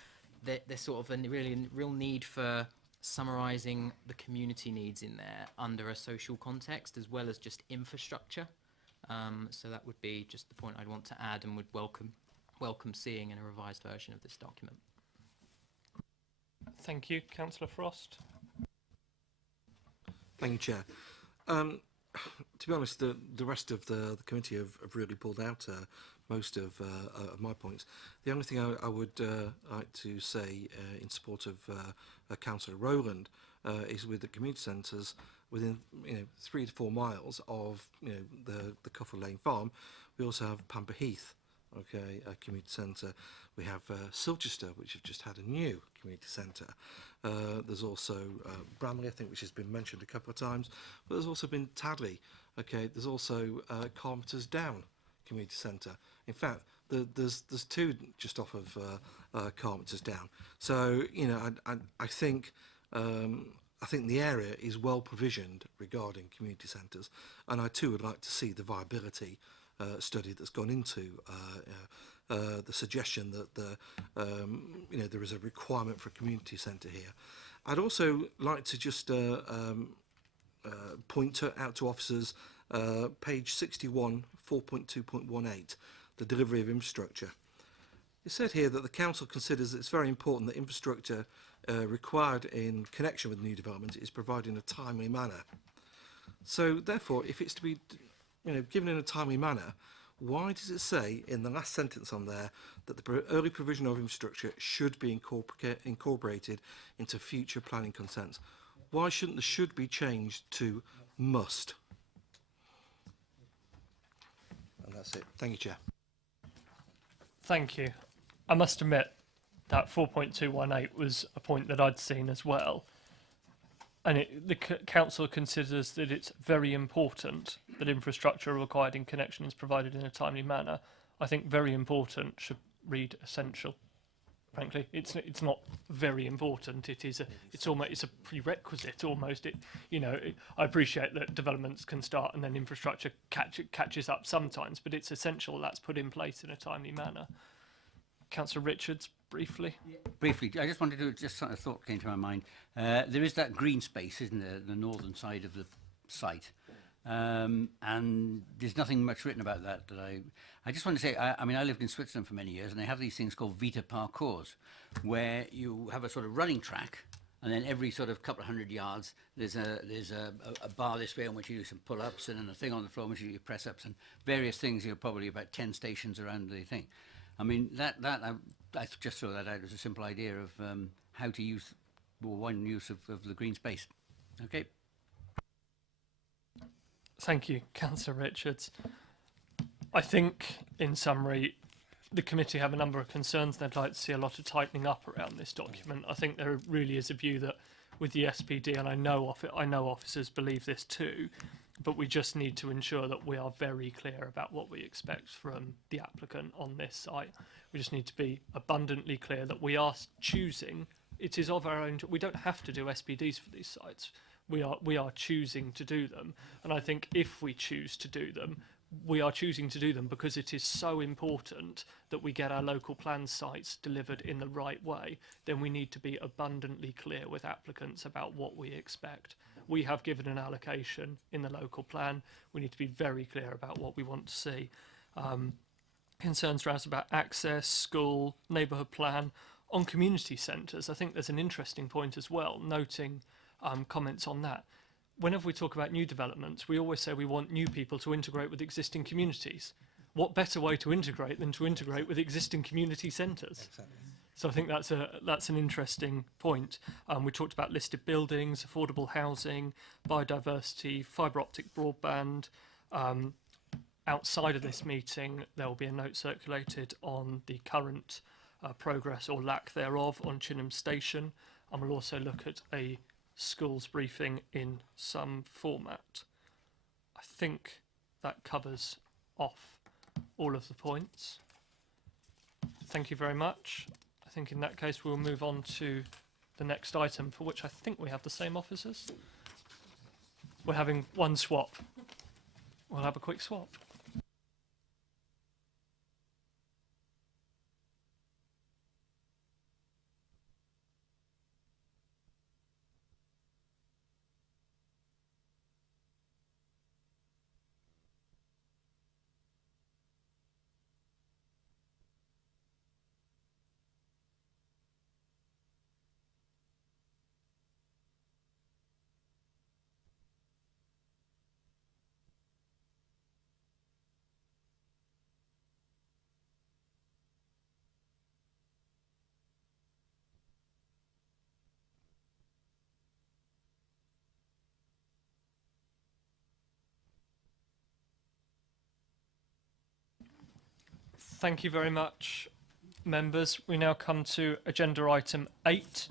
There's sort of a real need for summarising the community needs in there under a social context as well as just infrastructure. So that would be just the point I'd want to add and would welcome seeing in a revised version of this document. Thank you. Councillor Frost. Thank you, Chair. To be honest, the rest of the committee have really pulled out most of my points. The only thing I would like to say in support of Councillor Rowland is with the community centres within 3 to 4 miles of the Cuffle Lane Farm, we also have Pamper Heath, okay, a community centre. We have Silchester, which have just had a new community centre. There's also Bramley, I think, which has been mentioned a couple of times, but there's also been Tadley. Okay, there's also Carpenter's Down community centre. In fact, there's 2 just off of Carpenter's Down. So I think the area is well provisioned regarding community centres, and I too would like to see the viability study that's gone into the suggestion that there is a requirement for a community centre here. I'd also like to just point out to officers page 61, 4.2.18, the delivery of infrastructure. It said here that the council considers it's very important that infrastructure required in connection with new development is provided in a timely manner. So therefore, if it's to be given in a timely manner, why does it say in the last sentence on there that the early provision of infrastructure should be incorporated into future planning consents? Why shouldn't the should be changed to must? And that's it. Thank you, Chair. Thank you. I must admit that 4.218 was a point that I'd seen as well. And the council considers that it's very important that infrastructure required in connection is provided in a timely manner. I think very important should read essential. Frankly, it's not very important. It's a prerequisite almost. I appreciate that developments can start and then infrastructure catches up sometimes, but it's essential that's put in place in a timely manner. Councillor Richards, briefly. Briefly, I just wanted to, a thought came to my mind. There is that green space, isn't there, the northern side of the site. And there's nothing much written about that. I just want to say, I lived in Switzerland for many years, and they have these things called Vita parcours, where you have a sort of running track, and then every sort of couple of 100 yards, there's a bar this way on which you do some pull-ups, and then a thing on the floor on which you do press-ups, and various things. You're probably about 10 stations around the thing. I just throw that out as a simple idea of how to use, one use of the green space. Okay. Thank you, Councillor Richards. I think, in summary, the committee have a number of concerns. They'd like to see a lot of tightening up around this document. I think there really is a view that with the SPD, and I know officers believe this too, but we just need to ensure that we are very clear about what we expect from the applicant on this site. We just need to be abundantly clear that we are choosing. It is of our own. We don't have to do SPDs for these sites. We are choosing to do them, and I think if we choose to do them, we are choosing to do them because it is so important that we get our local plan sites delivered in the right way. Then we need to be abundantly clear with applicants about what we expect. We have given an allocation in the local plan. We need to be very clear about what we want to see. Concerns around about access, school, neighbourhood plan. On community centres, I think there's an interesting point as well, noting comments on that. Whenever we talk about new developments, we always say we want new people to integrate with existing communities. What better way to integrate than to integrate with existing community centres? Exactly. So I think that's an interesting point. We talked about listed buildings, affordable housing, biodiversity, fibre optic broadband. Outside of this meeting, there will be a note circulated on the current progress or lack thereof on Chinham Station, and we'll also look at a schools briefing in some format. I think that covers off all of the points. Thank you very much. I think in that case we'll move on to the next item, for which I think we have the same officers. We're having one swap. We'll have a quick swap. Thank you very much, members. We now come to agenda item 8,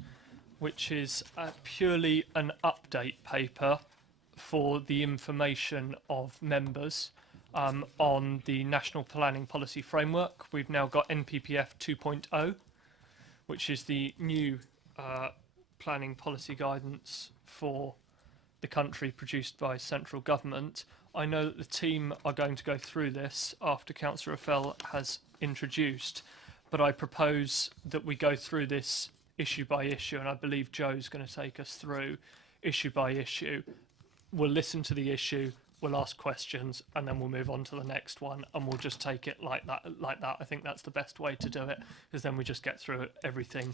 which is purely an update paper for the information of members on the National Planning Policy Framework. We've now got NPPF 2.0, which is the new planning policy guidance for the country produced by central government. I know that the team are going to go through this after Councillor Affel has introduced, but I propose that we go through this issue by issue, and I believe Joe's going to take us through issue by issue. We'll listen to the issue, we'll ask questions, and then we'll move on to the next one, and we'll just take it like that. I think that's the best way to do it, because then we just get through everything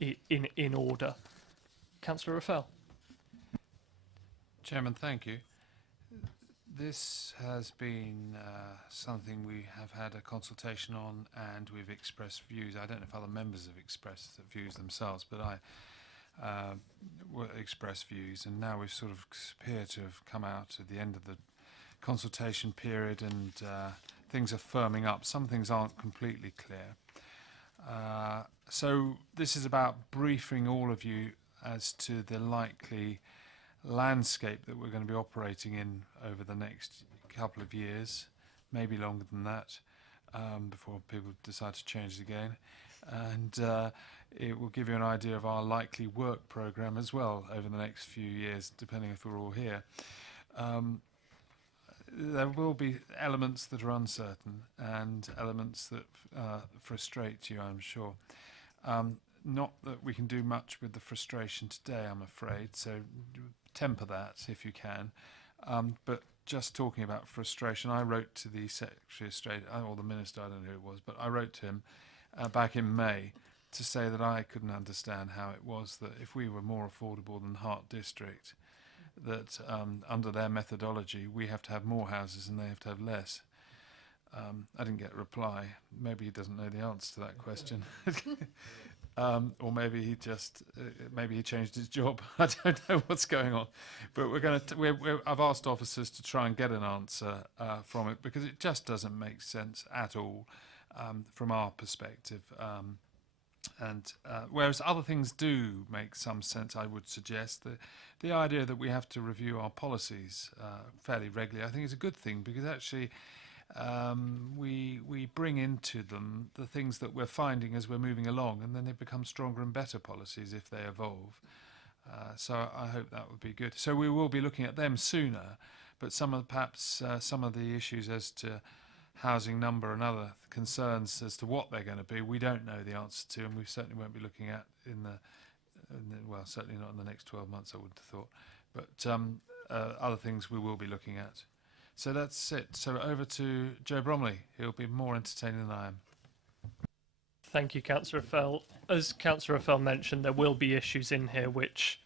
in order. Councillor Affel. Chairman, thank you. This has been something we have had a consultation on, and we've expressed views. I don't know if other members have expressed views themselves, but I expressed views, and now we've sort of appear to have come out at the end of the consultation period, and things are firming up. Some things aren't completely clear. So this is about briefing all of you as to the likely landscape that we're going to be operating in over the next couple of years, maybe longer than that, before people decide to change it again. And it will give you an idea of our likely work programme as well over the next few years, depending if we're all here. There will be elements that are uncertain and elements that frustrate you, I'm sure. Not that we can do much with the frustration today, I'm afraid, so temper that if you can. But just talking about frustration, I wrote to the Secretary of State, or the Minister, I don't know who it was, but I wrote to him back in May to say that I couldn't understand how it was that if we were more affordable than Hart District, that under their methodology we have to have more houses and they have to have less. I didn't get a reply. Maybe he doesn't know the answer to that question. Or maybe he just, maybe he changed his job. I don't know what's going on. But I've asked officers to try and get an answer from it, because it just doesn't make sense at all from our perspective. Whereas other things do make some sense, I would suggest. The idea that we have to review our policies fairly regularly, I think is a good thing, because actually we bring into them the things that we're finding as we're moving along, and then they become stronger and better policies if they evolve. So I hope that would be good. So we will be looking at them sooner, but perhaps some of the issues as to housing number and other concerns as to what they're going to be, we don't know the answer to, and we certainly won't be looking at well, certainly not in the next 12 months, I would have thought. But other things we will be looking at. So that's it. So over to Joe Bromley. He'll be more entertaining than I am. Thank you, Councillor Affel. As Councillor Affel mentioned, there will be issues in here which,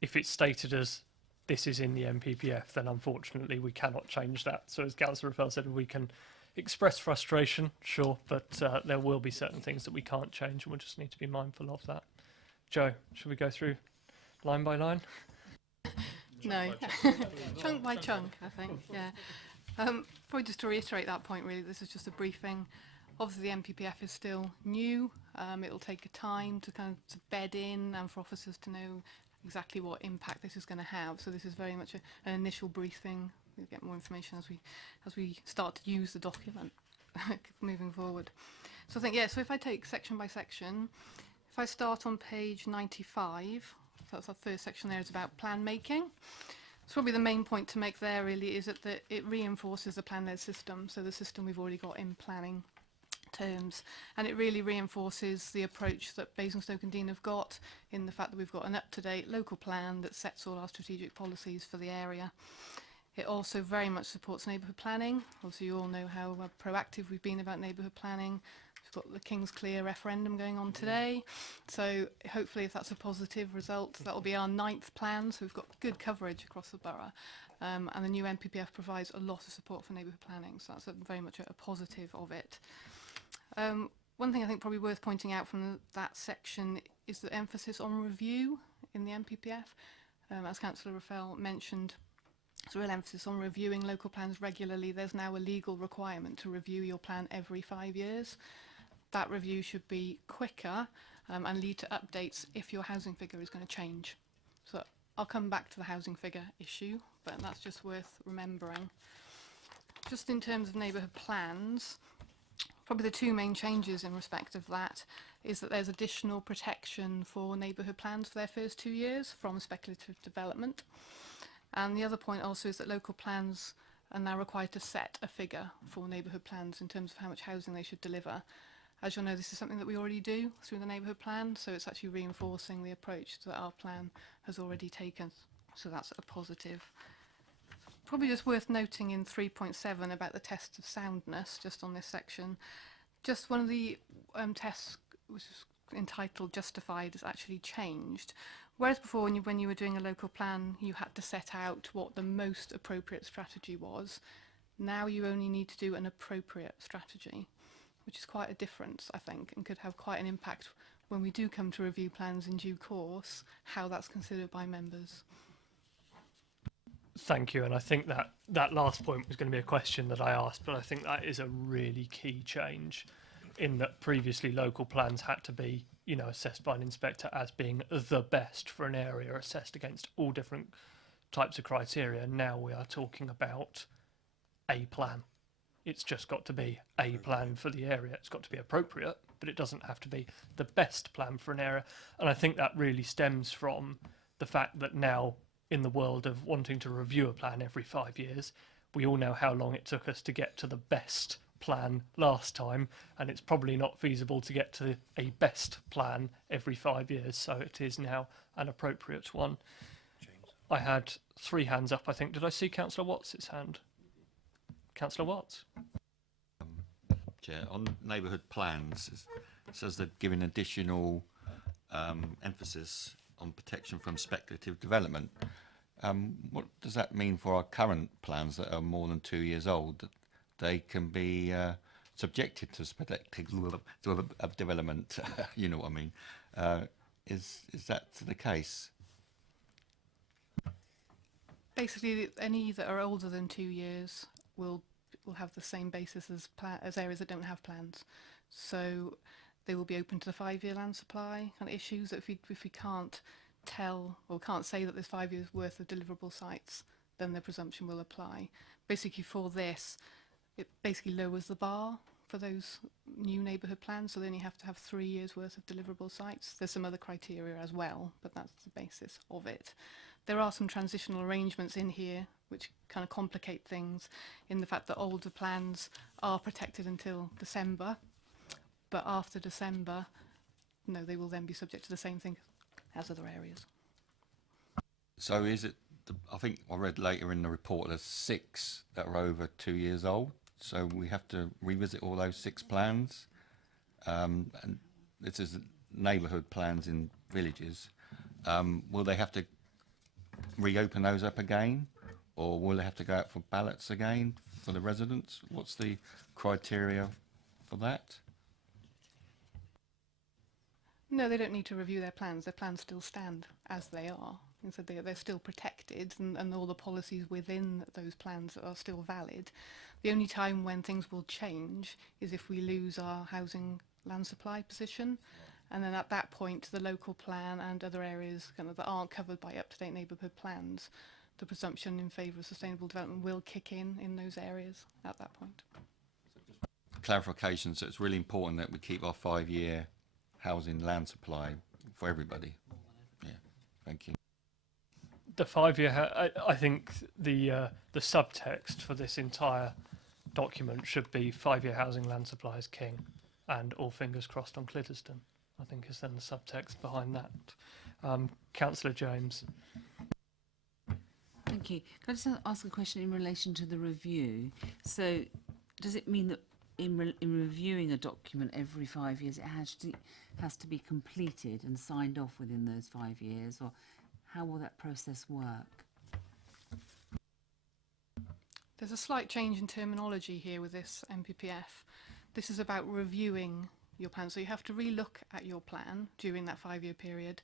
if it's stated as this is in the NPPF, then unfortunately we cannot change that. So as Councillor Affel said, we can express frustration, sure, but there will be certain things that we can't change, and we'll just need to be mindful of that. Joe, should we go through line by line? No, chunk by chunk, I think, yeah. Probably just to reiterate that point, really, this is just a briefing. Obviously, the NPPF is still new. It'll take time to kind of bed in and for officers to know exactly what impact this is going to have. So this is very much an initial briefing. We'll get more information as we start to use the document moving forward. So I think, yeah, so if I take section by section, if I start on page 95, so that's our first section there, is about plan making. So probably the main point to make there really is that it reinforces the plan-led system, so the system we've already got in planning terms, and it really reinforces the approach that Basingstoke and Dean have got in the fact that we've got an up-to-date local plan that sets all our strategic policies for the area. It also very much supports neighbourhood planning. Obviously you all know how proactive we've been about neighbourhood planning. We've got the King's Clear referendum going on today, so hopefully if that's a positive result, that will be our 9th plan, so we've got good coverage across the borough. And the new NPPF provides a lot of support for neighbourhood planning, so that's very much a positive of it. One thing I think probably worth pointing out from that section is the emphasis on review in the NPPF. As Councillor Raphael mentioned, There's a real emphasis on reviewing local plans regularly. There's now a legal requirement to review your plan every 5 years. That review should be quicker and lead to updates if your housing figure is going to change. So I'll come back to the housing figure issue, but that's just worth remembering. Just in terms of neighbourhood plans, probably the two main changes in respect of that is that there's additional protection for neighbourhood plans for their first 2 years from speculative development. And the other point also is that local plans are now required to set a figure for neighbourhood plans in terms of how much housing they should deliver. As you'll know, this is something that we already do through the neighbourhood plan, so it's actually reinforcing the approach that our plan has already taken. So that's a positive. Probably just worth noting in 3.7 about the test of soundness, just on this section. Just one of the tests, which is entitled Justified, has actually changed. Whereas before, when you were doing a local plan, you had to set out what the most appropriate strategy was. Now you only need to do an appropriate strategy, which is quite a difference, I think, and could have quite an impact when we do come to review plans in due course, how that's considered by members. Thank you, and I think that that last point was going to be a question that I asked, but I think that is a really key change in that previously local plans had to be, assessed by an inspector as being the best for an area, assessed against all different types of criteria. Now we are talking about a plan. It's just got to be a plan for the area. It's got to be appropriate, but it doesn't have to be the best plan for an area. And I think that really stems from the fact that now, in the world of wanting to review a plan every 5 years, we all know how long it took us to get to the best plan last time, and it's probably not feasible to get to a best plan every 5 years, so it is now an appropriate one. I had 3 hands up, I think. Did I see Councillor Watts' hand? Councillor Watts. Chair, on neighbourhood plans, it says they're giving additional emphasis on protection from speculative development. What does that mean for our current plans that are more than 2 years old? That they can be subjected to speculative development. You know what I mean? Is that the case? Basically, any that are older than 2 years will have the same basis as areas that don't have plans. So they will be open to the 5-year land supply kind of issues. That if we can't tell or can't say that there's 5 years worth of deliverable sites, then the presumption will apply. Basically, for this, it basically lowers the bar for those new neighbourhood plans, so they only have to have 3 years worth of deliverable sites. There's some other criteria as well, but that's the basis of it. There are some transitional arrangements in here which kind of complicate things in the fact that older plans are protected until December, but after December, no, they will then be subject to the same thing as other areas. So is it, I think I read later in the report, there's 6 that are over 2 years old, so we have to revisit all those 6 plans. And this is neighbourhood plans in villages. Will they have to reopen those up again, or will they have to go out for ballots again for the residents? What's the criteria for that? No, they don't need to review their plans. Their plans still stand as they are. And so they're still protected, and all the policies within those plans are still valid. The only time when things will change is if we lose our housing land supply position. And then at that point, the local plan and other areas kind of that aren't covered by up-to-date neighbourhood plans, the presumption in favour of sustainable development will kick in those areas at that point. Clarification, so it's really important that we keep our 5-year housing land supply for everybody. Yeah, thank you. The 5-year, I think the subtext for this entire document should be 5-year housing land supply is king, and all fingers crossed on Cliddesdon, I think is then the subtext behind that. Councillor James. Thank you. Can I just ask a question in relation to the review? So does it mean that in reviewing a document every 5 years, it has to be completed and signed off within those 5 years, or how will that process work? There's a slight change in terminology here with this MPPF. This is about reviewing your plan. So you have to relook at your plan during that 5-year period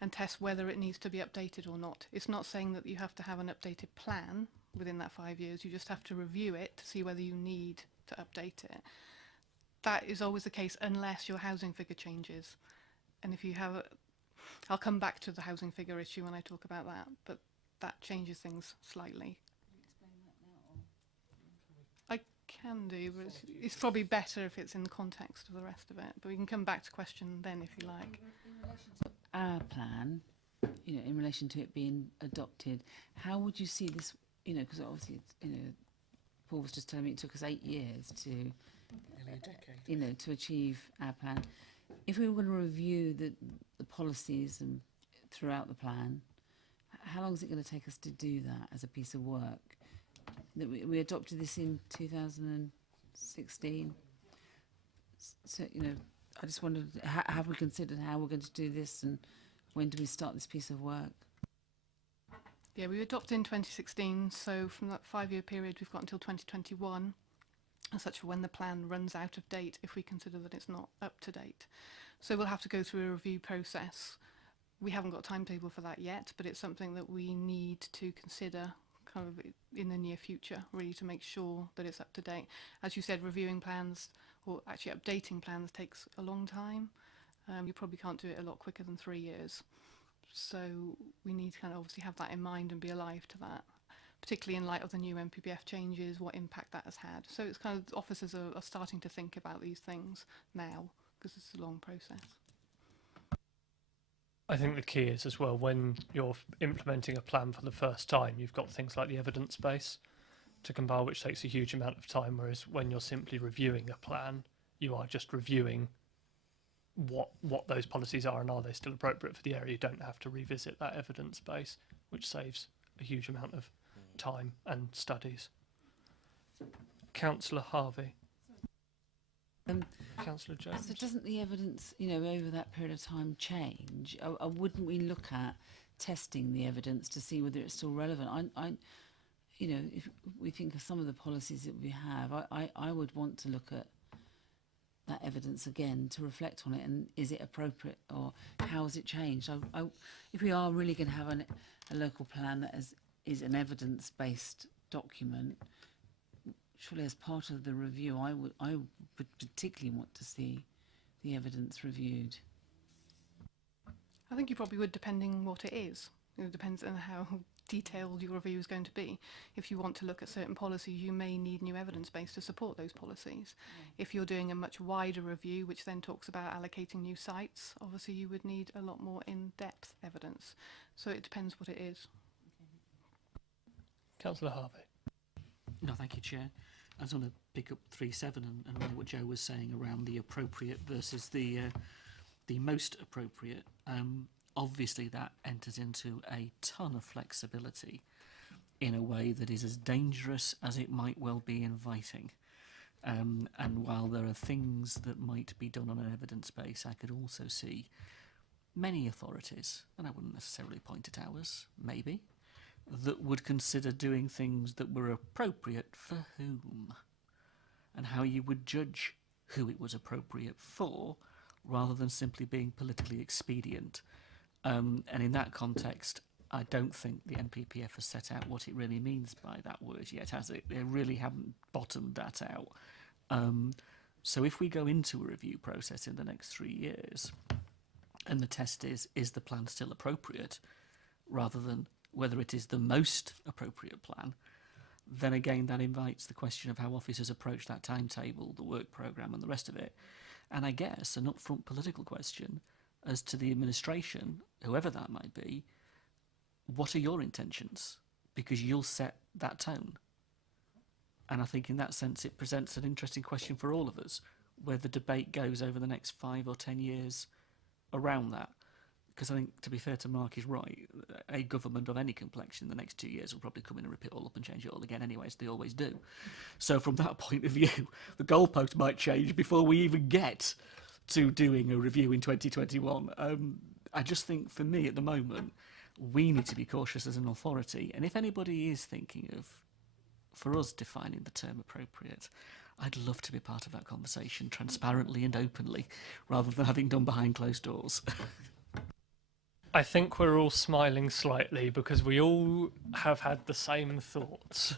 and test whether it needs to be updated or not. It's not saying that you have to have an updated plan within that 5 years. You just have to review it to see whether you need to update it. That is always the case unless your housing figure changes. And if you have, I'll come back to the housing figure issue when I talk about that, but that changes things slightly. I can do, but it's probably better if it's in the context of the rest of it. But we can come back to question then if you like. Our plan, you know, in relation to it being adopted, how would you see this, you know, because obviously, it's, you know, Paul was just telling me it took us 8 years to, you know, to achieve our plan. If we were going to review the policies and throughout the plan, how long is it going to take us to do that as a piece of work? That we adopted this in 2016. So, you know, I just wondered, have we considered how we're going to do this and when do we start this piece of work? Yeah, we adopted in 2016, so from that 5-year period we've got until 2021, as such for when the plan runs out of date if we consider that it's not up to date. So we'll have to go through a review process. We haven't got a timetable for that yet, but it's something that we need to consider kind of in the near future, really, to make sure that it's up to date. As you said, reviewing plans, or actually updating plans, takes a long time. You probably can't do it a lot quicker than 3 years. So we need to kind of obviously have that in mind and be alive to that, particularly in light of the new MPPF changes, what impact that has had. So it's kind of, officers are starting to think about these things now, because it's a long process. I think the key is as well, when you're implementing a plan for the first time, you've got things like the evidence base to compile, which takes a huge amount of time, whereas when you're simply reviewing a plan, you are just reviewing what those policies are and are they still appropriate for the area. You don't have to revisit that evidence base, which saves a huge amount of time and studies. Councillor Harvey. Councillor Jones. So doesn't the evidence, you know, over that period of time change? Wouldn't we look at testing the evidence to see whether it's still relevant? You know, if we think of some of the policies that we have, I would want to look at that evidence again to reflect on it, and is it appropriate or how has it changed? If we are really going to have a local plan that is an evidence-based document, surely as part of the review, I would particularly want to see the evidence reviewed. I think you probably would, depending what it is. It depends on how detailed your review is going to be. If you want to look at certain policies, you may need new evidence base to support those policies. If you're doing a much wider review, which then talks about allocating new sites, obviously you would need a lot more in-depth evidence. So it depends what it is. Councillor Harvey. No, thank you, Chair. I just want to pick up 3.7 and what Joe was saying around the appropriate versus the most appropriate. Obviously, that enters into a ton of flexibility in a way that is as dangerous as it might well be inviting. And while there are things that might be done on an evidence base, I could also see many authorities, and I wouldn't necessarily point at ours, maybe, that would consider doing things that were appropriate for whom, and how you would judge who it was appropriate for, rather than simply being politically expedient. And in that context, I don't think the NPPF has set out what it really means by that word yet, has it? They really haven't bottomed that out. So if we go into a review process in the next 3 years, and the test is the plan still appropriate, rather than whether it is the most appropriate plan, then again that invites the question of how officers approach that timetable, the work programme and the rest of it. And I guess an upfront political question as to the administration, whoever that might be, what are your intentions? Because you'll set that tone. And I think in that sense it presents an interesting question for all of us, where the debate goes over the next 5 or 10 years around that. Because I think, to be fair to Mark, he's right. A government of any complexion in the next 2 years will probably come in and rip it all up and change it all again anyway, as they always do. So from that point of view, the goalpost might change before we even get to doing a review in 2021. I just think, for me at the moment, we need to be cautious as an authority. And if anybody is thinking of, for us, defining the term appropriate, I'd love to be part of that conversation transparently and openly, rather than having done behind closed doors. I think we're all smiling slightly because we all have had the same thoughts.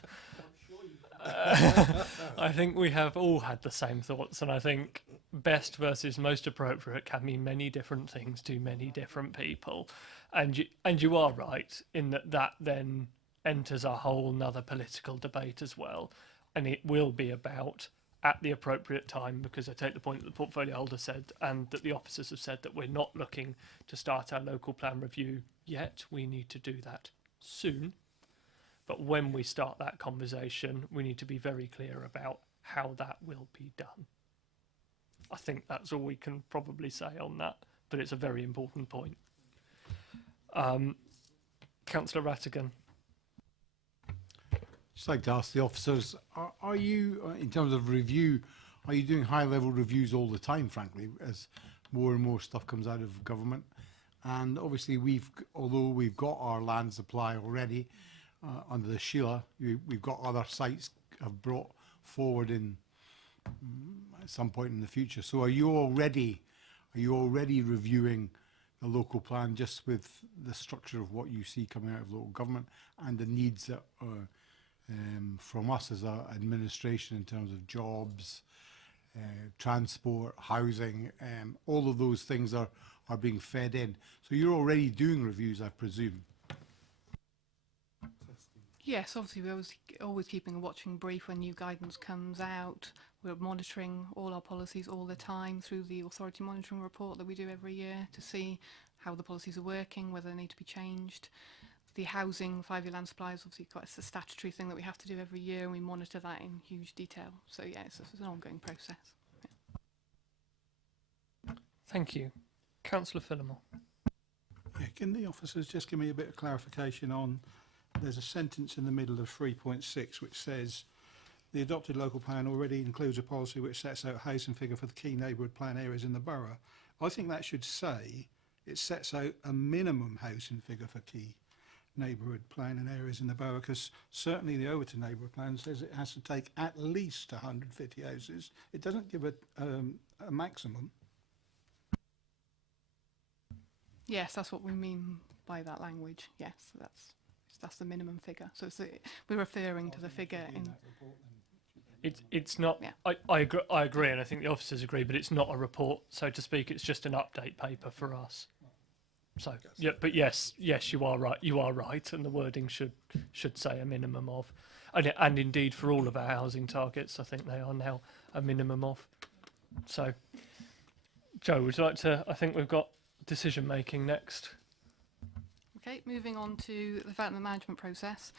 I think we have all had the same thoughts, and I think best versus most appropriate can mean many different things to many different people. And you are right in that then enters a whole nother political debate as well, and it will be about at the appropriate time, because I take the point that the portfolio holder said and that the officers have said that we're not looking to start our local plan review yet. We need to do that soon. But when we start that conversation, we need to be very clear about how that will be done. I think that's all we can probably say on that, but it's a very important point. Councillor Rattigan. Just like to ask the officers, are you, in terms of review, are you doing high-level reviews all the time, frankly, as more and more stuff comes out of government? And obviously, although we've got our land supply already under the Sheila, we've got other sites have brought forward in at some point in the future. So are you already reviewing the local plan just with the structure of what you see coming out of local government and the needs that are from us as an administration in terms of jobs, transport, housing, all of those things are being fed in. So you're already doing reviews, I presume. Yes, obviously we're always keeping a watching brief when new guidance comes out. We're monitoring all our policies all the time through the authority monitoring report that we do every year to see how the policies are working, whether they need to be changed. The housing 5-year land supply is obviously quite a statutory thing that we have to do every year, and we monitor that in huge detail. So yeah, it's an ongoing process. Yeah. Thank you. Councillor Phillimore. Yeah, can the officers just give me a bit of clarification on, there's a sentence in the middle of 3.6 which says the adopted local plan already includes a policy which sets out a housing figure for the key neighbourhood plan areas in the borough. I think that should say it sets out a minimum housing figure for key neighbourhood plan and areas in the borough, because certainly the Overton neighbourhood plan says it has to take at least 150 houses. It doesn't give a maximum. Yes, that's what we mean by that language. Yes, that's the minimum figure. So we're referring to the figure in. It's not. Yeah. I agree, and I think the officers agree. But it's not a report, so to speak. It's just an update paper for us. So yeah, but yes, you are right. You are right, and the wording should say a minimum of, and indeed for all of our housing targets, I think they are now a minimum of. So, Joe, would you like to? I think we've got decision making next. Okay, moving on to the development management process.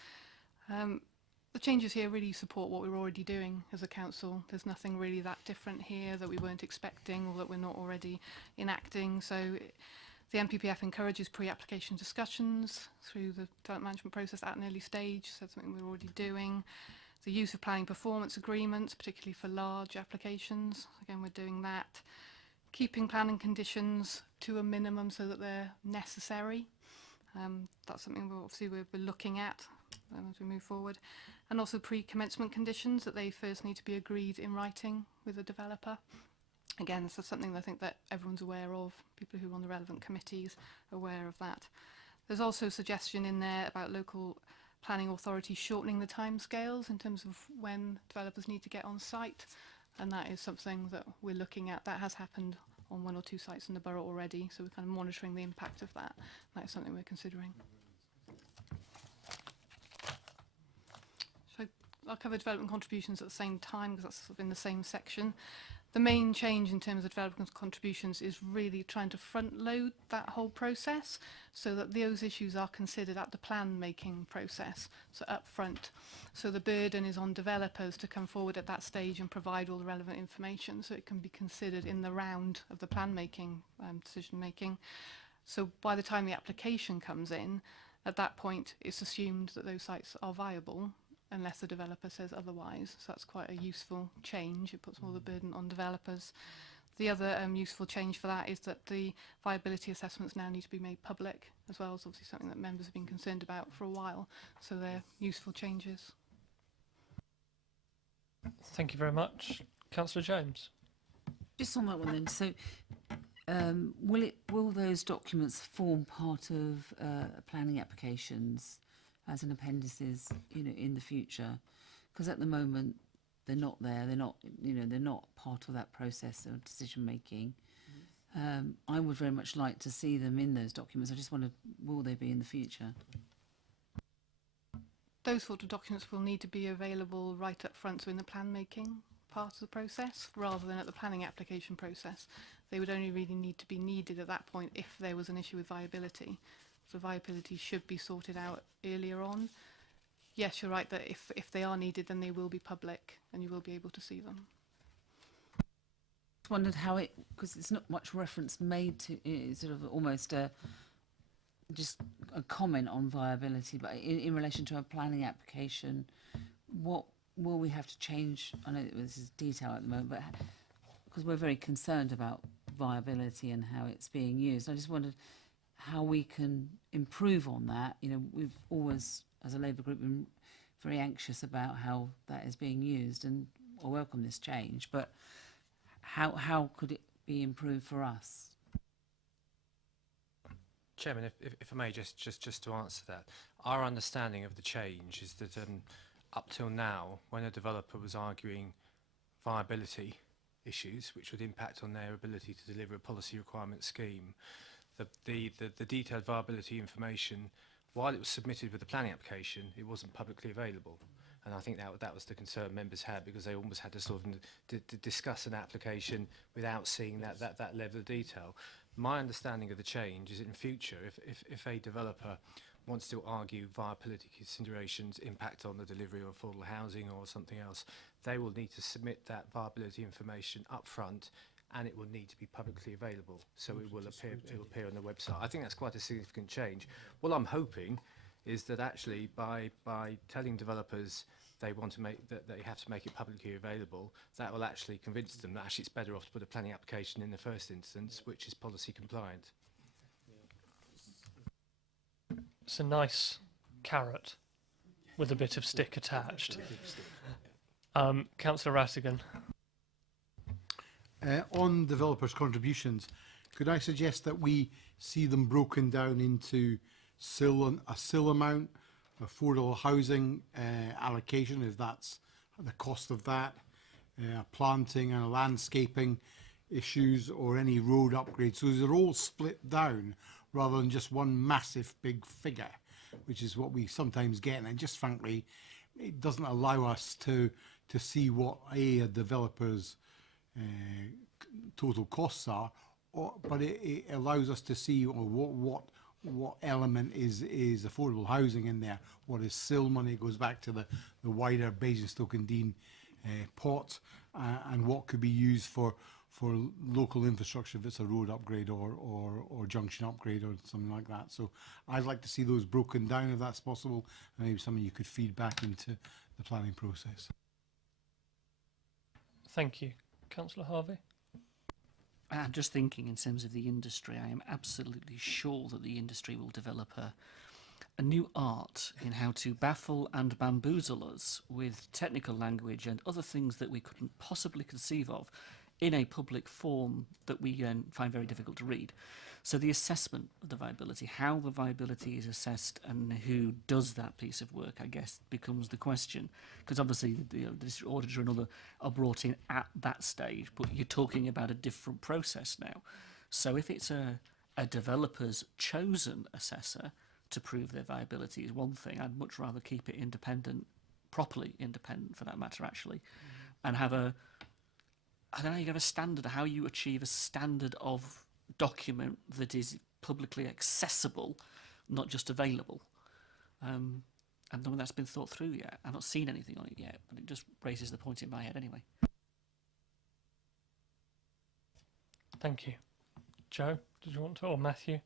The changes here really support what we're already doing as a council. There's nothing really that different here that we weren't expecting or that we're not already enacting. So the NPPF encourages pre-application discussions through the development management process at an early stage, so that's something we're already doing. The use of planning performance agreements, particularly for large applications, again we're doing that. Keeping planning conditions to a minimum so that they're necessary. That's something we're looking at as we move forward. And also pre-commencement conditions, that they first need to be agreed in writing with the developer. Again, this is something that I think that everyone's aware of, people who are on the relevant committees are aware of that. There's also a suggestion in there about local planning authorities shortening the timescales in terms of when developers need to get on site, and that is something that we're looking at. That has happened on 1 or 2 sites in the borough already, so we're kind of monitoring the impact of that. That is something we're considering. So I'll cover development contributions at the same time because that's sort of in the same section. The main change in terms of development contributions is really trying to front load that whole process so that those issues are considered at the plan making process, so up front. So the burden is on developers to come forward at that stage and provide all the relevant information so it can be considered in the round of the plan making, decision making. So by the time the application comes in, at that point it's assumed that those sites are viable unless the developer says otherwise. So that's quite a useful change. It puts more of the burden on developers. The other useful change for that is that the viability assessments now need to be made public as well. It's obviously something that members have been concerned about for a while. So they're useful changes. Thank you very much. Councillor James. Just on that one then, so will those documents form part of planning applications as an appendices, in the future? Because at the moment they're not there. They're not part of that process of decision making. I would very much like to see them in those documents. I just wonder, will they be in the future? Those sort of documents will need to be available right up front, so in the plan making part of the process, rather than at the planning application process. They would only really need to be needed at that point if there was an issue with viability. So viability should be sorted out earlier on. Yes, you're right that if they are needed, then they will be public and you will be able to see them. Just wondered how because it's not much reference made to it, sort of almost just a comment on viability, but in relation to a planning application, what will we have to change? I know this is detail at the moment, but because we're very concerned about viability and how it's being used, I just wondered how we can improve on that. We've always, as a Labour group, been very anxious about how that is being used, and I welcome this change, but how could it be improved for us? Chairman, if I may, just to answer that, our understanding of the change is that up till now, when a developer was arguing viability issues, which would impact on their ability to deliver a policy requirement scheme, the detailed viability information, while it was submitted with the planning application, it wasn't publicly available. And I think that was the concern members had, because they almost had to sort of discuss an application without seeing that level of detail. My understanding of the change is in future, if a developer wants to argue viability considerations impact on the delivery of affordable housing or something else, they will need to submit that viability information up front, and it will need to be publicly available, so it will appear on the website. I think that's quite a significant change. What I'm hoping is that actually by telling developers they have to make it publicly available, that will actually convince them that actually it's better off to put a planning application in the first instance, which is policy compliant. It's a nice carrot with a bit of stick attached. Councillor Rattigan. On developers' contributions, could I suggest that we see them broken down into a SIL amount, affordable housing allocation, if that's the cost of that, planting and landscaping issues, or any road upgrades. So they're all split down rather than just one massive big figure, which is what we sometimes get. And just frankly, it doesn't allow us to see what a developer's total costs are, but it allows us to see what element is affordable housing in there, what is SIL money. It goes back to the wider Basingstoke and Dean pot, and what could be used for local infrastructure if it's a road upgrade or junction upgrade or something like that. So I'd like to see those broken down if that's possible, and maybe something you could feed back into the planning process. Thank you. Councillor Harvey. I'm just thinking in terms of the industry, I am absolutely sure that the industry will develop a new art in how to baffle and bamboozle us with technical language and other things that we couldn't possibly conceive of in a public form that we find very difficult to read. So the assessment of the viability, how the viability is assessed and who does that piece of work, I guess, becomes the question. Because obviously the district auditor and other are brought in at that stage, but you're talking about a different process now. So if it's a developer's chosen assessor to prove their viability is one thing, I'd much rather keep it independent, properly independent for that matter actually, and have a, I don't know, you have a standard, how you achieve a standard of document that is publicly accessible, not just available. And none of that's been thought through yet. I've not seen anything on it yet, but it just raises the point in my head anyway. Thank you. Joe, did you want to, or Matthew?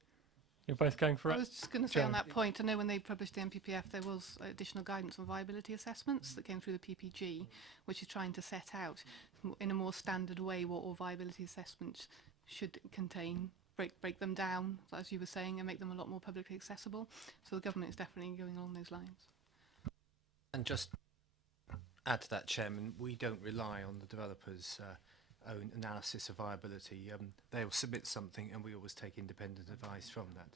You're both going for it? I was just going to say on Joe. that point, I know when they published the MPPF, there was additional guidance on viability assessments that came through the PPG, which is trying to set out in a more standard way what all viability assessments should contain, break them down, as you were saying, and make them a lot more publicly accessible. So the government is definitely going along those lines. And just add to that, Chairman, we don't rely on the developers own analysis of viability. They will submit something, and we always take independent advice from that.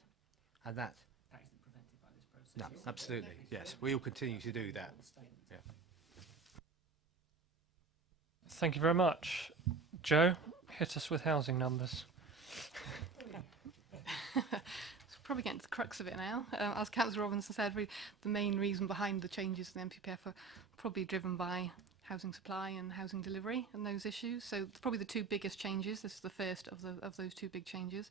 And that isn't prevented by this process. no, absolutely, yes, we will continue to do that. Yeah. Thank you very much. Joe, hit us with housing numbers. Probably getting to the crux of it now. As Councillor Robinson said, the main reason behind the changes in the MPPF are probably driven by housing supply and housing delivery and those issues. So probably the two biggest changes, this is the first of those two big changes,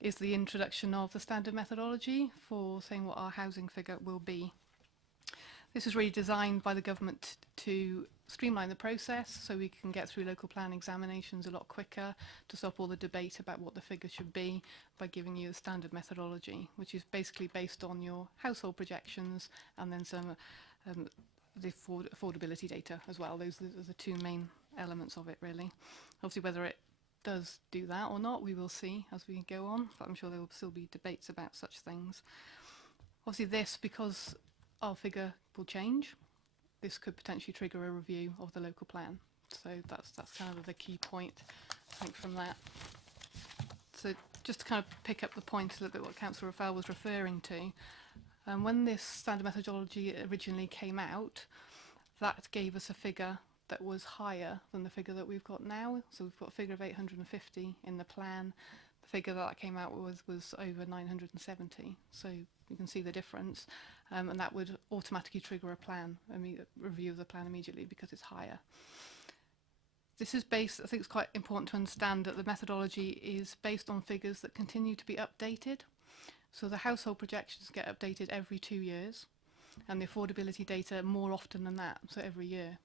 is the introduction of the standard methodology for saying what our housing figure will be. This is really designed by the government to streamline the process so we can get through local plan examinations a lot quicker, to stop all the debate about what the figure should be by giving you a standard methodology, which is basically based on your household projections and then some the affordability data as well. Those are the two main elements of it, really. Obviously, whether it does do that or not, we will see as we go on, but I'm sure there will still be debates about such things. Obviously, this, because our figure will change, this could potentially trigger a review of the local plan. So that's kind of the key point, I think, from that. So just to kind of pick up the point a little bit what Councillor Raphael was referring to, when this standard methodology originally came out, that gave us a figure that was higher than the figure that we've got now. So we've got a figure of 850 in the plan. The figure that came out was over 970. So you can see the difference. And that would automatically trigger a review of the plan immediately because it's higher. This is based, I think it's quite important to understand that the methodology is based on figures that continue to be updated. So the household projections get updated every 2 years, and the affordability data more often than that, so every year.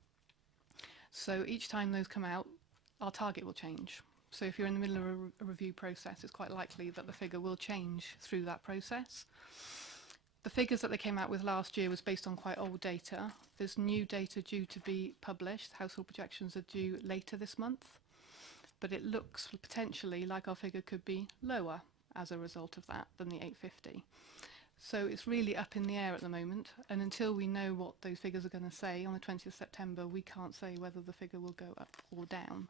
So each time those come out, our target will change. So if you're in the middle of a review process, it's quite likely that the figure will change through that process. The figures that they came out with last year was based on quite old data. There's new data due to be published. Household projections are due later this month. But it looks potentially like our figure could be lower as a result of that than the 850. So it's really up in the air at the moment. And until we know what those figures are going to say on the 20th of September, we can't say whether the figure will go up or down.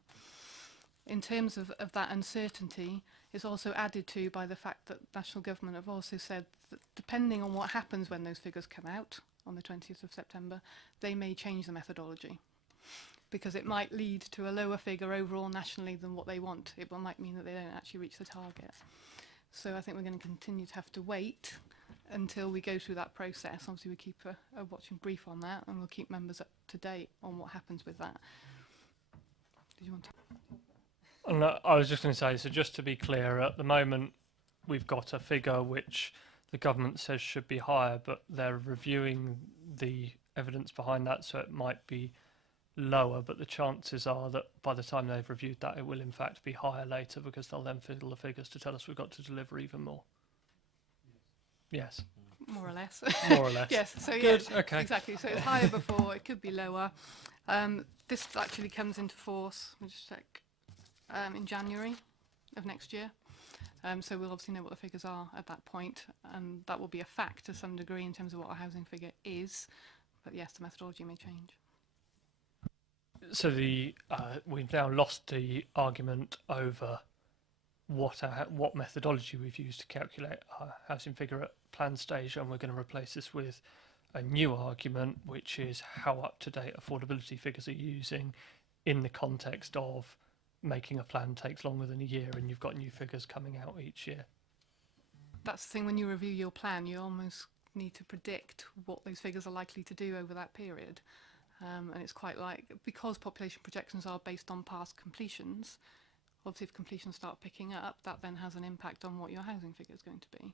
In terms of that uncertainty, it's also added to by the fact that national government have also said that depending on what happens when those figures come out on the 20th of September, they may change the methodology, because it might lead to a lower figure overall nationally than what they want. It might mean that they don't actually reach the target. So I think we're going to continue to have to wait until we go through that process. Obviously, we keep a watching brief on that, and we'll keep members up to date on what happens with that. Did you want to? And I was just going to say, so just to be clear, at the moment we've got a figure which the government says should be higher, but they're reviewing the evidence behind that, so it might be lower, but the chances are that by the time they've reviewed that, it will in fact be higher later, because they'll then fiddle the figures to tell us we've got to deliver even more. Yes. More or less. More or less. Yes. So good. Yeah, okay. Exactly. So it's higher before. It could be lower. This actually comes into force. Let me just check. In January of next year. So we'll obviously know what the figures are at that point, and that will be a fact to some degree in terms of what our housing figure is. But yes, the methodology may change. So we've now lost the argument over what methodology we've used to calculate our housing figure at plan stage, and we're going to replace this with a new argument, which is how up-to-date affordability figures are using in the context of making a plan takes longer than a year and you've got new figures coming out each year. That's the thing, when you review your plan, you almost need to predict what those figures are likely to do over that period. And it's quite like, because population projections are based on past completions, obviously if completions start picking up, that then has an impact on what your housing figure is going to be.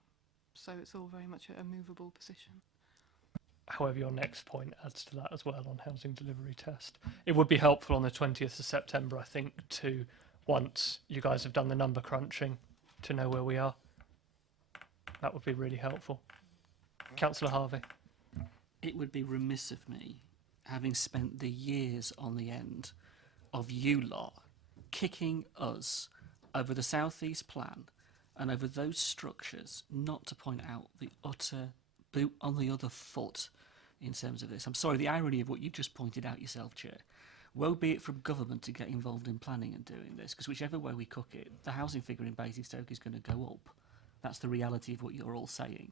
So it's all very much a movable position. However, your next point adds to that as well on housing delivery test. It would be helpful on the 20th of September, I think, to, once you guys have done the number crunching, to know where we are. That would be really helpful. Councillor Harvey. It would be remiss of me, having spent the years on the end of you lot kicking us over the South East Plan and over those structures, not to point out the utter boot on the other foot in terms of this. I'm sorry, the irony of what you just pointed out yourself, Chair, Woe be it from government to get involved in planning and doing this, because whichever way we cook it, the housing figure in Basingstoke is going to go up. That's the reality of what you're all saying.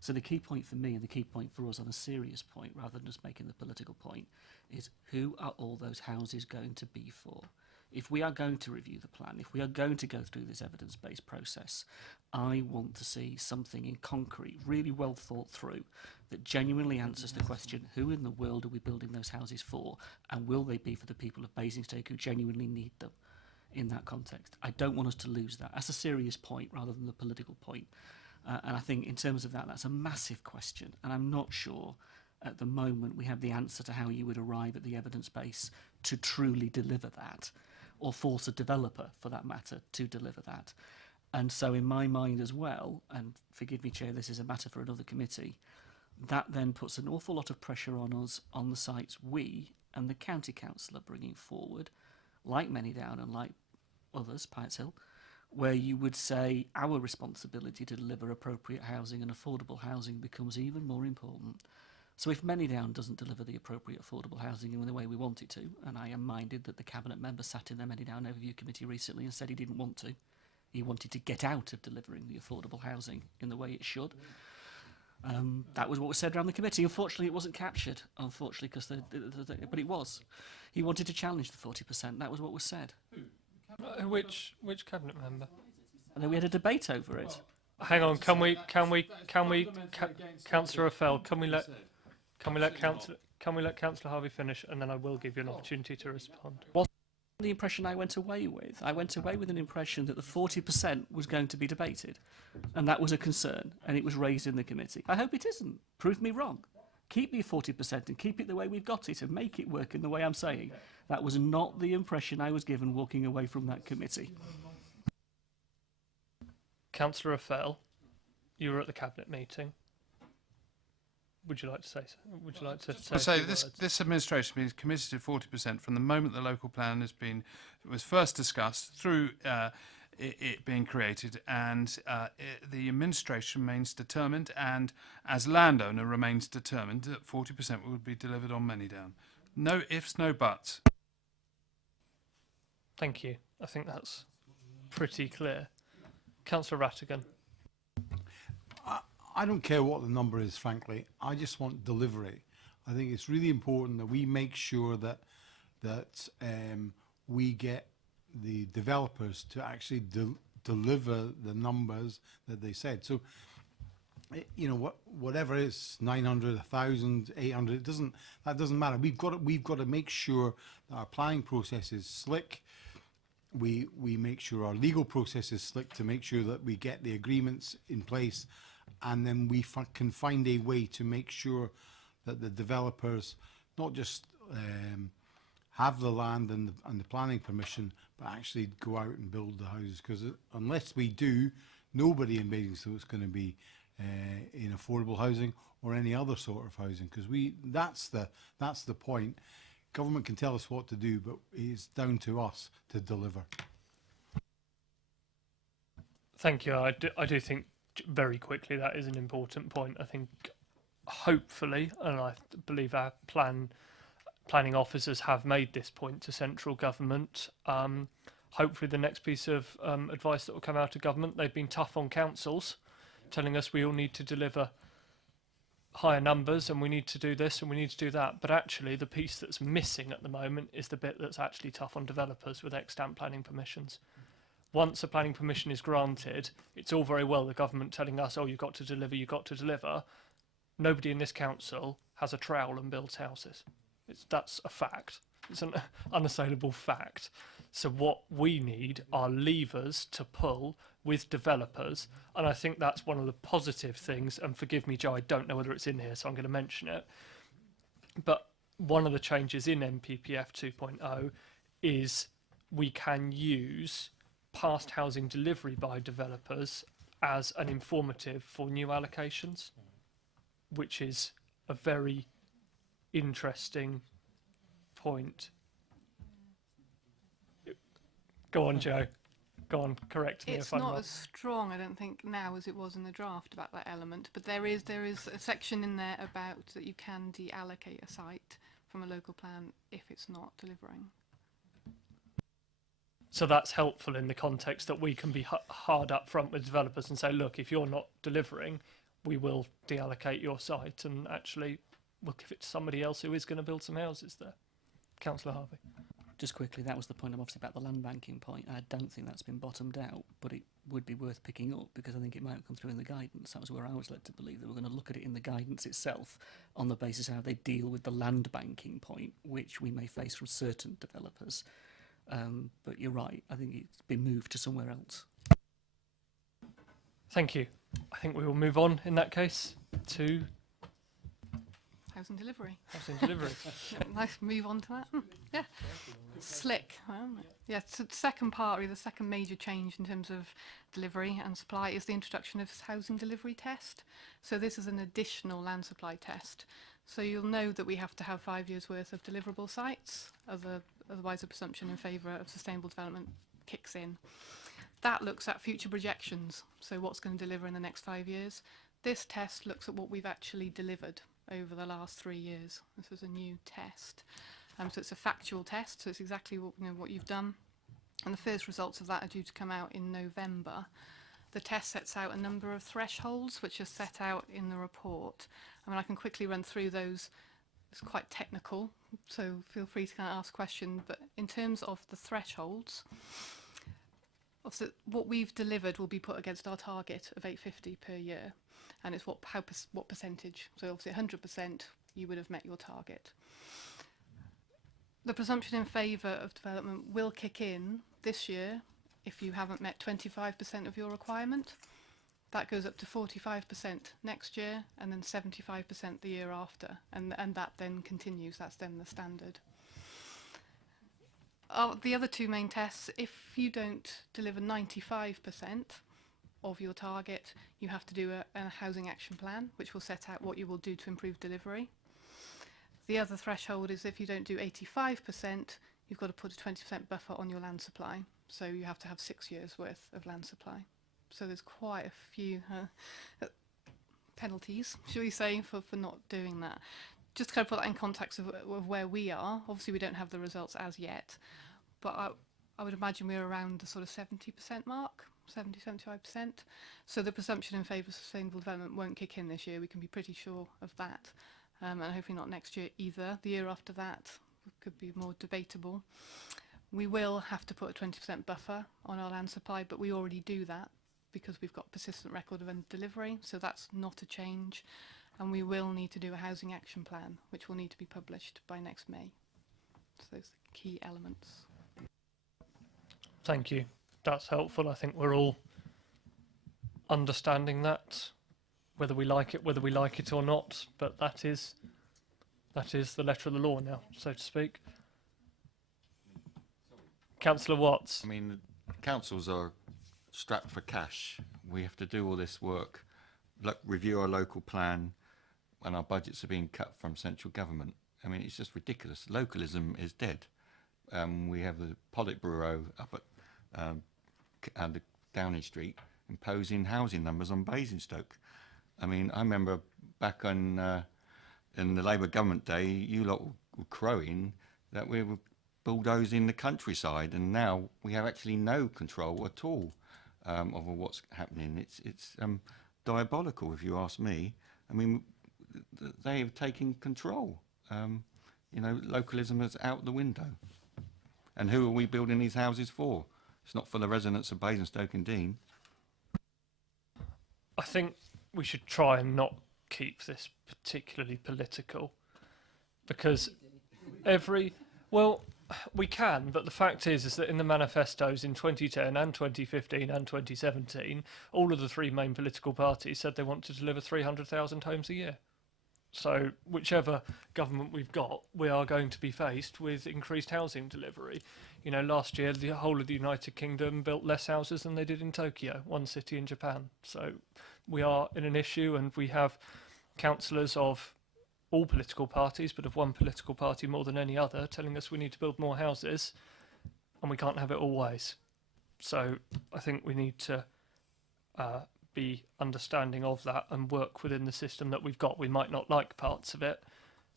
So the key point for me and the key point for us on a serious point, rather than just making the political point, is who are all those houses going to be for? If we are going to review the plan, if we are going to go through this evidence-based process, I want to see something in concrete, really well thought through, that genuinely answers the question, who in the world are we building those houses for? And will they be for the people of Basingstoke who genuinely need them in that context? I don't want us to lose that. That's a serious point rather than the political point. And I think in terms of that, that's a massive question. And I'm not sure at the moment we have the answer to how you would arrive at the evidence base to truly deliver that, or force a developer, for that matter, to deliver that. And so in my mind as well, and forgive me, Chair, this is a matter for another committee, that then puts an awful lot of pressure on us on the sites we and the County Council are bringing forward, like Manydown and like others, Piatt's Hill, where you would say our responsibility to deliver appropriate housing and affordable housing becomes even more important. So if Manydown doesn't deliver the appropriate affordable housing in the way we want it to, and I am minded that the Cabinet member sat in the Manydown Overview Committee recently and said he didn't want to. He wanted to get out of delivering the affordable housing in the way it should. That was what was said around the committee. Unfortunately, it wasn't captured, unfortunately, but it was. He wanted to challenge the 40%. That was what was said. Which cabinet member? And then we had a debate over it. Hang on, Councillor Offell, can we let Councillor Harvey finish, and then I will give you an opportunity to respond. What's the impression I went away with? I went away with an impression that the 40% was going to be debated, and that was a concern, and it was raised in the committee. I hope it isn't. Prove me wrong. Keep the 40% and keep it the way we've got it and make it work in the way I'm saying. That was not the impression I was given walking away from that committee. Councillor Offell, you were at the cabinet meeting. Would you like to say? Would you like to say? So this administration has been committed to 40% from the moment the local plan was first discussed through it being created, and the administration remains determined, and as landowner remains determined that 40% will be delivered on Manydown. No ifs, no buts. Thank you. I think that's pretty clear. Councillor Rattigan. I don't care what the number is, frankly. I just want delivery. I think it's really important that we make sure that we get the developers to actually deliver the numbers that they said. So, you know, whatever it is, 900, 1,000, 800, that doesn't matter. We've got to make sure that our planning process is slick. We make sure our legal process is slick to make sure that we get the agreements in place, and then we can find a way to make sure that the developers not just have the land and the planning permission, but actually go out and build the houses. Because unless we do, nobody in Basingstoke is going to be in affordable housing or any other sort of housing. Because that's the point. Government can tell us what to do, but it's down to us to deliver. Thank you. I do think very quickly that is an important point. I think hopefully, and I believe our planning officers have made this point to central government. Hopefully the next piece of advice that will come out of government, they've been tough on councils, telling us we all need to deliver higher numbers and we need to do this and we need to do that. But actually the piece that's missing at the moment is the bit that's actually tough on developers with extant planning permissions. Once a planning permission is granted, it's all very well the government telling us, oh, you've got to deliver, you've got to deliver. Nobody in this council has a trowel and builds houses. That's a fact. It's an unassailable fact. So what we need are levers to pull with developers, and I think that's one of the positive things, and forgive me, Joe, I don't know whether it's in here, so I'm going to mention it, but one of the changes in NPPF 2.0 is we can use past housing delivery by developers as an informative for new allocations, which is a very interesting point. Go on, Joe. Go on, correct me It's if I'm not wrong. as strong, I don't think, now as it was in the draft about that element, but there is a section in there about that you can deallocate a site from a local plan if it's not delivering. So that's helpful in the context that we can be hard up front with developers and say, look, if you're not delivering, we will deallocate your site and actually we'll give it to somebody else who is going to build some houses there. Councillor Harvey. Just quickly, that was the point obviously about the land banking point. I don't think that's been bottomed out, but it would be worth picking up because I think it might have come through in the guidance. That was where I was led to believe that we're going to look at it in the guidance itself on the basis of how they deal with the land banking point, which we may face from certain developers. But you're right, I think it's been moved to somewhere else. Thank you. I think we will move on in that case to Housing delivery. housing delivery. Nice, move on to that. Yeah, slick. Yeah, so the second part, really the second major change in terms of delivery and supply is the introduction of housing delivery test. So this is an additional land supply test. So you'll know that we have to have 5 years worth of deliverable sites, otherwise the presumption in favour of sustainable development kicks in. That looks at future projections, so what's going to deliver in the next 5 years. This test looks at what we've actually delivered over the last 3 years. This is a new test. So it's a factual test, so it's exactly what you've done. And the first results of that are due to come out in November. The test sets out a number of thresholds which are set out in the report. I mean, I can quickly run through those. It's quite technical, so feel free to kind of ask questions. But in terms of the thresholds, obviously what we've delivered will be put against our target of 850 per year. And it's what percentage. So obviously 100% you would have met your target. The presumption in favour of development will kick in this year if you haven't met 25% of your requirement. That goes up to 45% next year and then 75% the year after. And that then continues. That's then the standard. The other two main tests, if you don't deliver 95% of your target, you have to do a housing action plan, which will set out what you will do to improve delivery. The other threshold is if you don't do 85%, you've got to put a 20% buffer on your land supply. So you have to have 6 years worth of land supply. So there's quite a few penalties, shall we say, for not doing that. Just to kind of put that in context of where we are, obviously we don't have the results as yet, but I would imagine we're around the sort of 70% mark. 70–75%. So the presumption in favour of sustainable development won't kick in this year. We can be pretty sure of that. And hopefully not next year either. The year after that could be more debatable. We will have to put a 20% buffer on our land supply, but we already do that because we've got persistent record of delivery. So that's not a change. And we will need to do a housing action plan, which will need to be published by next May. So those are the key elements. Thank you. That's helpful. I think we're all understanding that, whether we like it or not, but that is the letter of the law now, so to speak. Councillor Watts. I mean, the councils are strapped for cash. We have to do all this work, review our local plan, and our budgets are being cut from central government. I mean, it's just ridiculous. Localism is dead. We have the Politburo up at and Downing Street imposing housing numbers on Basingstoke. I mean, I remember back on in the Labour government day, you lot were crowing that we were bulldozing the countryside, and now we have actually no control at all of what's happening. It's diabolical, if you ask me. I mean, they have taken control. Localism is out the window. And who are we building these houses for? It's not for the residents of Basingstoke and Dean. I think we should try and not keep this particularly political, because we can, but the fact is that in the manifestos in 2010 and 2015 and 2017, all of the three main political parties said they want to deliver 300,000 homes a year. So whichever government we've got, we are going to be faced with increased housing delivery. Last year, the whole of the United Kingdom built less houses than they did in Tokyo, one city in Japan. So we are in an issue, and we have councillors of all political parties, but of one political party more than any other, telling us we need to build more houses, and we can't have it all ways. So I think we need to be understanding of that and work within the system that we've got. We might not like parts of it,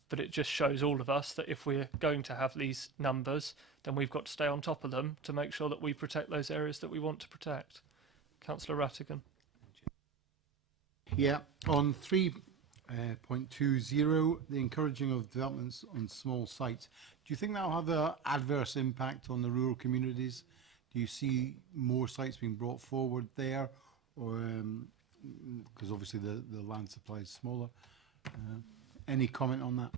but it just shows all of us that if we're going to have these numbers, then we've got to stay on top of them to make sure that we protect those areas that we want to protect. Councillor Rattigan. Yeah, on 3.20, the encouraging of developments on small sites. Do you think that will have an adverse impact on the rural communities? Do you see more sites being brought forward there, or because obviously the land supply is smaller? Any comment on that?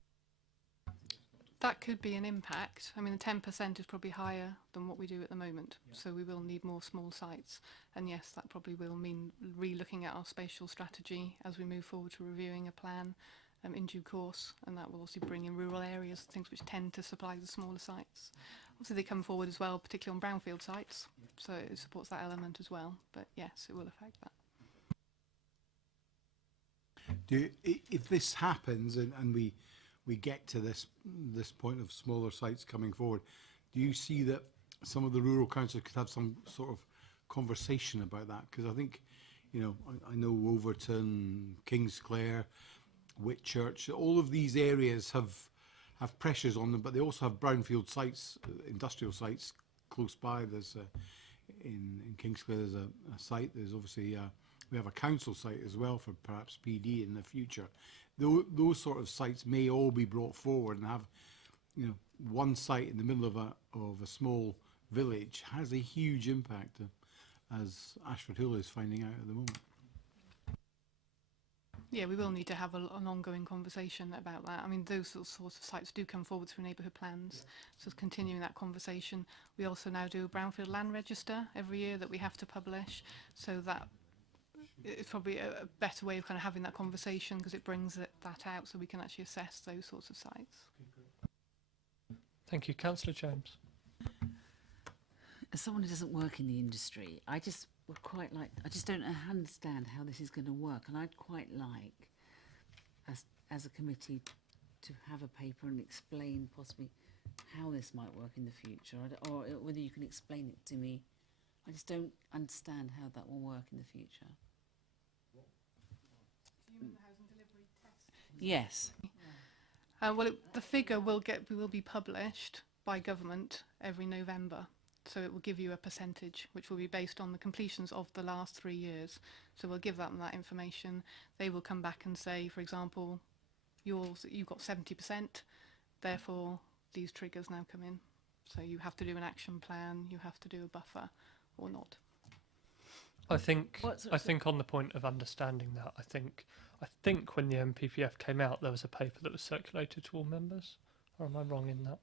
That could be an impact. I mean, the 10% is probably higher than what we do at the moment, so we will need more small sites. And yes, that probably will mean re-looking at our spatial strategy as we move forward to reviewing a plan in due course, and that will also bring in rural areas, things which tend to supply the smaller sites. Obviously they come forward as well, particularly on brownfield sites, so it supports that element as well, but yes, it will affect that. If this happens and we get to this point of smaller sites coming forward, do you see that some of the rural councils could have some sort of conversation about that? Because I think, you know, I know Wolverton, Kingsclere, Whitchurch, all of these areas have pressures on them, but they also have brownfield sites, industrial sites close by. There's in Kingsclere there's a site. There's obviously we have a council site as well for perhaps PD in the future. Those sort of sites may all be brought forward and have, you know, one site in the middle of a small village has a huge impact, as Ashford Hill is finding out at the moment. Yeah, we will need to have an ongoing conversation about that. I mean, those sorts of sites do come forward through neighbourhood plans, so continuing that conversation. We also now do a brownfield land register every year that we have to publish, so that it's probably a better way of kind of having that conversation, because it brings that out so we can actually assess those sorts of sites. Thank you. Councillor James. As someone who doesn't work in the industry, I just don't understand how this is going to work, and I'd quite like, as a committee, to have a paper and explain possibly how this might work in the future, or whether you can explain it to me. I just don't understand how that will work in the future. Yes. Well, the figure will be published by government every November. So it will give you a percentage, which will be based on the completions of the last 3 years. So we'll give them that information. They will come back and say, for example, you've got 70%, therefore these triggers now come in. So you have to do an action plan, you have to do a buffer, or not. I think on the point of understanding that, I think when the MPPF came out, there was a paper that was circulated to all members. Or am I wrong in that?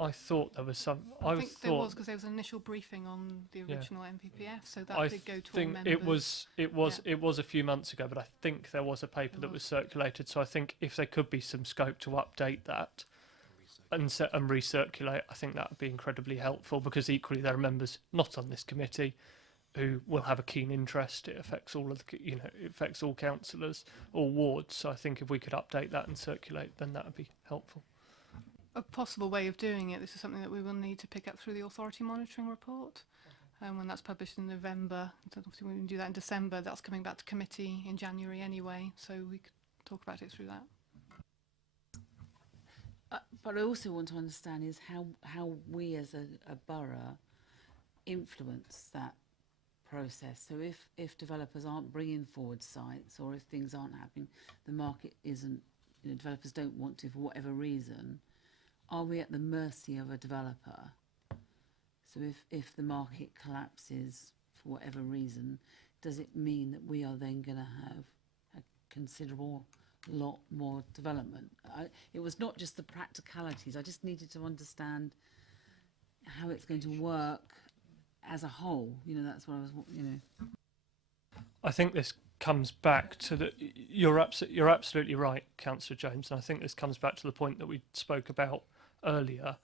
I thought there was some. I think there was, because there was an initial briefing on the original MPPF, so that did go to all members. It was a few months ago, but I think there was a paper that was circulated. So I think if there could be some scope to update that and recirculate, I think that would be incredibly helpful, because equally there are members not on this committee who will have a keen interest. It affects all of the, it affects all councillors, all wards. So I think if we could update that and circulate, then that would be helpful. A possible way of doing it, this is something that we will need to pick up through the authority monitoring report. When that's published in November, obviously we can do that in December. That's coming back to committee in January anyway, so we could talk about it through that. But I also want to understand is how we as a borough influence that process. So if developers aren't bringing forward sites, or if things aren't happening, the market isn't, developers don't want to for whatever reason, are we at the mercy of a developer? So if the market collapses for whatever reason, does it mean that we are then going to have a considerable lot more development? It was not just the practicalities. I just needed to understand how it's going to work as a whole. That's what I was, I think this comes back to the. You're absolutely right, Councillor James, and I think this comes back to the point that we spoke about earlier,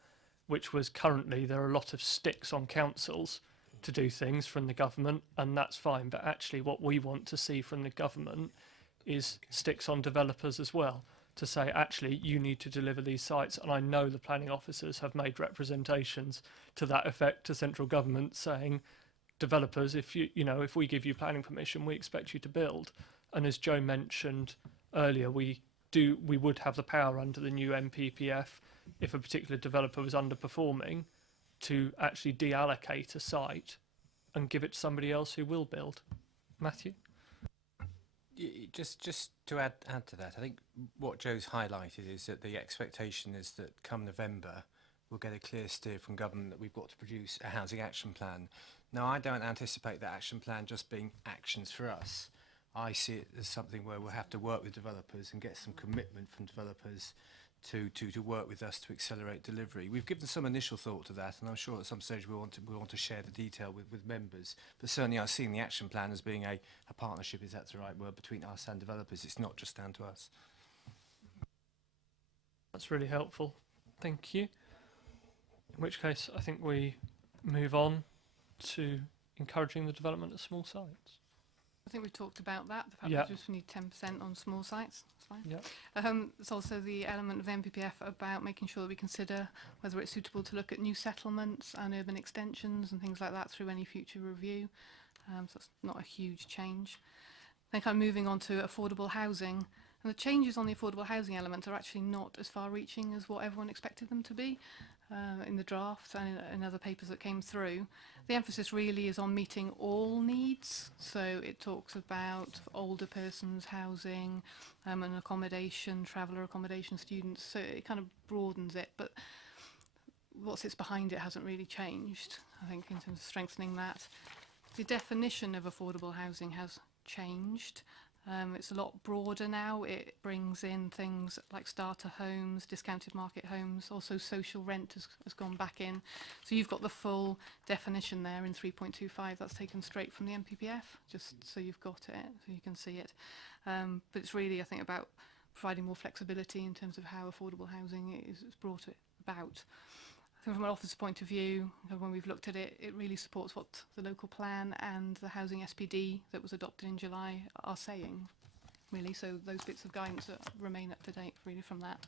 which was currently there are a lot of sticks on councils to do things from the government, and that's fine. But actually, what we want to see from the government is sticks on developers as well, to say, actually, you need to deliver these sites. And I know the planning officers have made representations to that effect to central government, saying, developers, if we give you planning permission, we expect you to build. And as Joe mentioned earlier, we we would have the power under the new MPPF, if a particular developer was underperforming, to actually deallocate a site and give it to somebody else who will build. Matthew? Just to add to that, I think what Joe's highlighted is that the expectation is that come November we'll get a clear steer from government that we've got to produce a housing action plan. Now, I don't anticipate that action plan just being actions for us. I see it as something where we'll have to work with developers and get some commitment from developers to work with us to accelerate delivery. We've given some initial thought to that, and I'm sure at some stage we want to share the detail with members. But certainly I've seen the action plan as being a partnership, if that's the right word, between us and developers. It's not just down to us. That's really helpful. Thank you. In which case, I think we move on to encouraging the development of small sites. I think we've talked about that, the fact Yeah. that we just need 10% on small sites. That's fine. Yeah. There's also the element of the MPPF about making sure that we consider whether it's suitable to look at new settlements and urban extensions and things like that through any future review. So it's not a huge change. Then kind of moving on to affordable housing. And the changes on the affordable housing element are actually not as far-reaching as what everyone expected them to be in the draft and in other papers that came through. The emphasis really is on meeting all needs. So it talks about older persons housing and accommodation, traveller accommodation, students. So it kind of broadens it, but what sits behind it hasn't really changed, I think, in terms of strengthening that. The definition of affordable housing has changed. It's a lot broader now. It brings in things like starter homes, discounted market homes, also social rent has gone back in. So you've got the full definition there in 3.25. That's taken straight from the MPPF, just so you've got it, so you can see it. But it's really, I think, about providing more flexibility in terms of how affordable housing is brought about. I think from an office point of view, when we've looked at it, it really supports what the local plan and the housing SPD that was adopted in July are saying, really. So those bits of guidance that remain up to date, really, from that.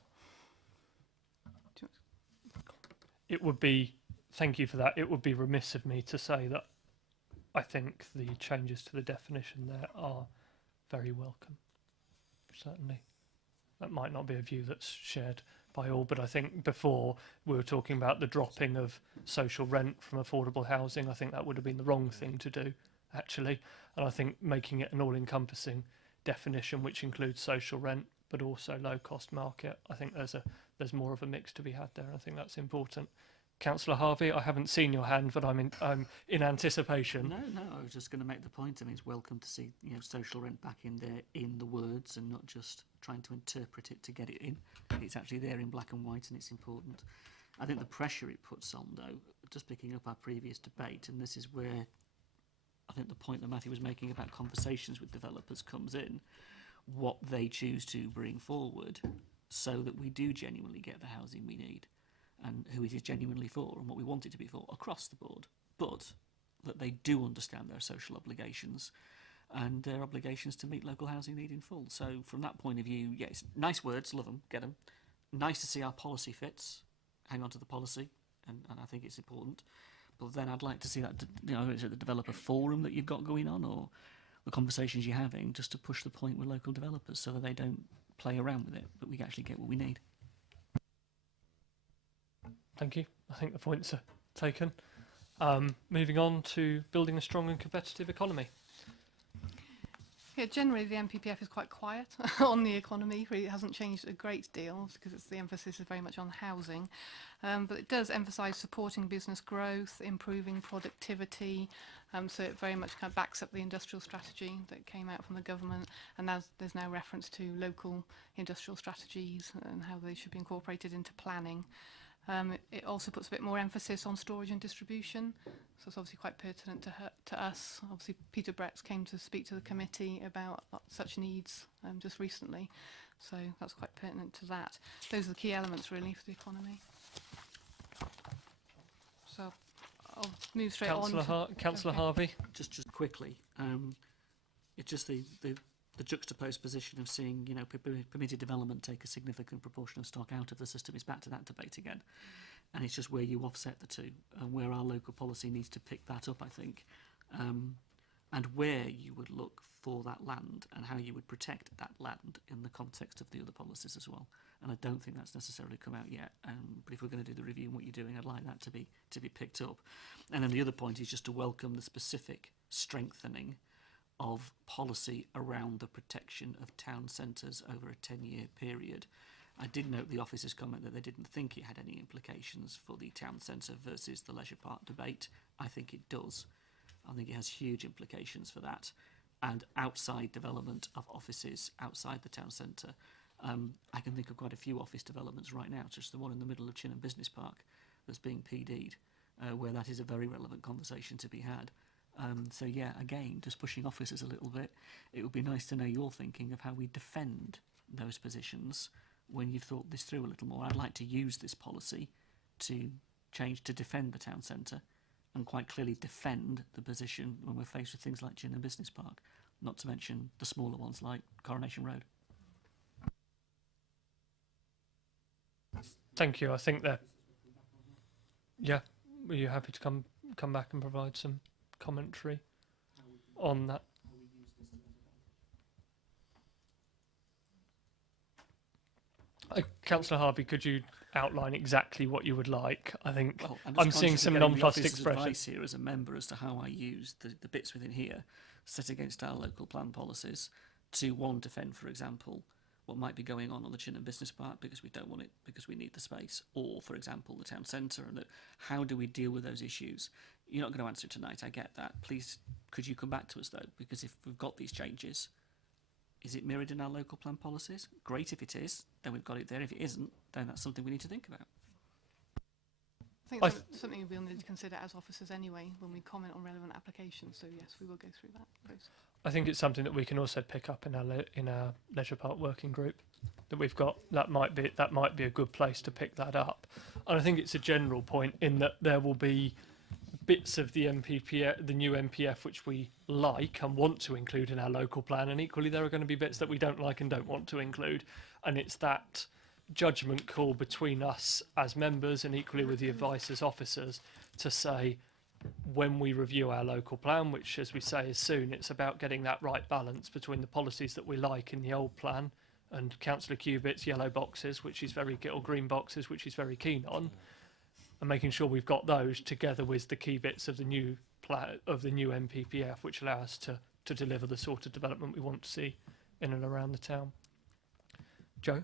It would be, thank you for that, it would be remiss of me to say that I think the changes to the definition there are very welcome. Certainly. That might not be a view that's shared by all, but I think before we were talking about the dropping of social rent from affordable housing. I think that would have been the wrong thing to do, actually. And I think making it an all-encompassing definition, which includes social rent, but also low-cost market, I think there's more of a mix to be had there. And I think that's important. Councillor Harvey, I haven't seen your hand, but I'm in anticipation. No, I was just going to make the point. I mean, it's welcome to see social rent back in there in the words and not just trying to interpret it to get it in. It's actually there in black and white, and it's important. I think the pressure it puts on, though, just picking up our previous debate, and this is where I think the point that Matthew was making about conversations with developers comes in, what they choose to bring forward so that we do genuinely get the housing we need, and who it is genuinely for and what we want it to be for across the board, but that they do understand their social obligations and their obligations to meet local housing need in full. So from that point of view, yes, nice words, love them, get them. Nice to see our policy fits, hang on to the policy, and I think it's important. But then I'd like to see that, is it the developer forum that you've got going on, or the conversations you're having, just to push the point with local developers so that they don't play around with it, but we actually get what we need. Thank you. I think the points are taken. Moving on to building a strong and competitive economy. Yeah, generally the MPPF is quite quiet on the economy. Really, it hasn't changed a great deal because the emphasis is very much on housing. But it does emphasise supporting business growth, improving productivity. So it very much kind of backs up the industrial strategy that came out from the government. And there's now reference to local industrial strategies and how they should be incorporated into planning. It also puts a bit more emphasis on storage and distribution, so it's obviously quite pertinent to us. Obviously, Peter Bretts came to speak to the committee about such needs just recently, so that's quite pertinent to that. Those are the key elements, really, for the economy. So I'll move straight on. Councillor Harvey. Just quickly, it's just the juxtaposed position of seeing, permitted development take a significant proportion of stock out of the system is back to that debate again. And it's just where you offset the two and where our local policy needs to pick that up, I think. and where you would look for that land and how you would protect that land in the context of the other policies as well. And I don't think that's necessarily come out yet. But if we're going to do the review and what you're doing, I'd like that to be picked up. And then the other point is just to welcome the specific strengthening of policy around the protection of town centres over a 10-year period. I did note the officer's comment that they didn't think it had any implications for the town centre versus the leisure park debate. I think it does. I think it has huge implications for that. And outside development of offices outside the town centre, I can think of quite a few office developments right now, just the one in the middle of Chinham Business Park that's being PD'd, where that is a very relevant conversation to be had. So yeah, again, just pushing officers a little bit, it would be nice to know your thinking of how we defend those positions when you've thought this through a little more. I'd like to use this policy to change to defend the town centre and quite clearly defend the position when we're faced with things like Chinham Business Park, not to mention the smaller ones like Coronation Road. Thank you. I think that. Yeah, were you happy to come back and provide some commentary on that? Councillor Harvey, could you outline exactly what you would like? I think Well, I'm seeing some nonplussed expression. Advice here as a member as to how I use the bits within here set against our local plan policies to, one, defend, for example, what might be going on the Chinham Business Park because we don't want it, because we need the space, or, for example, the town centre, and how do we deal with those issues? You're not going to answer it tonight, I get that. Please, could you come back to us, though? Because if we've got these changes, is it mirrored in our local plan policies? Great if it is, then we've got it there. If it isn't, then that's something we need to think about. I think that's something we'll need to consider as officers anyway when we comment on relevant applications. So yes, we will go through that process. I think it's something that we can also pick up in our leisure park working group that we've got. That might be a good place to pick that up. And I think it's a general point in that there will be bits of the MPPF, the new MPF, which we like and want to include in our local plan, and equally there are going to be bits that we don't like and don't want to include. And it's that judgment call between us as members and equally with the advice as officers to say, when we review our local plan, which as we say is soon, it's about getting that right balance between the policies that we like in the old plan and Councillor Cubitt's yellow boxes, which is very, or green boxes, which he's very keen on, and making sure we've got those together with the key bits of the new MPPF, which allow us to deliver the sort of development we want to see in and around the town. Joe?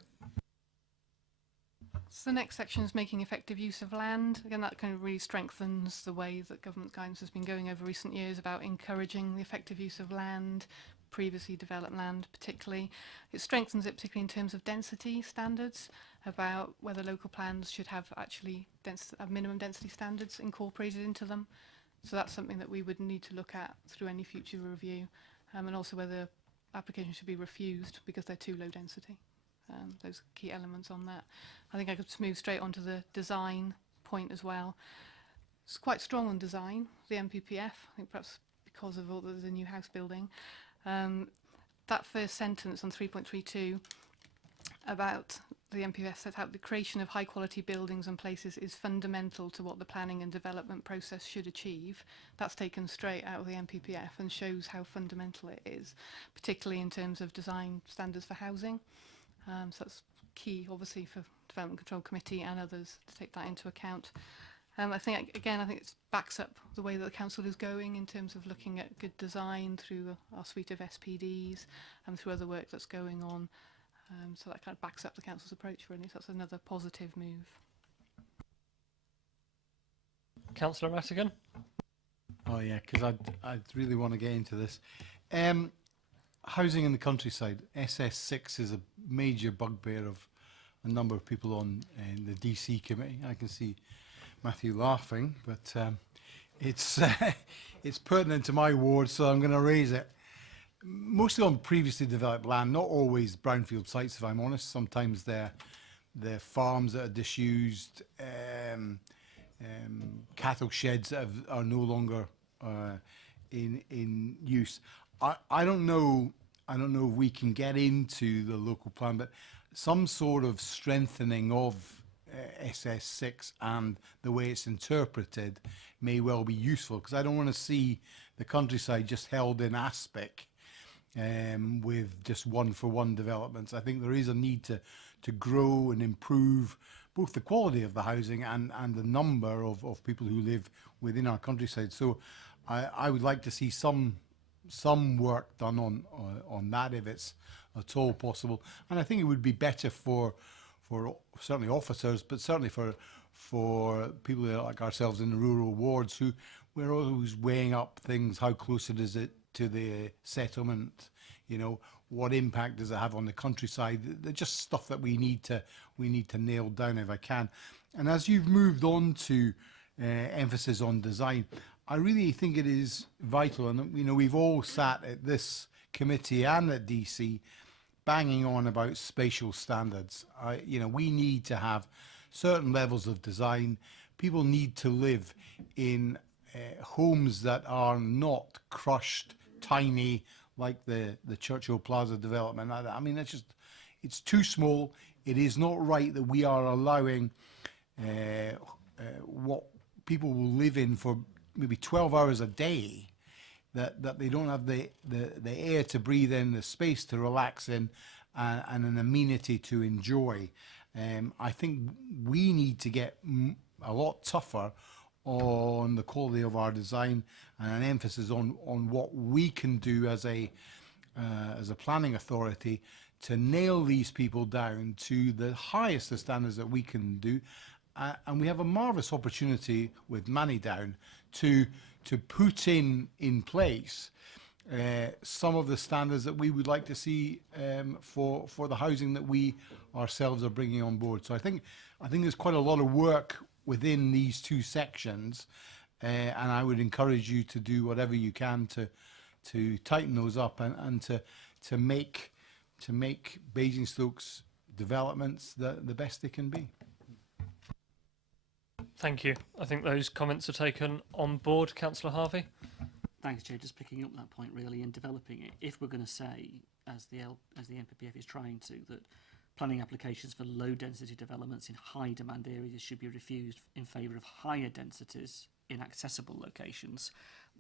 So the next section is making effective use of land. Again, that kind of really strengthens the way that government guidance has been going over recent years about encouraging the effective use of land, previously developed land particularly. It strengthens it particularly in terms of density standards, about whether local plans should have actually minimum density standards incorporated into them. So that's something that we would need to look at through any future review, and also whether applications should be refused because they're too low density. Those key elements on that. I think I could move straight onto the design point as well. It's quite strong on design, the MPPF, I think perhaps because of all the new house building. That first sentence on 3.32 about the MPPF set out the creation of high quality buildings and places is fundamental to what the planning and development process should achieve. That's taken straight out of the MPPF and shows how fundamental it is, particularly in terms of design standards for housing. So that's key, obviously, for Development Control Committee and others to take that into account. I think it backs up the way that the council is going in terms of looking at good design through our suite of SPDs and through other work that's going on. So that kind of backs up the council's approach, really. So that's another positive move. Councillor Rattigan? Oh yeah, because I'd really want to get into this. Housing in the countryside, SS6 is a major bugbear of a number of people on the DC committee. I can see Matthew laughing, but it's it's pertinent to my ward, so I'm going to raise it. Mostly on previously developed land, not always brownfield sites, if I'm honest. Sometimes they're farms that are disused, cattle sheds that are no longer in use. I don't know if we can get into the local plan, but some sort of strengthening of SS6 and the way it's interpreted may well be useful, because I don't want to see the countryside just held in aspic with just one-for-one developments. I think there is a need to grow and improve both the quality of the housing and the number of people who live within our countryside. So I would like to see some work done on that if it's at all possible. And I think it would be better for certainly officers, but certainly for people like ourselves in the rural wards, who we're always weighing up things. How close it is to the settlement? You know, what impact does it have on the countryside? They're just stuff that we need to nail down if I can. And as you've moved on to emphasis on design, I really think it is vital, and you know, we've all sat at this committee and at DC banging on about spatial standards. You know, we need to have certain levels of design. People need to live in homes that are not crushed, tiny, like the Churchill Plaza development. I mean, it's too small. It is not right that we are allowing what people will live in for maybe 12 hours a day, that they don't have the air to breathe in, the space to relax in, and an amenity to enjoy. I think we need to get a lot tougher on the quality of our design and an emphasis on what we can do as a planning authority to nail these people down to the highest of standards that we can do. And we have a marvellous opportunity with Manidown to put in place some of the standards that we would like to see for the housing that we ourselves are bringing on board. So I think there's quite a lot of work within these two sections, and I would encourage you to do whatever you can to tighten those up and to make Basingstoke's developments the best they can be. Thank you. I think those comments are taken on board. Councillor Harvey? Thanks, Chair. Just picking up that point really and developing it. If we're going to say, as the NPPF is trying to, that planning applications for low density developments in high demand areas should be refused in favour of higher densities in accessible locations,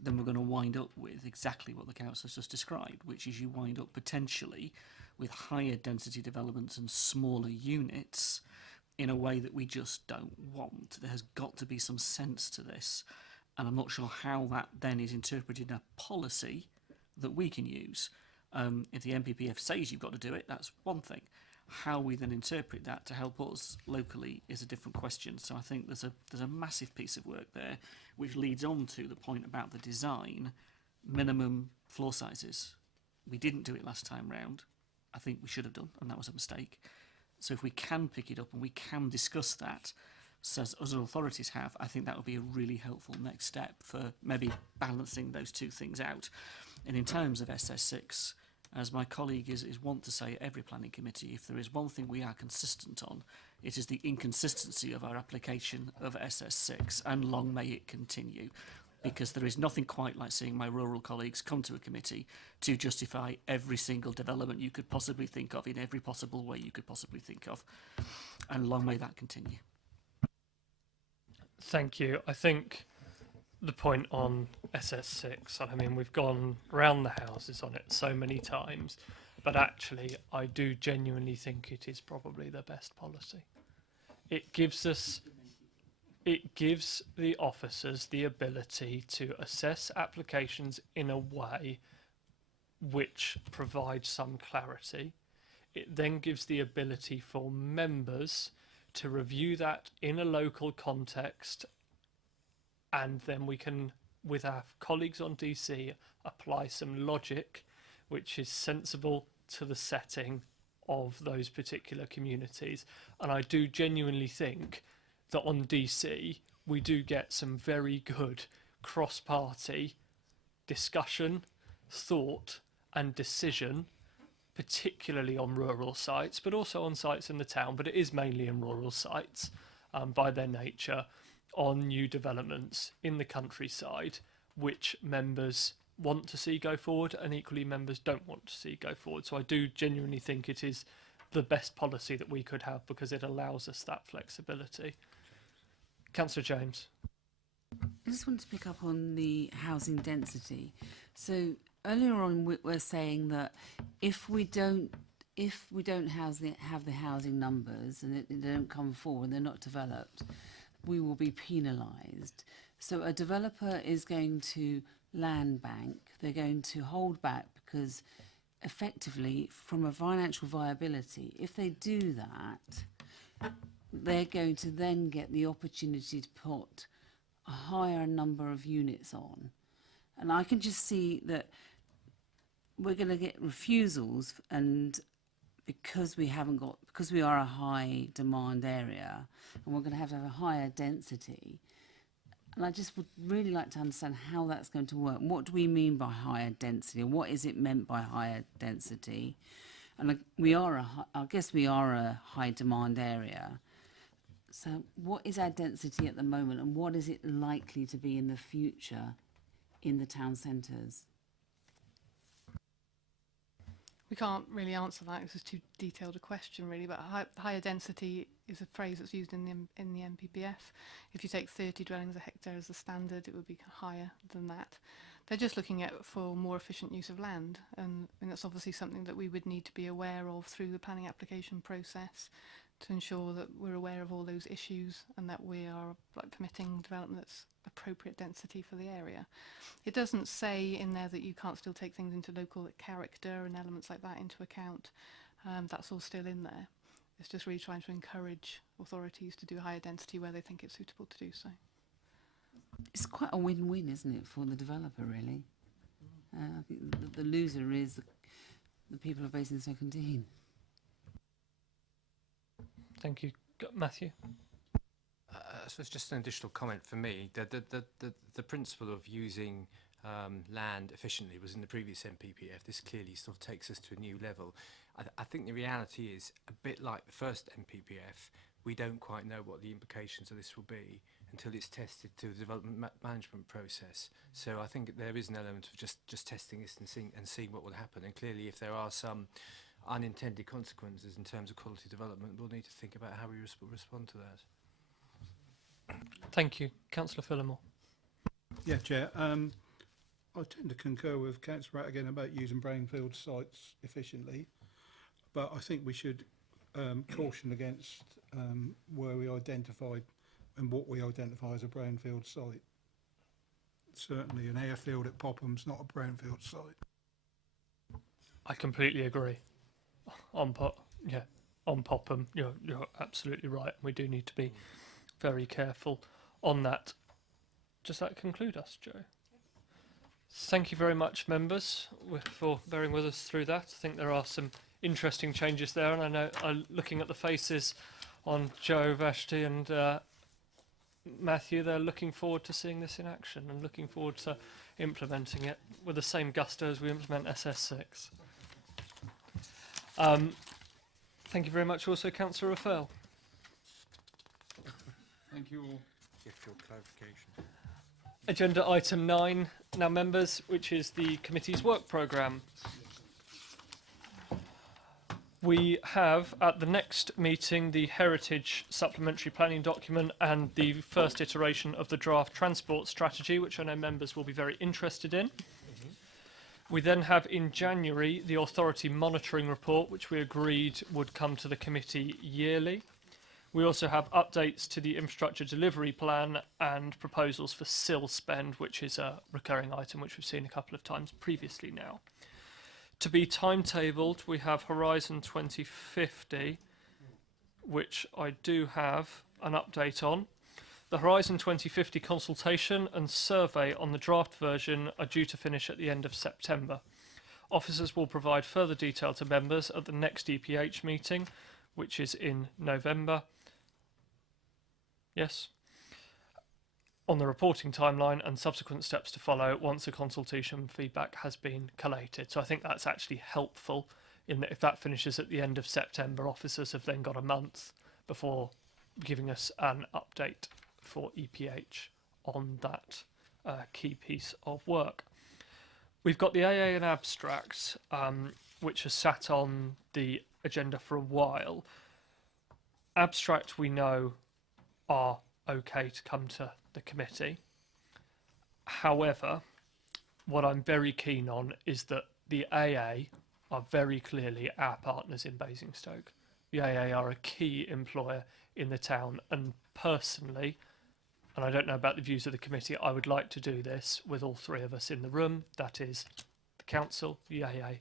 then we're going to wind up with exactly what the council has just described, which is you wind up potentially with higher density developments and smaller units in a way that we just don't want. There has got to be some sense to this, and I'm not sure how that then is interpreted in a policy that we can use. If the NPPF says you've got to do it, that's one thing. How we then interpret that to help us locally is a different question. So I think there's a massive piece of work there, which leads on to the point about the design, minimum floor sizes. We didn't do it last time round. I think we should have done, and that was a mistake. So if we can pick it up and we can discuss that, so as other authorities have, I think that would be a really helpful next step for maybe balancing those two things out. And in terms of SS6, as my colleague is wont to say at every planning committee, if there is one thing we are consistent on, it is the inconsistency of our application of SS6, and long may it continue, because there is nothing quite like seeing my rural colleagues come to a committee to justify every single development you could possibly think of in every possible way you could possibly think of, and long may that continue. Thank you. I think the point on SS6, I mean, we've gone round the houses on it so many times, but actually I do genuinely think it is probably the best policy. It gives the officers the ability to assess applications in a way which provides some clarity. It then gives the ability for members to review that in a local context, and then we can, with our colleagues on DC, apply some logic which is sensible to the setting of those particular communities. And I do genuinely think that on DC we do get some very good cross-party discussion, thought and decision, particularly on rural sites, but also on sites in the town, but it is mainly in rural sites by their nature, on new developments in the countryside, which members want to see go forward and equally members don't want to see go forward. So I do genuinely think it is the best policy that we could have, because it allows us that flexibility. Councillor James. I just wanted to pick up on the housing density. So earlier on, we were saying that if we don't have the housing numbers and they don't come forward, they're not developed, we will be penalised. So a developer is going to land bank. They're going to hold back because, effectively, from a financial viability, if they do that, they're going to then get the opportunity to put a higher number of units on. And I can just see that we're going to get refusals, and because we are a high demand area, and we're going to have a higher density. And I just would really like to understand how that's going to work. What do we mean by higher density? What is it meant by higher density? And I guess we are a high demand area. So what is our density at the moment, and what is it likely to be in the future in the town centres? We can't really answer that. This is too detailed a question, really. But higher density is a phrase that's used in the MPPF. If you take 30 dwellings a hectare as the standard, it would be higher than that. They're just looking at for more efficient use of land, and that's obviously something that we would need to be aware of through the planning application process to ensure that we're aware of all those issues and that we are permitting development that's appropriate density for the area. It doesn't say in there that you can't still take things into local character and elements like that into account. That's all still in there. It's just really trying to encourage authorities to do higher density where they think it's suitable to do so. It's quite a win-win, isn't it, for the developer, really? I think the loser is the people of Basingstoke-Dean. Thank you. Matthew? I suppose just an additional comment for me. The principle of using land efficiently was in the previous MPPF. This clearly sort of takes us to a new level. I think the reality is a bit like the first MPPF. We don't quite know what the implications of this will be until it's tested through the development management process. So I think there is an element of just testing this and seeing what will happen. And clearly, if there are some unintended consequences in terms of quality development, we'll need to think about how we respond to that. Thank you. Councillor Phillimore. Yeah, Chair. I tend to concur with Councillor Pratt again about using brownfield sites efficiently, but I think we should caution against where we identified and what we identify as a brownfield site. Certainly an airfield at Popham's not a brownfield site. I completely agree. On Popham, you're absolutely right. We do need to be very careful on that. Does that conclude us, Joe? Thank you very much, members, for bearing with us through that. I think there are some interesting changes there, and I know, looking at the faces on Joe, Vashti and Matthew, they're looking forward to seeing this in action and looking forward to implementing it with the same gusto as we implement SS6. Thank you very much also, Councillor Raphael. Thank you all. Just for clarification. Agenda item 9 now, members, which is the committee's work programme. We have at the next meeting the Heritage Supplementary Planning Document and the first iteration of the draft transport strategy, which I know members will be very interested in. We then have in January the Authority Monitoring Report, which we agreed would come to the committee yearly. We also have updates to the Infrastructure Delivery Plan and proposals for SIL spend, which is a recurring item which we've seen a couple of times previously now. To be timetabled, we have Horizon 2050, which I do have an update on. The Horizon 2050 consultation and survey on the draft version are due to finish at the end of September. Officers will provide further detail to members at the next EPH meeting, which is in November. Yes. On the reporting timeline and subsequent steps to follow once the consultation feedback has been collated. So I think that's actually helpful in that if that finishes at the end of September, officers have then got a month before giving us an update for EPH on that key piece of work. We've got the AA and abstract, which has sat on the agenda for a while. Abstract, we know, are okay to come to the committee. However, what I'm very keen on is that the AA are very clearly our partners in Basingstoke. The AA are a key employer in the town, and personally, and I don't know about the views of the committee, I would like to do this with all three of us in the room, that is the council, the AA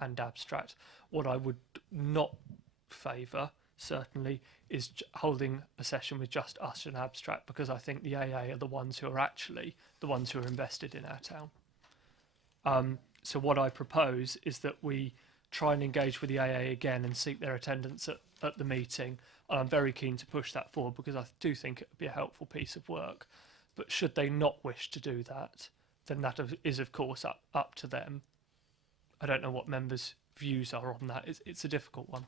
and Abstract. What I would not favour, certainly, is holding a session with just us and Abstract, because I think the AA are the ones who are actually the ones who are invested in our town. So what I propose is that we try and engage with the AA again and seek their attendance at the meeting. And I'm very keen to push that forward because I do think it would be a helpful piece of work. But should they not wish to do that, then that is of course up to them. I don't know what members' views are on that. It's a difficult one.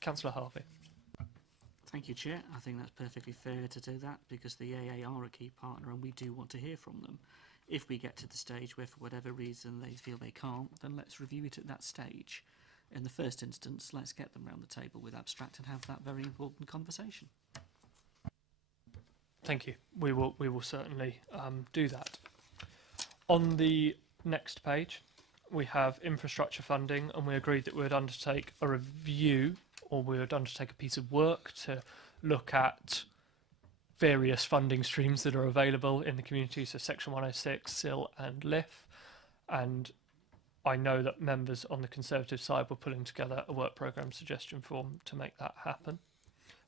Councillor Harvey. Thank you, Chair. I think that's perfectly fair to do that because the AA are a key partner and we do want to hear from them. If we get to the stage where, for whatever reason, they feel they can't, then let's review it at that stage. In the first instance, let's get them round the table with Abstract and have that very important conversation. Thank you. We will certainly do that. On the next page, we have infrastructure funding, and we agreed that we would undertake a review, or we would undertake a piece of work to look at various funding streams that are available in the community, so Section 106, SIL and LIF. And I know that members on the Conservative side were putting together a work programme suggestion form to make that happen,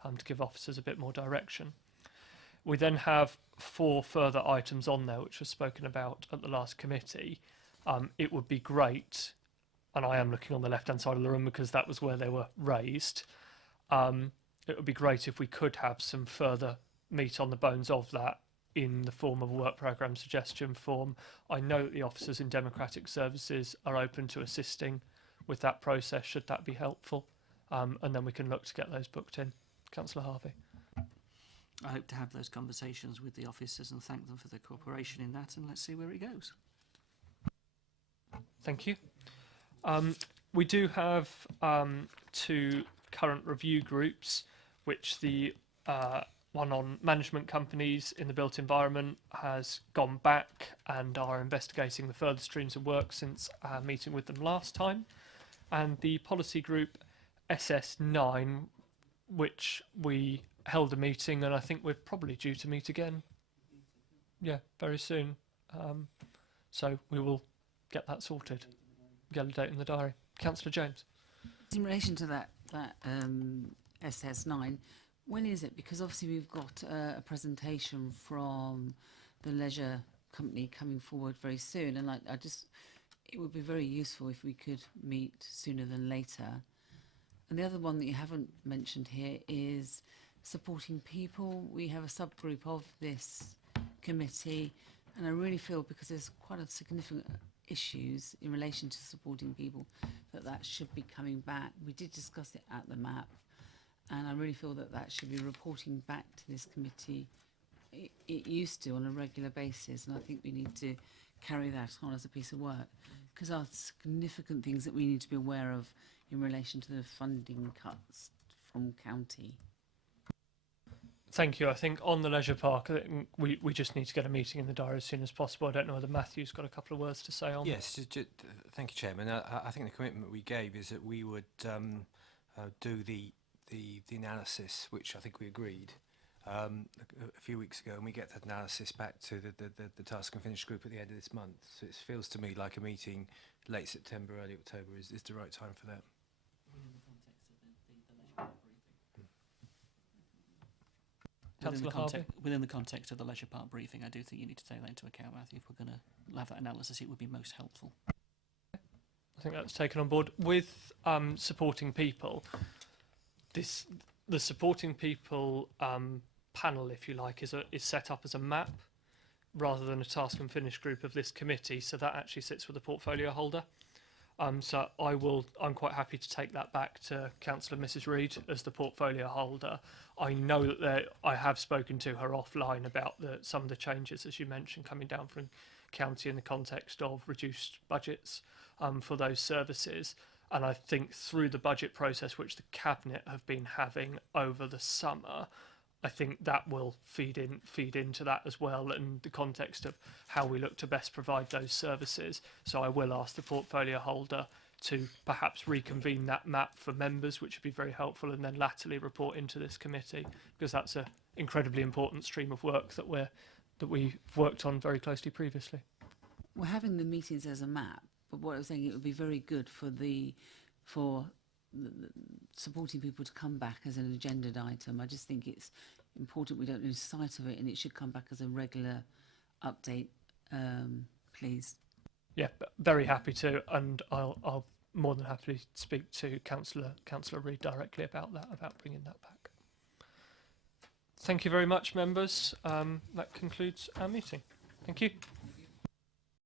to give officers a bit more direction. We then have 4 further items on there which were spoken about at the last committee. It would be great, and I am looking on the left-hand side of the room because that was where they were raised. It would be great if we could have some further meat on the bones of that in the form of a work programme suggestion form. I know that the officers in democratic services are open to assisting with that process, should that be helpful, and then we can look to get those booked in. Councillor Harvey. I hope to have those conversations with the officers and thank them for their cooperation in that, and let's see where it goes. Thank you. We do have 2 current review groups, which the one on management companies in the built environment has gone back and are investigating the further streams of work since our meeting with them last time. And the policy group SS9, which we held a meeting, and I think we're probably due to meet again. Yeah, very soon. So we will get that sorted. Get a date in the diary. Councillor James. In relation to that SS9, when is it? Because obviously we've got a presentation from the leisure company coming forward very soon, and it would be very useful if we could meet sooner than later. And the other one that you haven't mentioned here is supporting people. We have a subgroup of this committee, and I really feel, because there's quite a significant issues in relation to supporting people, that should be coming back. We did discuss it at the MAP, and I really feel that should be reporting back to this committee. It used to on a regular basis, and I think we need to carry that on as a piece of work, because there are significant things that we need to be aware of in relation to the funding cuts from county. Thank you. I think on the leisure park, I think we just need to get a meeting in the diary as soon as possible. I don't know whether Matthew's got a couple of words to say on Yes, thank you, Chairman. I think the commitment we gave is that we would do the analysis, which I think we agreed a few weeks ago, and we get that analysis back to the task and finish group at the end of this month. So it feels to me like a meeting late September, early October is the right time for that. Within the context of the leisure park briefing, I do think you need to take that into account, Matthew. If we're going to have that analysis, it would be most helpful. I think that's taken on board. With supporting people, the supporting people panel, if you like, is set up as a map rather than a task and finish group of this committee, so that actually sits with the portfolio holder. So I'm quite happy to take that back to Councillor Mrs Reid as the portfolio holder. I know that I have spoken to her offline about some of the changes, as you mentioned, coming down from county in the context of reduced budgets for those services. And I think through the budget process, which the Cabinet have been having over the summer, I think that will feed into that as well, and the context of how we look to best provide those services. So I will ask the portfolio holder to perhaps reconvene that map for members, which would be very helpful, and then latterly report into this committee, because that's an incredibly important stream of work that we've worked on very closely previously. We're having the meetings as a map, but what I was saying, it would be very good for supporting people to come back as an agendaed item. I just think it's important we don't lose sight of it, and it should come back as a regular update, please. Yeah, very happy to, and I'll more than happily speak to Councillor Reid directly about that, about bringing that back. Thank you very much, members. That concludes our meeting. Thank you.